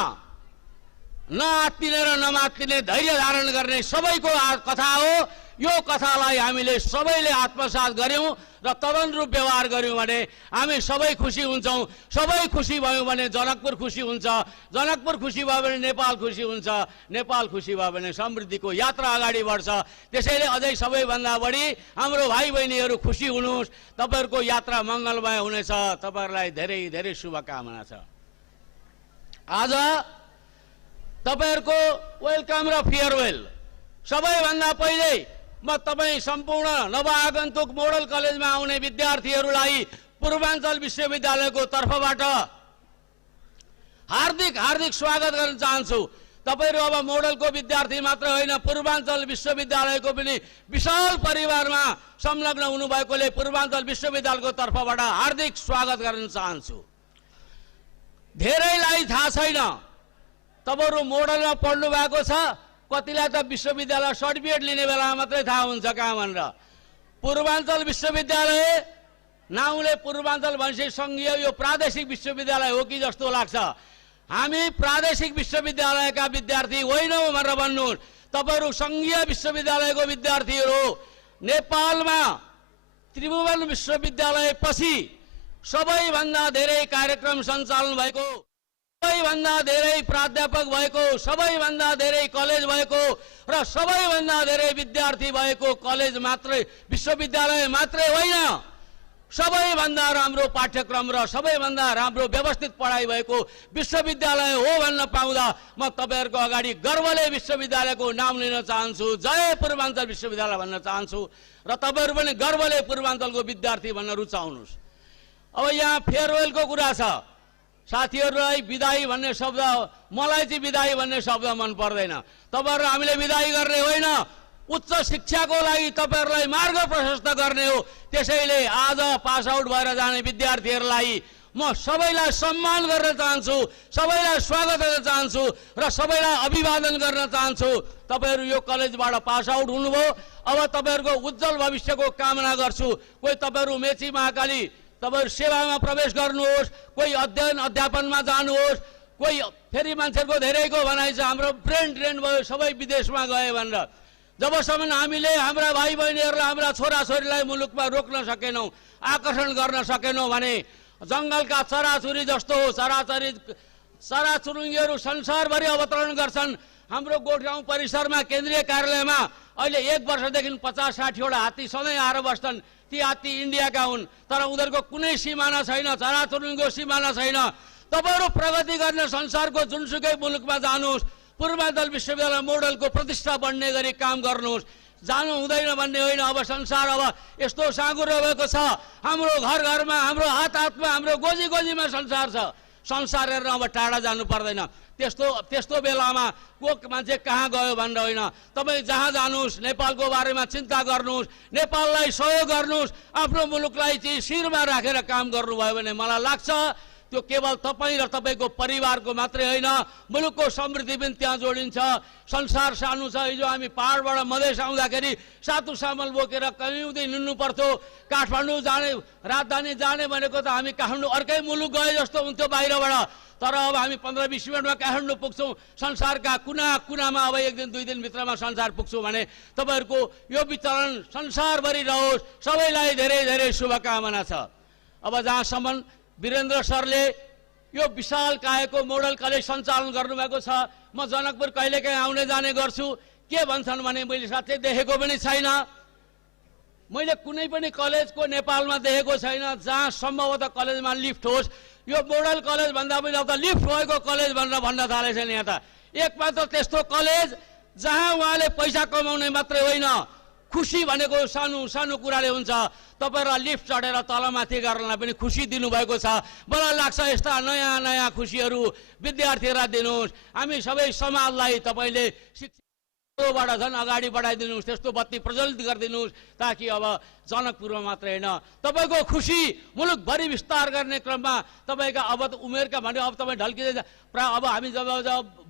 नआत्तिने र नमात्तिने धैर्य धारण गर्ने सबैको कथा हो। यो कथालाई हामीले सबैले आत्मसात गर्यौं र तदनुरूप व्यवहार गर्यौं भने हामी सबै खुसी हुन्छौं। सबै खुसी भयौं भने जनकपुर खुसी हुन्छ, जनकपुर खुसी भयो भने नेपाल खुसी हुन्छ, नेपाल खुसी भयो भने समृद्धिको यात्रा अगाडि बढ्छ। त्यसैले अझै सबैभन्दा बढी हाम्रो भाइ बहिनीहरू खुसी हुनुहोस्, तपाईहरुको यात्रा मङ्गलमय हुनेछ। तपाईहरुलाई धेरै धेरै शुभकामना छ। आज तपाईहरुको वेलकम र फेयरवेल सबैभन्दा पहिले म तपाईं सम्पूर्ण नवआगन्तुक मोडल कलेजमा आउने विद्यार्थीहरूलाई पूर्वाञ्चल विश्वविद्यालयको तर्फबाट हार्दिक हार्दिक स्वागत गर्न चाहन्छु। तपाईहरु अब मोडलको विद्यार्थी मात्र होइन, पूर्वाञ्चल विश्वविद्यालयको पनि विशाल परिवारमा संलग्न हुनुभएकोले पूर्वाञ्चल विश्वविद्यालयको तर्फबाट हार्दिक स्वागत गर्न चाहन्छु। धेरैलाई थाहा छैन, तपाईहरु मोडलमा पढ्नु भएको छ, कतिलाई त विश्वविद्यालय सर्टिफिकेट लिने बेला मात्रै थाहा हुन्छ कहाँ भनेर। पूर्वाञ्चल विश्वविद्यालय नाउँले पूर्वाञ्चल भनेपछि संघीय यो प्रादेशिक विश्वविद्यालय हो कि जस्तो लाग्छ। हामी प्रादेशिक विश्वविद्यालयका विद्यार्थी होइनौँ भनेर भन्नुहोस्। तपाईहरु संघीय विश्वविद्यालयको विद्यार्थीहरू हो। नेपालमा त्रिभुवन विश्वविद्यालय पछि सबैभन्दा धेरै कार्यक्रम सञ्चालन भएको, सबैभन्दा धेरै प्राध्यापक भएको, सबैभन्दा धेरै कलेज भएको र सबैभन्दा धेरै विद्यार्थी भएको कलेज मात्रै विश्वविद्यालय मात्रै होइन, सबैभन्दा राम्रो पाठ्यक्रम र सबैभन्दा राम्रो व्यवस्थित पढाइ भएको विश्वविद्यालय हो भन्न पाउँदा म तपाईहरुको अगाडि गर्वले विश्वविद्यालयको नाम लिन चाहन्छु। जय पूर्वाञ्चल विश्वविद्यालय भन्न चाहन्छु र तपाईहरु पनि गर्वले पूर्वाञ्चलको विद्यार्थी भन्न रुचाउनुस्। अब यहाँ फेयरवेलको कुरा छ। साथीहरूलाई बिदाई भन्ने शब्द, मलाई चाहिँ बिदाई भन्ने शब्द मन पर्दैन। तपाईहरु हामीले बिदाई गर्ने होइन, उच्च शिक्षाको लागि तपाईहरुलाई मार्ग प्रशस्त गर्ने हो। त्यसैले आज पास आउट भएर जाने विद्यार्थीहरूलाई म सबैलाई सम्मान गर्न चाहन्छु, सबैलाई स्वागत गर्न चाहन्छु र सबैलाई अभिवादन गर्न चाहन्छु। तपाईहरु यो कलेजबाट पास आउट हुनुभयो, अब तपाईहरुको उज्जवल भविष्यको कामना गर्छु। कोही तपाईहरु मेची महाकाली तपाईहरु सेवामा प्रवेश गर्नुहोस्, कोही अध्ययन अध्यापनमा जानुहोस्, कोही फेरि मान्छेको धेरैको भनाइ छ हाम्रो ब्रेन ड्रेन भयो, सबै विदेशमा गए भनेर। जबसम्म हामीले हाम्रा भाइ बहिनीहरूलाई, हाम्रा छोराछोरीलाई मुलुकमा रोक्न सकेनौँ, आकर्षण गर्न सकेनौँ भने जङ्गलका चराचुरी जस्तो हो, चराचुरुङ्गीहरू संसारभरि अवतरण गर्छन्। हाम्रो गोठगाउँ परिसरमा केन्द्रीय कार्यालयमा अहिले 1 वर्षदेखि 50-60 वटा हात्ती सधैँ आएर बस्छन्। ती हात्ती इन्डियाका हुन्, तर उनीहरूको कुनै सिमाना छैन, चराचुरुङ्गीको सिमाना छैन। तपाईहरु प्रगति गर्ने संसारको जुनसुकै मुलुकमा जानुहोस्, पूर्वाञ्चल विश्वविद्यालय मोडलको प्रतिष्ठा बढ्ने गरी काम गर्नुहोस्। जानु हुँदैन भन्ने होइन। अब संसार अब यस्तो साँगुरो भएको छ, हाम्रो घर घरमा, हाम्रो हात हातमा, हाम्रो गोजी गोजीमा संसार छ। संसार हेर्न अब टाढा जानु पर्दैन। त्यस्तो बेलामा को मान्छे कहाँ गयो भनेर होइन, तपाईँ जहाँ जानुहोस् नेपालको बारेमा चिन्ता गर्नुहोस्, नेपाललाई सहयोग गर्नुहोस्, आफ्नो मुलुकलाई चाहिँ शिरमा राखेर काम गर्नुभयो भने मलाई लाग्छ त्यो केवल तपाईँ र तपाईँको परिवारको मात्रै होइन, मुलुकको समृद्धि पनि त्यहाँ जोडिन्छ। संसार सानो छ। हिजो हामी पहाडबाट मधेस आउँदाखेरि सातु सामल बोकेर कहिउँदै हिँड्नु पर्थ्यो। काठमाडौँ जाने, राजधानी जाने भनेको त हामी काठमाडौँ अर्कै मुलुक गए जस्तो हुन्थ्यो बाहिरबाट। तर अब हामी 15-20 मिनटमा काठमाडौँ पुग्छौँ। संसारका कुना कुनामा अब 1 दिन 2 दिन भित्रमा संसार पुग्छौँ भने तपाईहरुको यो विचरण संसारभरि रहोस्। सबैलाई धेरै धेरै शुभकामना छ। अब जहाँसम्म वीरेन्द्र सरले यो विशाल कायको मोडल कलेज सञ्चालन गर्नुभएको छ, म जनकपुर कहिलेकाहीँ आउने जाने गर्छु। के भन्छन् भने मैले साथै देखेको पनि छैन, मैले कुनै पनि कलेजको नेपालमा देखेको छैन जहाँ सम्भवतः कलेजमा लिफ्ट होस्। यो मोडल कलेज भन्दा पनि अब त लिफ्ट भएको कलेज भनेर भन्न थालेछन्। यहाँ त एकमात्र त्यस्तो कलेज जहाँ उहाँले पैसा कमाउने मात्रै होइन, खुसी भनेको सानो सानो कुराले हुन्छ। तपाईहरुलाई लिफ्ट चढेर तलमाथि गर्नलाई पनि खुसी दिनुभएको छ। मलाई लाग्छ यस्ता नयाँ नयाँ खुसीहरू विद्यार्थीहरूलाई दिनुहोस्। हामी सबै समाजलाई तपाईँले शिक्षाबाट झन् अगाडि बढाइदिनुहोस्, त्यस्तो बत्ती प्रज्वलित गरिदिनुहोस् ताकि अब जनकपुरमा मात्रै होइन तपाईँको खुसी मुलुकभरि विस्तार गर्ने क्रममा तपाईँका अब उमेरका भने अब तपाईँ ढल्किँदै अब हामी जब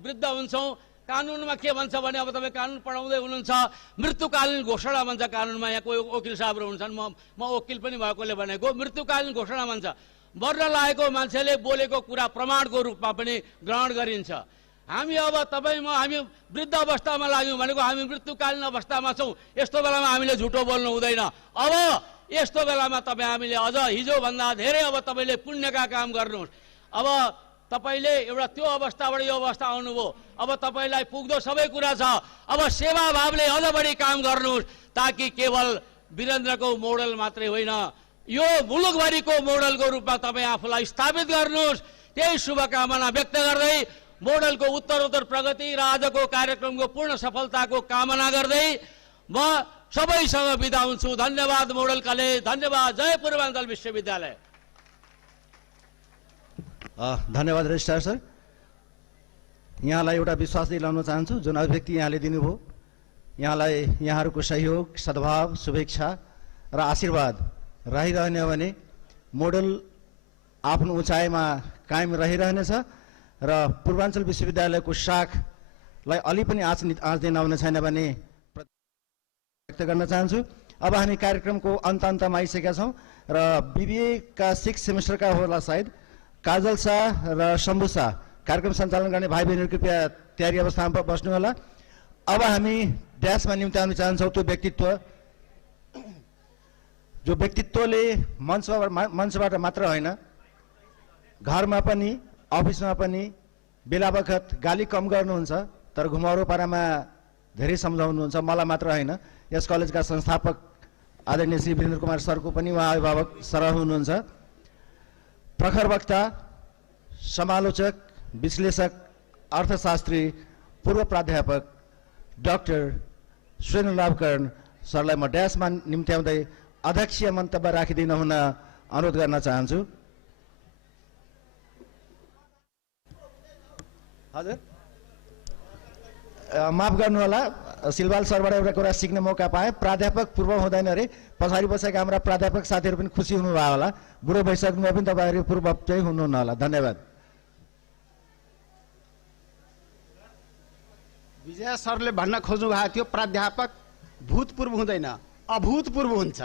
वृद्ध हुन्छौँ कानुनमा के भन्छ भने अब तपाईँ कानुन पढाउँदै हुनुहुन्छ, मृत्युकालीन घोषणा भन्छ कानुनमा। यहाँ कोही वकिल साहबहरू हुन्छन्, म वकिल पनि भएकोले भनेको मृत्युकालीन घोषणा भन्छ। मर्न लागेको मान्छेले बोलेको कुरा प्रमाणको रूपमा पनि ग्रहण गरिन्छ। हामी अब तपाईँ म हामी वृद्ध अवस्थामा लाग्यौँ भनेको हामी मृत्युकालीन अवस्थामा छौँ। यस्तो बेलामा हामीले झुटो बोल्नु हुँदैन। अब यस्तो बेलामा तपाईँ हामीले अझ हिजोभन्दा धेरै अब तपाईँले पुण्यका काम गर्नुहोस्। अब तपाईँले एउटा त्यो अवस्थाबाट यो अवस्था आउनुभयो, अब तपाईँलाई पुग्दो सबै कुरा छ। अब सेवा भावले अझ बढी काम गर्नुहोस्, ताकि केवल वीरेन्द्रको मोडल मात्रै होइन, यो मुलुकभरिको मोडलको रूपमा तपाईँ आफूलाई स्थापित गर्नुहोस्। त्यही शुभकामना व्यक्त गर्दै मोडलको उत्तरोत्तर प्रगति र आजको कार्यक्रमको पूर्ण सफलताको कामना गर्दै म सबैसँग बिदा हुन्छु। धन्यवाद मोडल कलेज, धन्यवाद। जय पूर्वाञ्चल विश्वविद्यालय। धन्यवाद रजिस्ट्रार सर। यहाँलाई एउटा विश्वास दिलाउन चाहन्छु, जुन अभिव्यक्ति यहाँले दिनुभयो, यहाँलाई यहाँहरूको सहयोग, सद्भाव, शुभेच्छा र आशीर्वाद रहिरहने हो भने मोडल आफ्नो उचाइमा कायम रहिरहनेछ र पूर्वाञ्चल विश्वविद्यालयको शाखलाई अलि पनि आँच दिन आउने छैन भने व्यक्त गर्न चाहन्छु। अब हामी कार्यक्रमको अन्तमा आइसकेका छौँ र BBA का 6 सेमेस्टरका होला सायद काजल शाह र शम्भु शाह कार्यक्रम सञ्चालन गर्ने भाइ बहिनीहरू कृपया तयारी अवस्थामा बस्नु होला। अब हामी ड्यासमा निम्त्याउन चाहन्छौँ त्यो व्यक्तित्व जो व्यक्तित्वले मञ्चबाट मात्र होइन, घरमा पनि अफिसमा पनि बेला बखत गाली कम गर्नुहुन्छ, तर घुमाउरो पारामा धेरै सम्झाउनुहुन्छ। मलाई मात्र होइन, यस कलेजका संस्थापक आदरणीय श्री वीरेन्द्र कुमार सरको पनि उहाँ अभिभावक सरह हुनुहुन्छ। प्रखर वक्ता, समालोचक, विश्लेषक, अर्थशास्त्री, पूर्व प्राध्यापक डाक्टर सुरेन्द्र लाभकर्ण सरलाई म ड्यासमा निम्त्याउँदै अध्यक्षीय मन्तव्य राखिदिन हुन अनुरोध गर्न चाहन्छु। हजुर माफ गर्नुहोला, सिलवाल सरबाट एउटा कुरा सिक्ने मौका पाएँ। प्राध्यापक पूर्व हुँदैन अरे, पछाडि बसेका हाम्रा प्राध्यापक साथीहरू पनि खुसी हुनुभयो होला। बुढो भइसक्नु भए पनि तपाईँहरू पूर्व चाहिँ हुनुहुन्न होला। धन्यवाद। विजय सरले भन्न खोज्नु भएको थियो प्राध्यापक भूतपूर्व हुँदैन, अभूतपूर्व हुन्छ।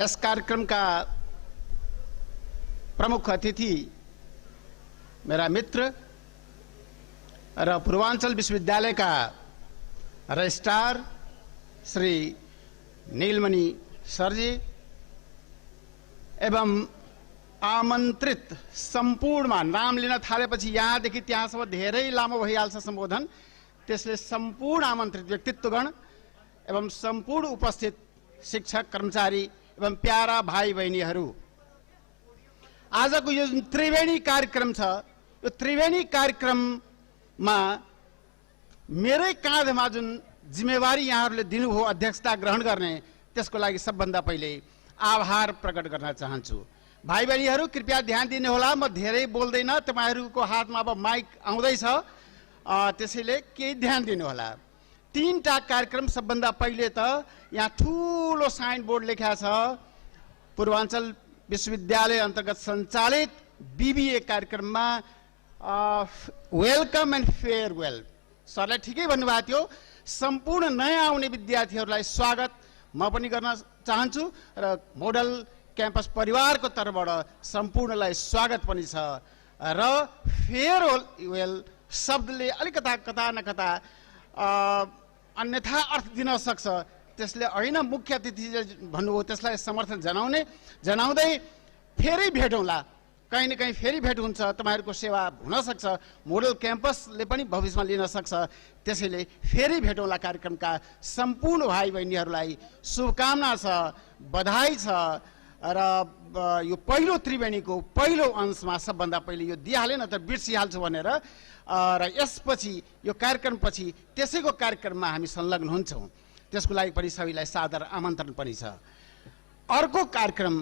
यस कार्यक्रमका प्रमुख अतिथि मेरा मित्र र पूर्वाञ्चल विश्वविद्यालयका रजिस्ट्रार श्री नीलमणि सरजी एवं आमन्त्रित सम्पूर्णमा नाम लिन थालेपछि यहाँदेखि त्यहाँसम्म धेरै लामो भइहाल्छ सम्बोधन, त्यसले सम्पूर्ण आमन्त्रित व्यक्तित्वगण एवं सम्पूर्ण उपस्थित शिक्षक कर्मचारी एवं प्यारा भाइ बहिनीहरू, आजको यो जुन त्रिवेणी कार्यक्रम छ, यो त्रिवेणी कार्यक्रममा मेरै काँधमा जुन जिम्मेवारी यहाँहरूले दिनुभयो अध्यक्षता ग्रहण गर्ने, त्यसको लागि सबभन्दा पहिले आभार प्रकट गर्न चाहन्छु। भाइ बहिनीहरू कृपया ध्यान दिनु होला, म धेरै बोल्दैन, तपाईँहरूको हातमा अब माइक आउँदैछ, त्यसैले केही ध्यान दिनु होला। 3टा कार्यक्रम। सबभन्दा पहिले त यहाँ ठुलो साइन बोर्ड लेखा छ, पूर्वाञ्चल विश्वविद्यालय अन्तर्गत सञ्चालित BBA कार्यक्रममा वेलकम एन्ड फेयरवेल। सरले ठिकै भन्नुभएको थियो, सम्पूर्ण नयाँ आउने विद्यार्थीहरूलाई स्वागत म पनि गर्न चाहन्छु र मोडल क्याम्पस परिवारको तर्फबाट सम्पूर्णलाई स्वागत पनि छ। र फेयरवेल शब्दले अलिकता कता न कता अन्यथा अर्थ दिन सक्छ, त्यसले होइन मुख्य अतिथि भन्नुभयो त्यसलाई समर्थन जनाउँदै फेरि भेटौँला, कहीँ न कहीँ फेरि भेट हुन्छ, तपाईँहरूको सेवा हुनसक्छ, मोडल क्याम्पसले पनि भविष्यमा लिन सक्छ, त्यसैले फेरि भेटौँला। कार्यक्रमका सम्पूर्ण भाइ बहिनीहरूलाई शुभकामना छ, बधाई छ र यो पहिलो त्रिवेणीको पहिलो अंशमा सबभन्दा पहिले यो दिइहालेँ न त बिर्सिहाल्छु भनेर, र यसपछि यो कार्यक्रमपछि त्यसैको कार्यक्रममा हामी संलग्न हुन्छौँ, त्यसको लागि पनि सबैलाई सादर आमन्त्रण पनि छ। अर्को कार्यक्रम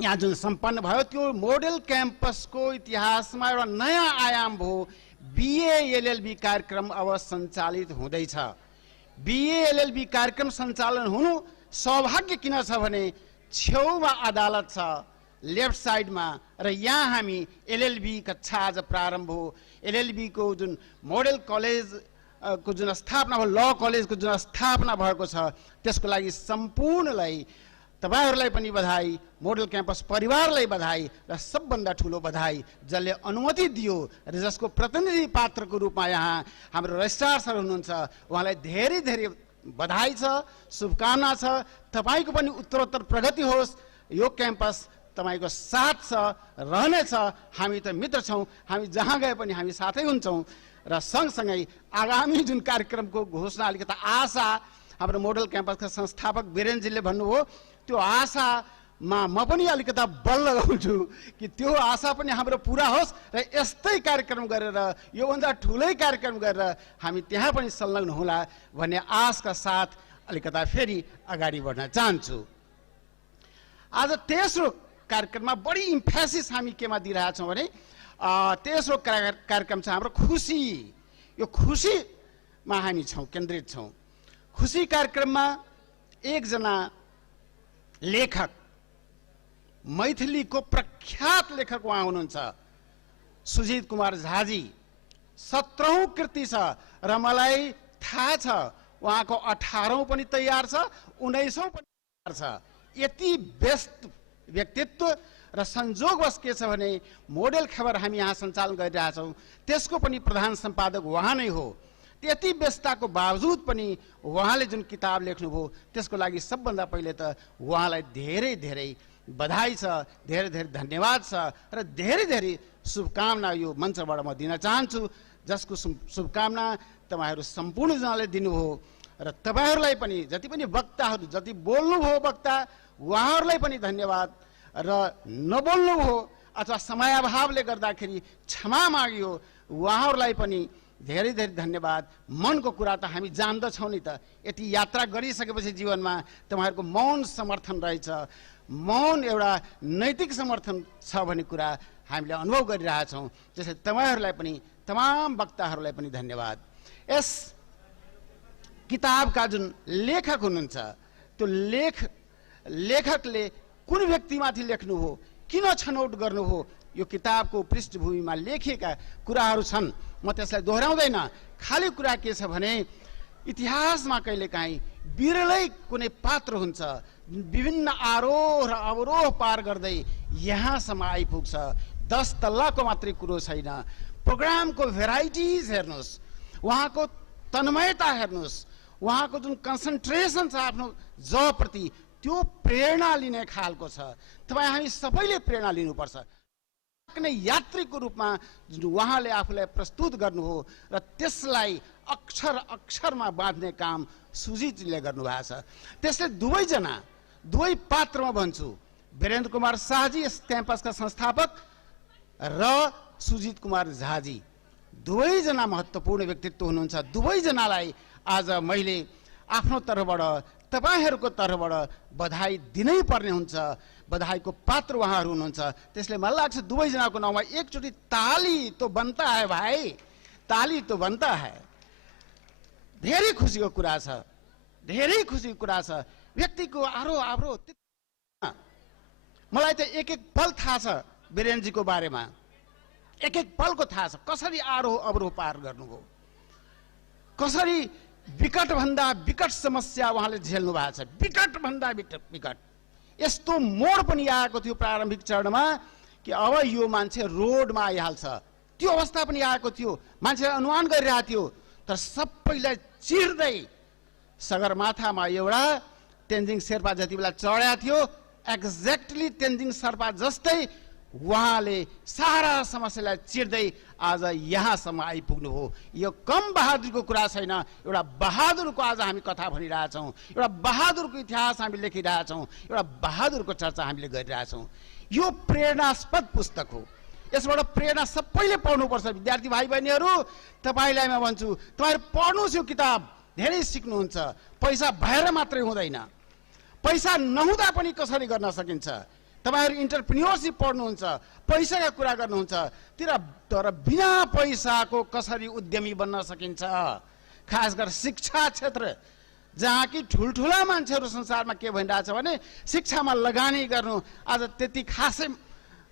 यहाँ जुन सम्पन्न भयो त्यो मोडल क्याम्पसको इतिहासमा एउटा नयाँ आयाम भयो। BA LLB कार्यक्रम अब सञ्चालित हुँदैछ। BA LLB कार्यक्रम सञ्चालन हुनु सौभाग्य किन छ भने छेउमा अदालत छ लेफ्ट साइडमा, र यहाँ हामी LLB कक्षा आज प्रारम्भ हो। LLB को जुन मोडल कलेज को जुन स्थापना भयो, ल कलेजको जुन स्थापना भएको छ, त्यसको लागि सम्पूर्णलाई तपाईहरुलाई पनि बधाई, मोडल क्याम्पस परिवारलाई बधाई र सबभन्दा ठुलो बधाई जसले अनुमति दियो र जसको प्रतिनिधि पात्रको रूपमा यहाँ हाम्रो रजिस्ट्रार सर हुनुहुन्छ, उहाँलाई धेरै धेरै बधाई छ, शुभकामना छ। तपाईको पनि उत्तरोत्तर प्रगति होस्। यो क्याम्पस तपाईको साथ छ, रहनेछ। हामी त मित्र छौं, हामी जहाँ गए पनि हामी साथै हुन्छौं र सँगसँगै आगामी जुन कार्यक्रमको घोषणा अलिकता आशा हाम्रो मोडल क्याम्पसका संस्थापक वीरेन्द्रजीले भन्नुभयो, त्यो आशामा म पनि अलिकता बल लगाउँछु कि त्यो आशा पनि हाम्रो पुरा होस् र यस्तै कार्यक्रम गरेर योभन्दा ठुलै कार्यक्रम गरेर हामी त्यहाँ पनि संलग्न होला भन्ने आशका साथ अलिकता फेरि अगाडि बढ्न चाहन्छु। आज तेस्रो कार्यक्रममा बढी इम्फेसिस हामी केमा दिइरहेछौँ भने तेस्रो कार्यक्रम छ हाम्रो खुसी। यो खुसीमा हामी छौँ, केन्द्रित छौँ। खुसी कार्यक्रममा एकजना लेखक, मैथिलीको प्रख्यात लेखक उहाँ हुनुहुन्छ सुजित कुमार झाजी। 17औं कृति छ र मलाई थाहा छ उहाँको 18औं पनि तयार छ, 19औं पनि तयार छ। यति व्यस्त व्यक्तित्व र संजोगवश के छ भने मोडेल खबर हामी यहाँ सञ्चालन गरिरहेछौँ, त्यसको पनि प्रधान सम्पादक उहाँ नै हो। त्यति व्यस्तताको बावजुद पनि उहाँले जुन किताब लेख्नुभयो त्यसको लागि सबभन्दा पहिले त उहाँलाई धेरै धेरै बधाई छ, धेरै धेरै धन्यवाद छ र धेरै धेरै शुभकामना यो मञ्चबाट म दिन चाहन्छु। जसको शुभकामना तपाईहरु सम्पूर्णजनाले दिनुभयो र तपाईहरुलाई पनि जति पनि वक्ताहरु जति बोल्नुभयो वक्ता उहाँहरुलाई पनि धन्यवाद र नबोल्नुभयो अथवा समयाभावले गर्दाखेरि क्षमा मागियो उहाँहरुलाई पनि धेरै धेरै धन्यवाद। मनको कुरा त हामी जान्दछौँ नि त, यति यात्रा गरिसकेपछि जीवनमा तपाईहरुको मौन समर्थन रहेछ, मौन एउटा नैतिक समर्थन छ भन्ने कुरा हामीले अनुभव गरिरहेछौँ। त्यसैले तपाईहरुलाई पनि तमाम वक्ताहरुलाई पनि धन्यवाद। यस किताबका जुन लेखक हुनुहुन्छ त्यो लेखकले कुन व्यक्तिमाथि लेख्नु हो, किन छनौट गर्नु हो, यो किताबको पृष्ठभूमिमा लेखिएका कुराहरू छन्। म त्यसलाई दोहोऱ्याउँदैन। खाली कुरा के छ भने इतिहासमा कहिलेकाहीँ बिरलै कुनै पात्र हुन्छ विभिन्न आरोह र अवरोह पार गर्दै यहाँसम्म आइपुग्छ। 10 तल्लाको मात्रै कुरो छैन। प्रोग्रामको भेराइटिज हेर्नुहोस्, उहाँको तन्मयता हेर्नुहोस्, उहाँको जुन कन्सन्ट्रेसन छ आफ्नो जप्रति, त्यो प्रेरणा लिने खालको छ। तपाईँ हामी सबैले प्रेरणा लिनुपर्छ। कुनै यात्रीको रूपमा जुन उहाँले आफूलाई प्रस्तुत गर्नुभयो र त्यसलाई अक्षर अक्षरमा बाँध्ने काम सुजितले गर्नुभएको छ। त्यसले दुवै पात्रमा भन्छु, वीरेन्द्र कुमार शाहजी यस क्याम्पसका संस्थापक र सुजित कुमार झाजी दुवैजना महत्त्वपूर्ण व्यक्तित्व हुनुहुन्छ। दुवैजनालाई आज मैले आफ्नो तर्फबाट तपाईहरुको तर्फबाट बधाई दिनै पर्ने हुन्छ। बधाईको पात्र उहाँहरू हुनुहुन्छ। त्यसले मलाई लाग्छ दुवैजनाको नाउँमा एकचोटि ताली तो बनता है भाइ, ताली तो बनता है। धेरै खुसीको कुरा छ, धेरै खुसीको कुरा छ। व्यक्तिको आरोह अवरोह मलाई त एक एक पल थाहा छ वीरेन्द्रजीको बारेमा, एक एक पलको थाहा छ। कसरी आरोह अवरोह पार गर्नुभयो, कसरी विकट भन्दा विकट समस्या उहाँले झेल्नु भएको छ। विकट भन्दा विकट यस्तो मोड पनि आएको थियो प्रारम्भिक चरणमा कि अब यो मान्छे रोडमा आइहाल्छ, त्यो अवस्था पनि आएको थियो। मान्छेले अनुमान गरिरहेको थियो, तर सबैलाई चिर्दै सगरमाथामा एउटा तेन्जिङ शेर्पा जति बेला चढेको थियो, एक्ज्याक्टली तेन्जिङ शेर्पा जस्तै उहाँले सारा समस्यालाई चिर्दै आज यहाँसम्म आइपुग्नु हो। यो कम बहादुरको कुरा छैन, एउटा बहादुरको आज हामी कथा भनिरहेछौँ, एउटा बहादुरको इतिहास हामी लेखिरहेछौँ, एउटा बहादुरको चर्चा हामीले गरिरहेछौँ। यो प्रेरणास्पद पुस्तक हो। यसबाट प्रेरणा सबैले पढ्नुपर्छ। विद्यार्थी भाइ बहिनीहरू, तपाईँलाई म भन्छु, तपाईँहरू पढ्नुहोस् यो किताब, धेरै सिक्नुहुन्छ। पैसा भएर मात्रै हुँदैन, पैसा नहुँदा पनि कसरी गर्न सकिन्छ। तपाईहरु इन्टरप्रेन्योरशिप पढ्नुहुन्छ, पैसाका कुरा गर्नुहुन्छ, तर बिना पैसाको कसरी उद्यमी बन्न सकिन्छ। खास गरी शिक्षा क्षेत्र जहाँ कि ठुल्ठुला मान्छेहरू संसारमा के भनिरहेछ भने शिक्षामा लगानी गर्नु आज त्यति खासै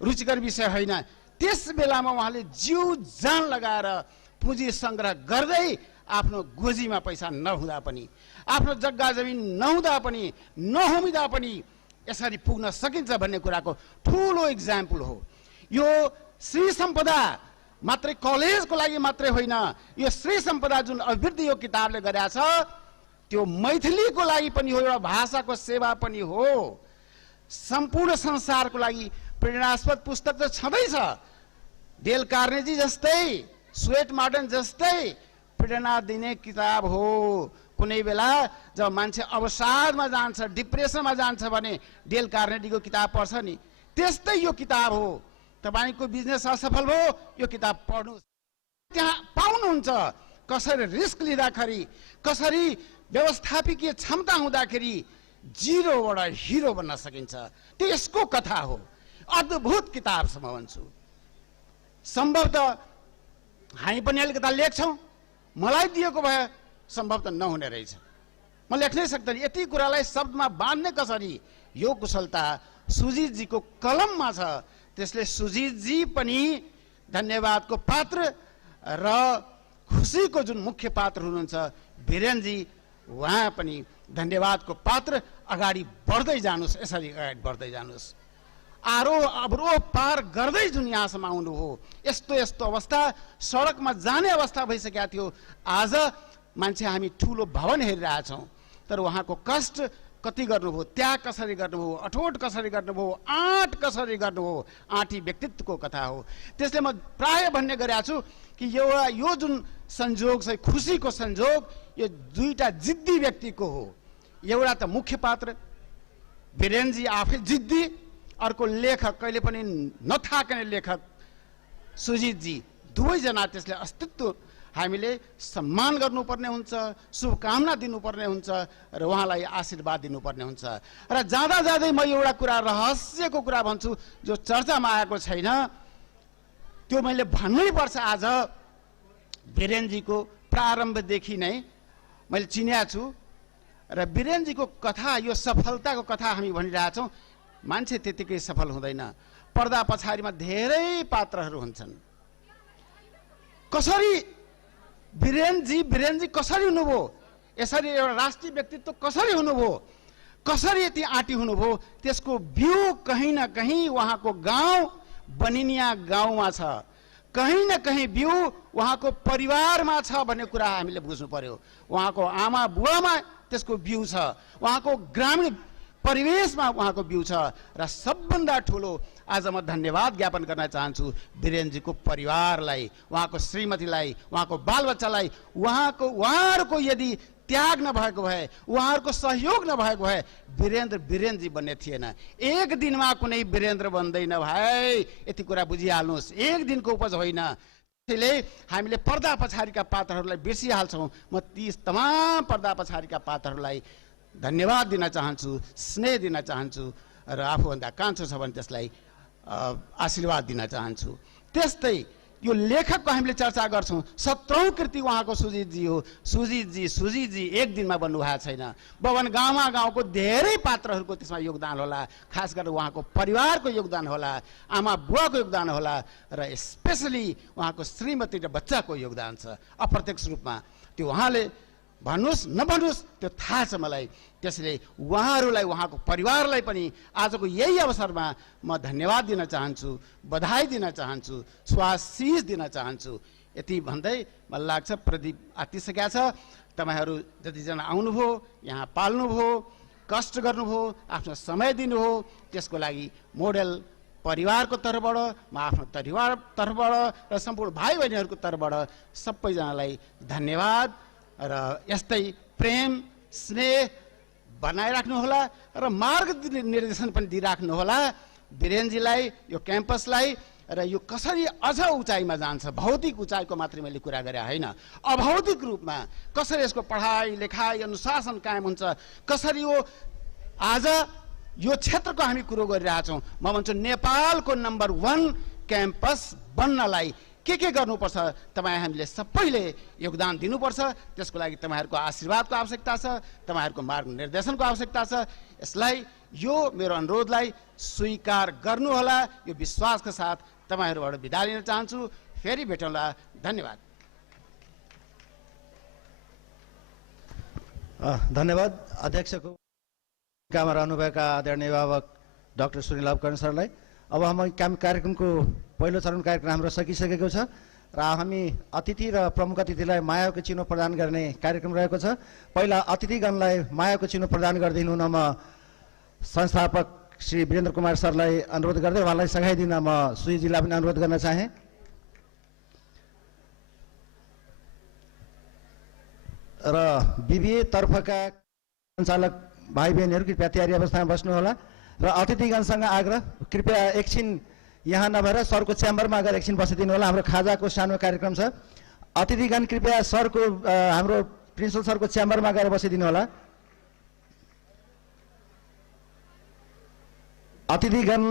रुचिकर विषय होइन। त्यस बेलामा उहाँले जिउ जान लगाएर पुँजी संग्रह गर्दै आफ्नो गोजीमा पैसा नहुँदा पनि, आफ्नो जग्गा जमिन नहुँदा पनि, नहोमिँदा पनि यसरी पुग्न सकिन्छ भन्ने कुराको ठुलो इक्जाम्पल हो। यो श्री सम्पदा मात्रै कलेजको लागि मात्रै होइन, यो श्री सम्पदा जुन अभिवृद्धि यो किताबले गरेका छ त्यो मैथिलीको लागि पनि हो, एउटा भाषाको सेवा पनि हो, सम्पूर्ण संसारको लागि प्रेरणास्पद पुस्तक त छँदैछ। डेल कार्नेजी जस्तै, स्वेट मार्टन जस्तै प्रेरणा दिने किताब हो। कुनै बेला जब मान्छे अवसादमा जान्छ, डिप्रेसनमा जान्छ भने डेल कार्नेगीको किताब पढ्छ नि, त्यस्तै यो किताब हो। तपाईको बिजनेस असफल भयो, यो किताब पढ्नुहोस्, त्यहाँ पाउनुहुन्छ कसरी रिस्क लिँदाखेरि, कसरी व्यवस्थापकीय क्षमता हुँदाखेरि जिरोबाट हिरो बन्न सकिन्छ। त्यो यसको कथा हो। अद्भुत किताब छ म भन्छु। सम्भवतः हामी पनि अलिकता लेख्छौँ, मलाई दिएको भए सम्भव त नहुने रहेछ, म लेख्नै सक्दैन। यति कुरालाई शब्दमा बाँध्ने कसरी, यो कुशलता सुजितजीको कलममा छ। त्यसले सुजितजी पनि धन्यवादको पात्र र खुसीको जुन मुख्य पात्र हुनुहुन्छ वीरेनजी, उहाँ पनि धन्यवादको पात्र। अगाडि बढ्दै जानुहोस्, यसरी अगाडि बढ्दै जानुहोस्। आरोह अवरोह पार गर्दै जुन यहाँसम्म आउनु हो, यस्तो यस्तो अवस्था, सडकमा जाने अवस्था भइसकेका थियो। आज मान्छे हामी ठुलो भवन हेरिरहेछौँ, तर उहाँको कष्ट कति गर्नुभयो, त्याग कसरी गर्नुभयो, अठोट कसरी गर्नुभयो, आँट कसरी गर्नुभयो, आँटी व्यक्तित्वको कथा हो। त्यसले म प्राय भन्ने गरेको छु कि यो जुन संयोग छ, खुसीको संयोग, यो दुईटा जिद्दी व्यक्तिको हो। एउटा त मुख्य पात्र वीरेनजी आफै जिद्दी, अर्को लेखक, कहिले पनि नथाक्ने लेखक सुजितजी। दुवैजना त्यसले अस्तित्व हामीले सम्मान गर्नुपर्ने हुन्छ, शुभकामना दिनुपर्ने हुन्छ र उहाँलाई आशीर्वाद दिनुपर्ने हुन्छ। र जाँदा जाँदै म एउटा कुरा, रहस्यको कुरा भन्छु जो चर्चामा आएको छैन, त्यो मैले भन्नै पर्छ। आज वीरेनजीको प्रारम्भदेखि नै मैले चिनेको छु र वीरेनजीको कथा, यो सफलताको कथा हामी भनिरहेछौँ। मान्छे त्यतिकै सफल हुँदैन, पर्दा पछाडिमा धेरै पात्रहरू हुन्छन्। कसरी वीरेनजी कसरी हुनुभयो, यसरी एउटा राष्ट्रिय व्यक्तित्व कसरी हुनुभयो, कसरी यति आँटी हुनुभयो, त्यसको बिउ कहीँ न कहीँ उहाँको गाउँ बनिनिया गाउँमा छ, कहीँ न कहीँ बिउ उहाँको परिवारमा छ भन्ने कुरा हामीले बुझ्नु पर्यो। उहाँको आमा बुवामा त्यसको बिउ छ, उहाँको ग्रामीण परिवेशमा उहाँको बिउ छ। र सबभन्दा ठुलो आज म धन्यवाद ज्ञापन गर्न चाहन्छु वीरेनजीको परिवारलाई, उहाँको श्रीमतीलाई, उहाँको बालबच्चालाई। उहाँहरूको यदि त्याग नभएको भए, उहाँहरूको सहयोग नभएको भए वीरेनजी बन्ने थिएन। एक दिनमा कुनै वीरेन्द्र बन्दैन भाइ, यति कुरा बुझिहाल्नुहोस्। एक दिनको उपज होइन। त्यसैले हामीले पर्दा पछाडिका पात्रहरूलाई बिर्सिहाल्छौँ। म ती तमाम पर्दा पछाडिका पात्रहरूलाई धन्यवाद दिन चाहन्छु, स्नेह दिन चाहन्छु र आफूभन्दा कान्छो छ भने त्यसलाई आशीर्वाद दिन चाहन्छु। त्यस्तै यो लेखकको हामीले चर्चा गर्छौँ, 17औं कृति उहाँको सुजितजी हो। सुजितजी एक दिनमा बन्नुभएको छैन। बवन गाउँको धेरै पात्रहरूको त्यसमा योगदान होला, खास गरेर उहाँको परिवारको योगदान होला, आमा बुवाको योगदान होला र स्पेसली उहाँको श्रीमती र बच्चाको योगदान छ अप्रत्यक्ष रूपमा। त्यो उहाँले भन्नुहोस् नभन्नुहोस् त्यो थाहा छ मलाई। त्यसले उहाँहरूलाई, उहाँको परिवारलाई पनि आजको यही अवसरमा म धन्यवाद दिन चाहन्छु, बधाई दिन चाहन्छु, स्वाशीष दिन चाहन्छु। यति भन्दै मलाई लाग्छ प्रदीप आतिसकेका छ। तपाईँहरू जतिजना आउनुभयो, यहाँ पाल्नुभयो, कष्ट गर्नुभयो, आफ्नो समय दिनुभयो, त्यसको लागि मोडेल परिवारको तर्फबाट, म आफ्नो परिवार तर्फबाट र सम्पूर्ण भाइ बहिनीहरूको तर्फबाट सबैजनालाई धन्यवाद र यस्तै प्रेम स्नेह बनाइराख्नुहोला र मार्ग निर्देशन पनि दिइराख्नुहोला वीरेनजीलाई, यो क्याम्पसलाई। र यो कसरी अझ उचाइमा जान्छ, भौतिक उचाइको मात्रै मैले कुरा गरे होइन, अभौतिक रूपमा कसरी यसको पढाइ लेखाइ अनुशासन कायम हुन्छ, कसरी यो आज यो क्षेत्रको हामी कुरो गरिरहेछौँ। म भन्छु नेपालको नम्बर 1 क्याम्पस बन्नलाई के गर्नुपर्छ, तपाईँ हामीले सबैले योगदान दिनुपर्छ। त्यसको लागि तपाईँहरूको आशीर्वादको आवश्यकता छ, तपाईँहरूको मार्ग निर्देशनको आवश्यकता छ। यसलाई, यो मेरो अनुरोधलाई स्वीकार गर्नुहोला। यो विश्वासका साथ तपाईँहरूबाट बिदा लिन चाहन्छु। फेरि भेटौँला। धन्यवाद। धन्यवाद अध्यक्षको काममा रहनुभएका आदरणीय अभिभावक डाक्टर सुनिल लाभकर्ण सरलाई। अब हामी कार्यक्रमको पहिलो चरण कार्यक्रम हाम्रो सकिसकेको छ र हामी अतिथि र प्रमुख अतिथिलाई मायाको चिनो प्रदान गर्ने कार्यक्रम रहेको छ। पहिला अतिथिगणलाई मायाको चिनो प्रदान गरिदिनु हुन म संस्थापक श्री वीरेन्द्र कुमार सरलाई अनुरोध गर्दै उहाँलाई सघाइदिन म सुजीजीलाई पनि अनुरोध गर्न चाहे। र बिबिए तर्फका सञ्चालक भाइ बहिनीहरू कृपया तयारी अवस्थामा बस्नुहोला र अतिथिगणसँग आग्रह कृपया एकछिन यहाँ नभएर सरको च्याम्बरमा गएर एकछिन बसिदिनु होला। हाम्रो खाजाको सानो कार्यक्रम छ। अतिथिगण कृपया सरको हाम्रो प्रिन्सिपल सरको च्याम्बरमा गएर बसिदिनु होला। अतिथिगण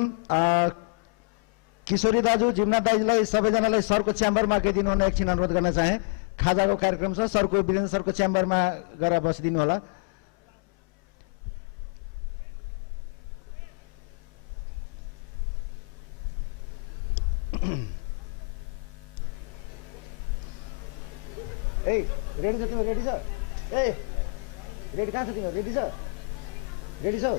किशोरी दाजु जिम्ना दाजुलाई सबैजनालाई सरको च्याम्बरमा गइदिनु हुन एकछिन अनुरोध गर्न चाहे। खाजाको कार्यक्रम छ। सरको वीरेन्द्र सरको च्याम्बरमा गएर बसिदिनु होला। ए रेडी छ तिमी? रेडी छ? ए रेडी कहाँ छ तिमी? रेडी छ? रेडी छौ?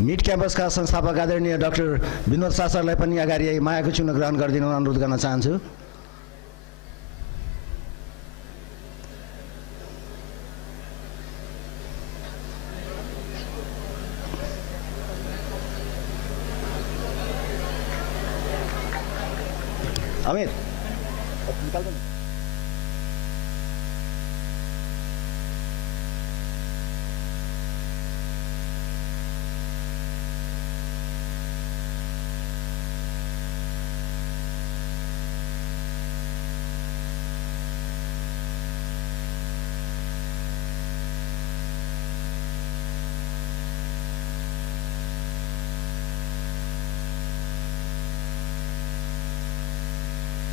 मिड क्याम्पसका संस्थापक आदरणीय डाक्टर विनोद शाह सरलाई पनि अगाडि मायाको चिनो ग्रहण गरिदिनु अनुरोध गर्न चाहन्छु। अमित निकाल दो।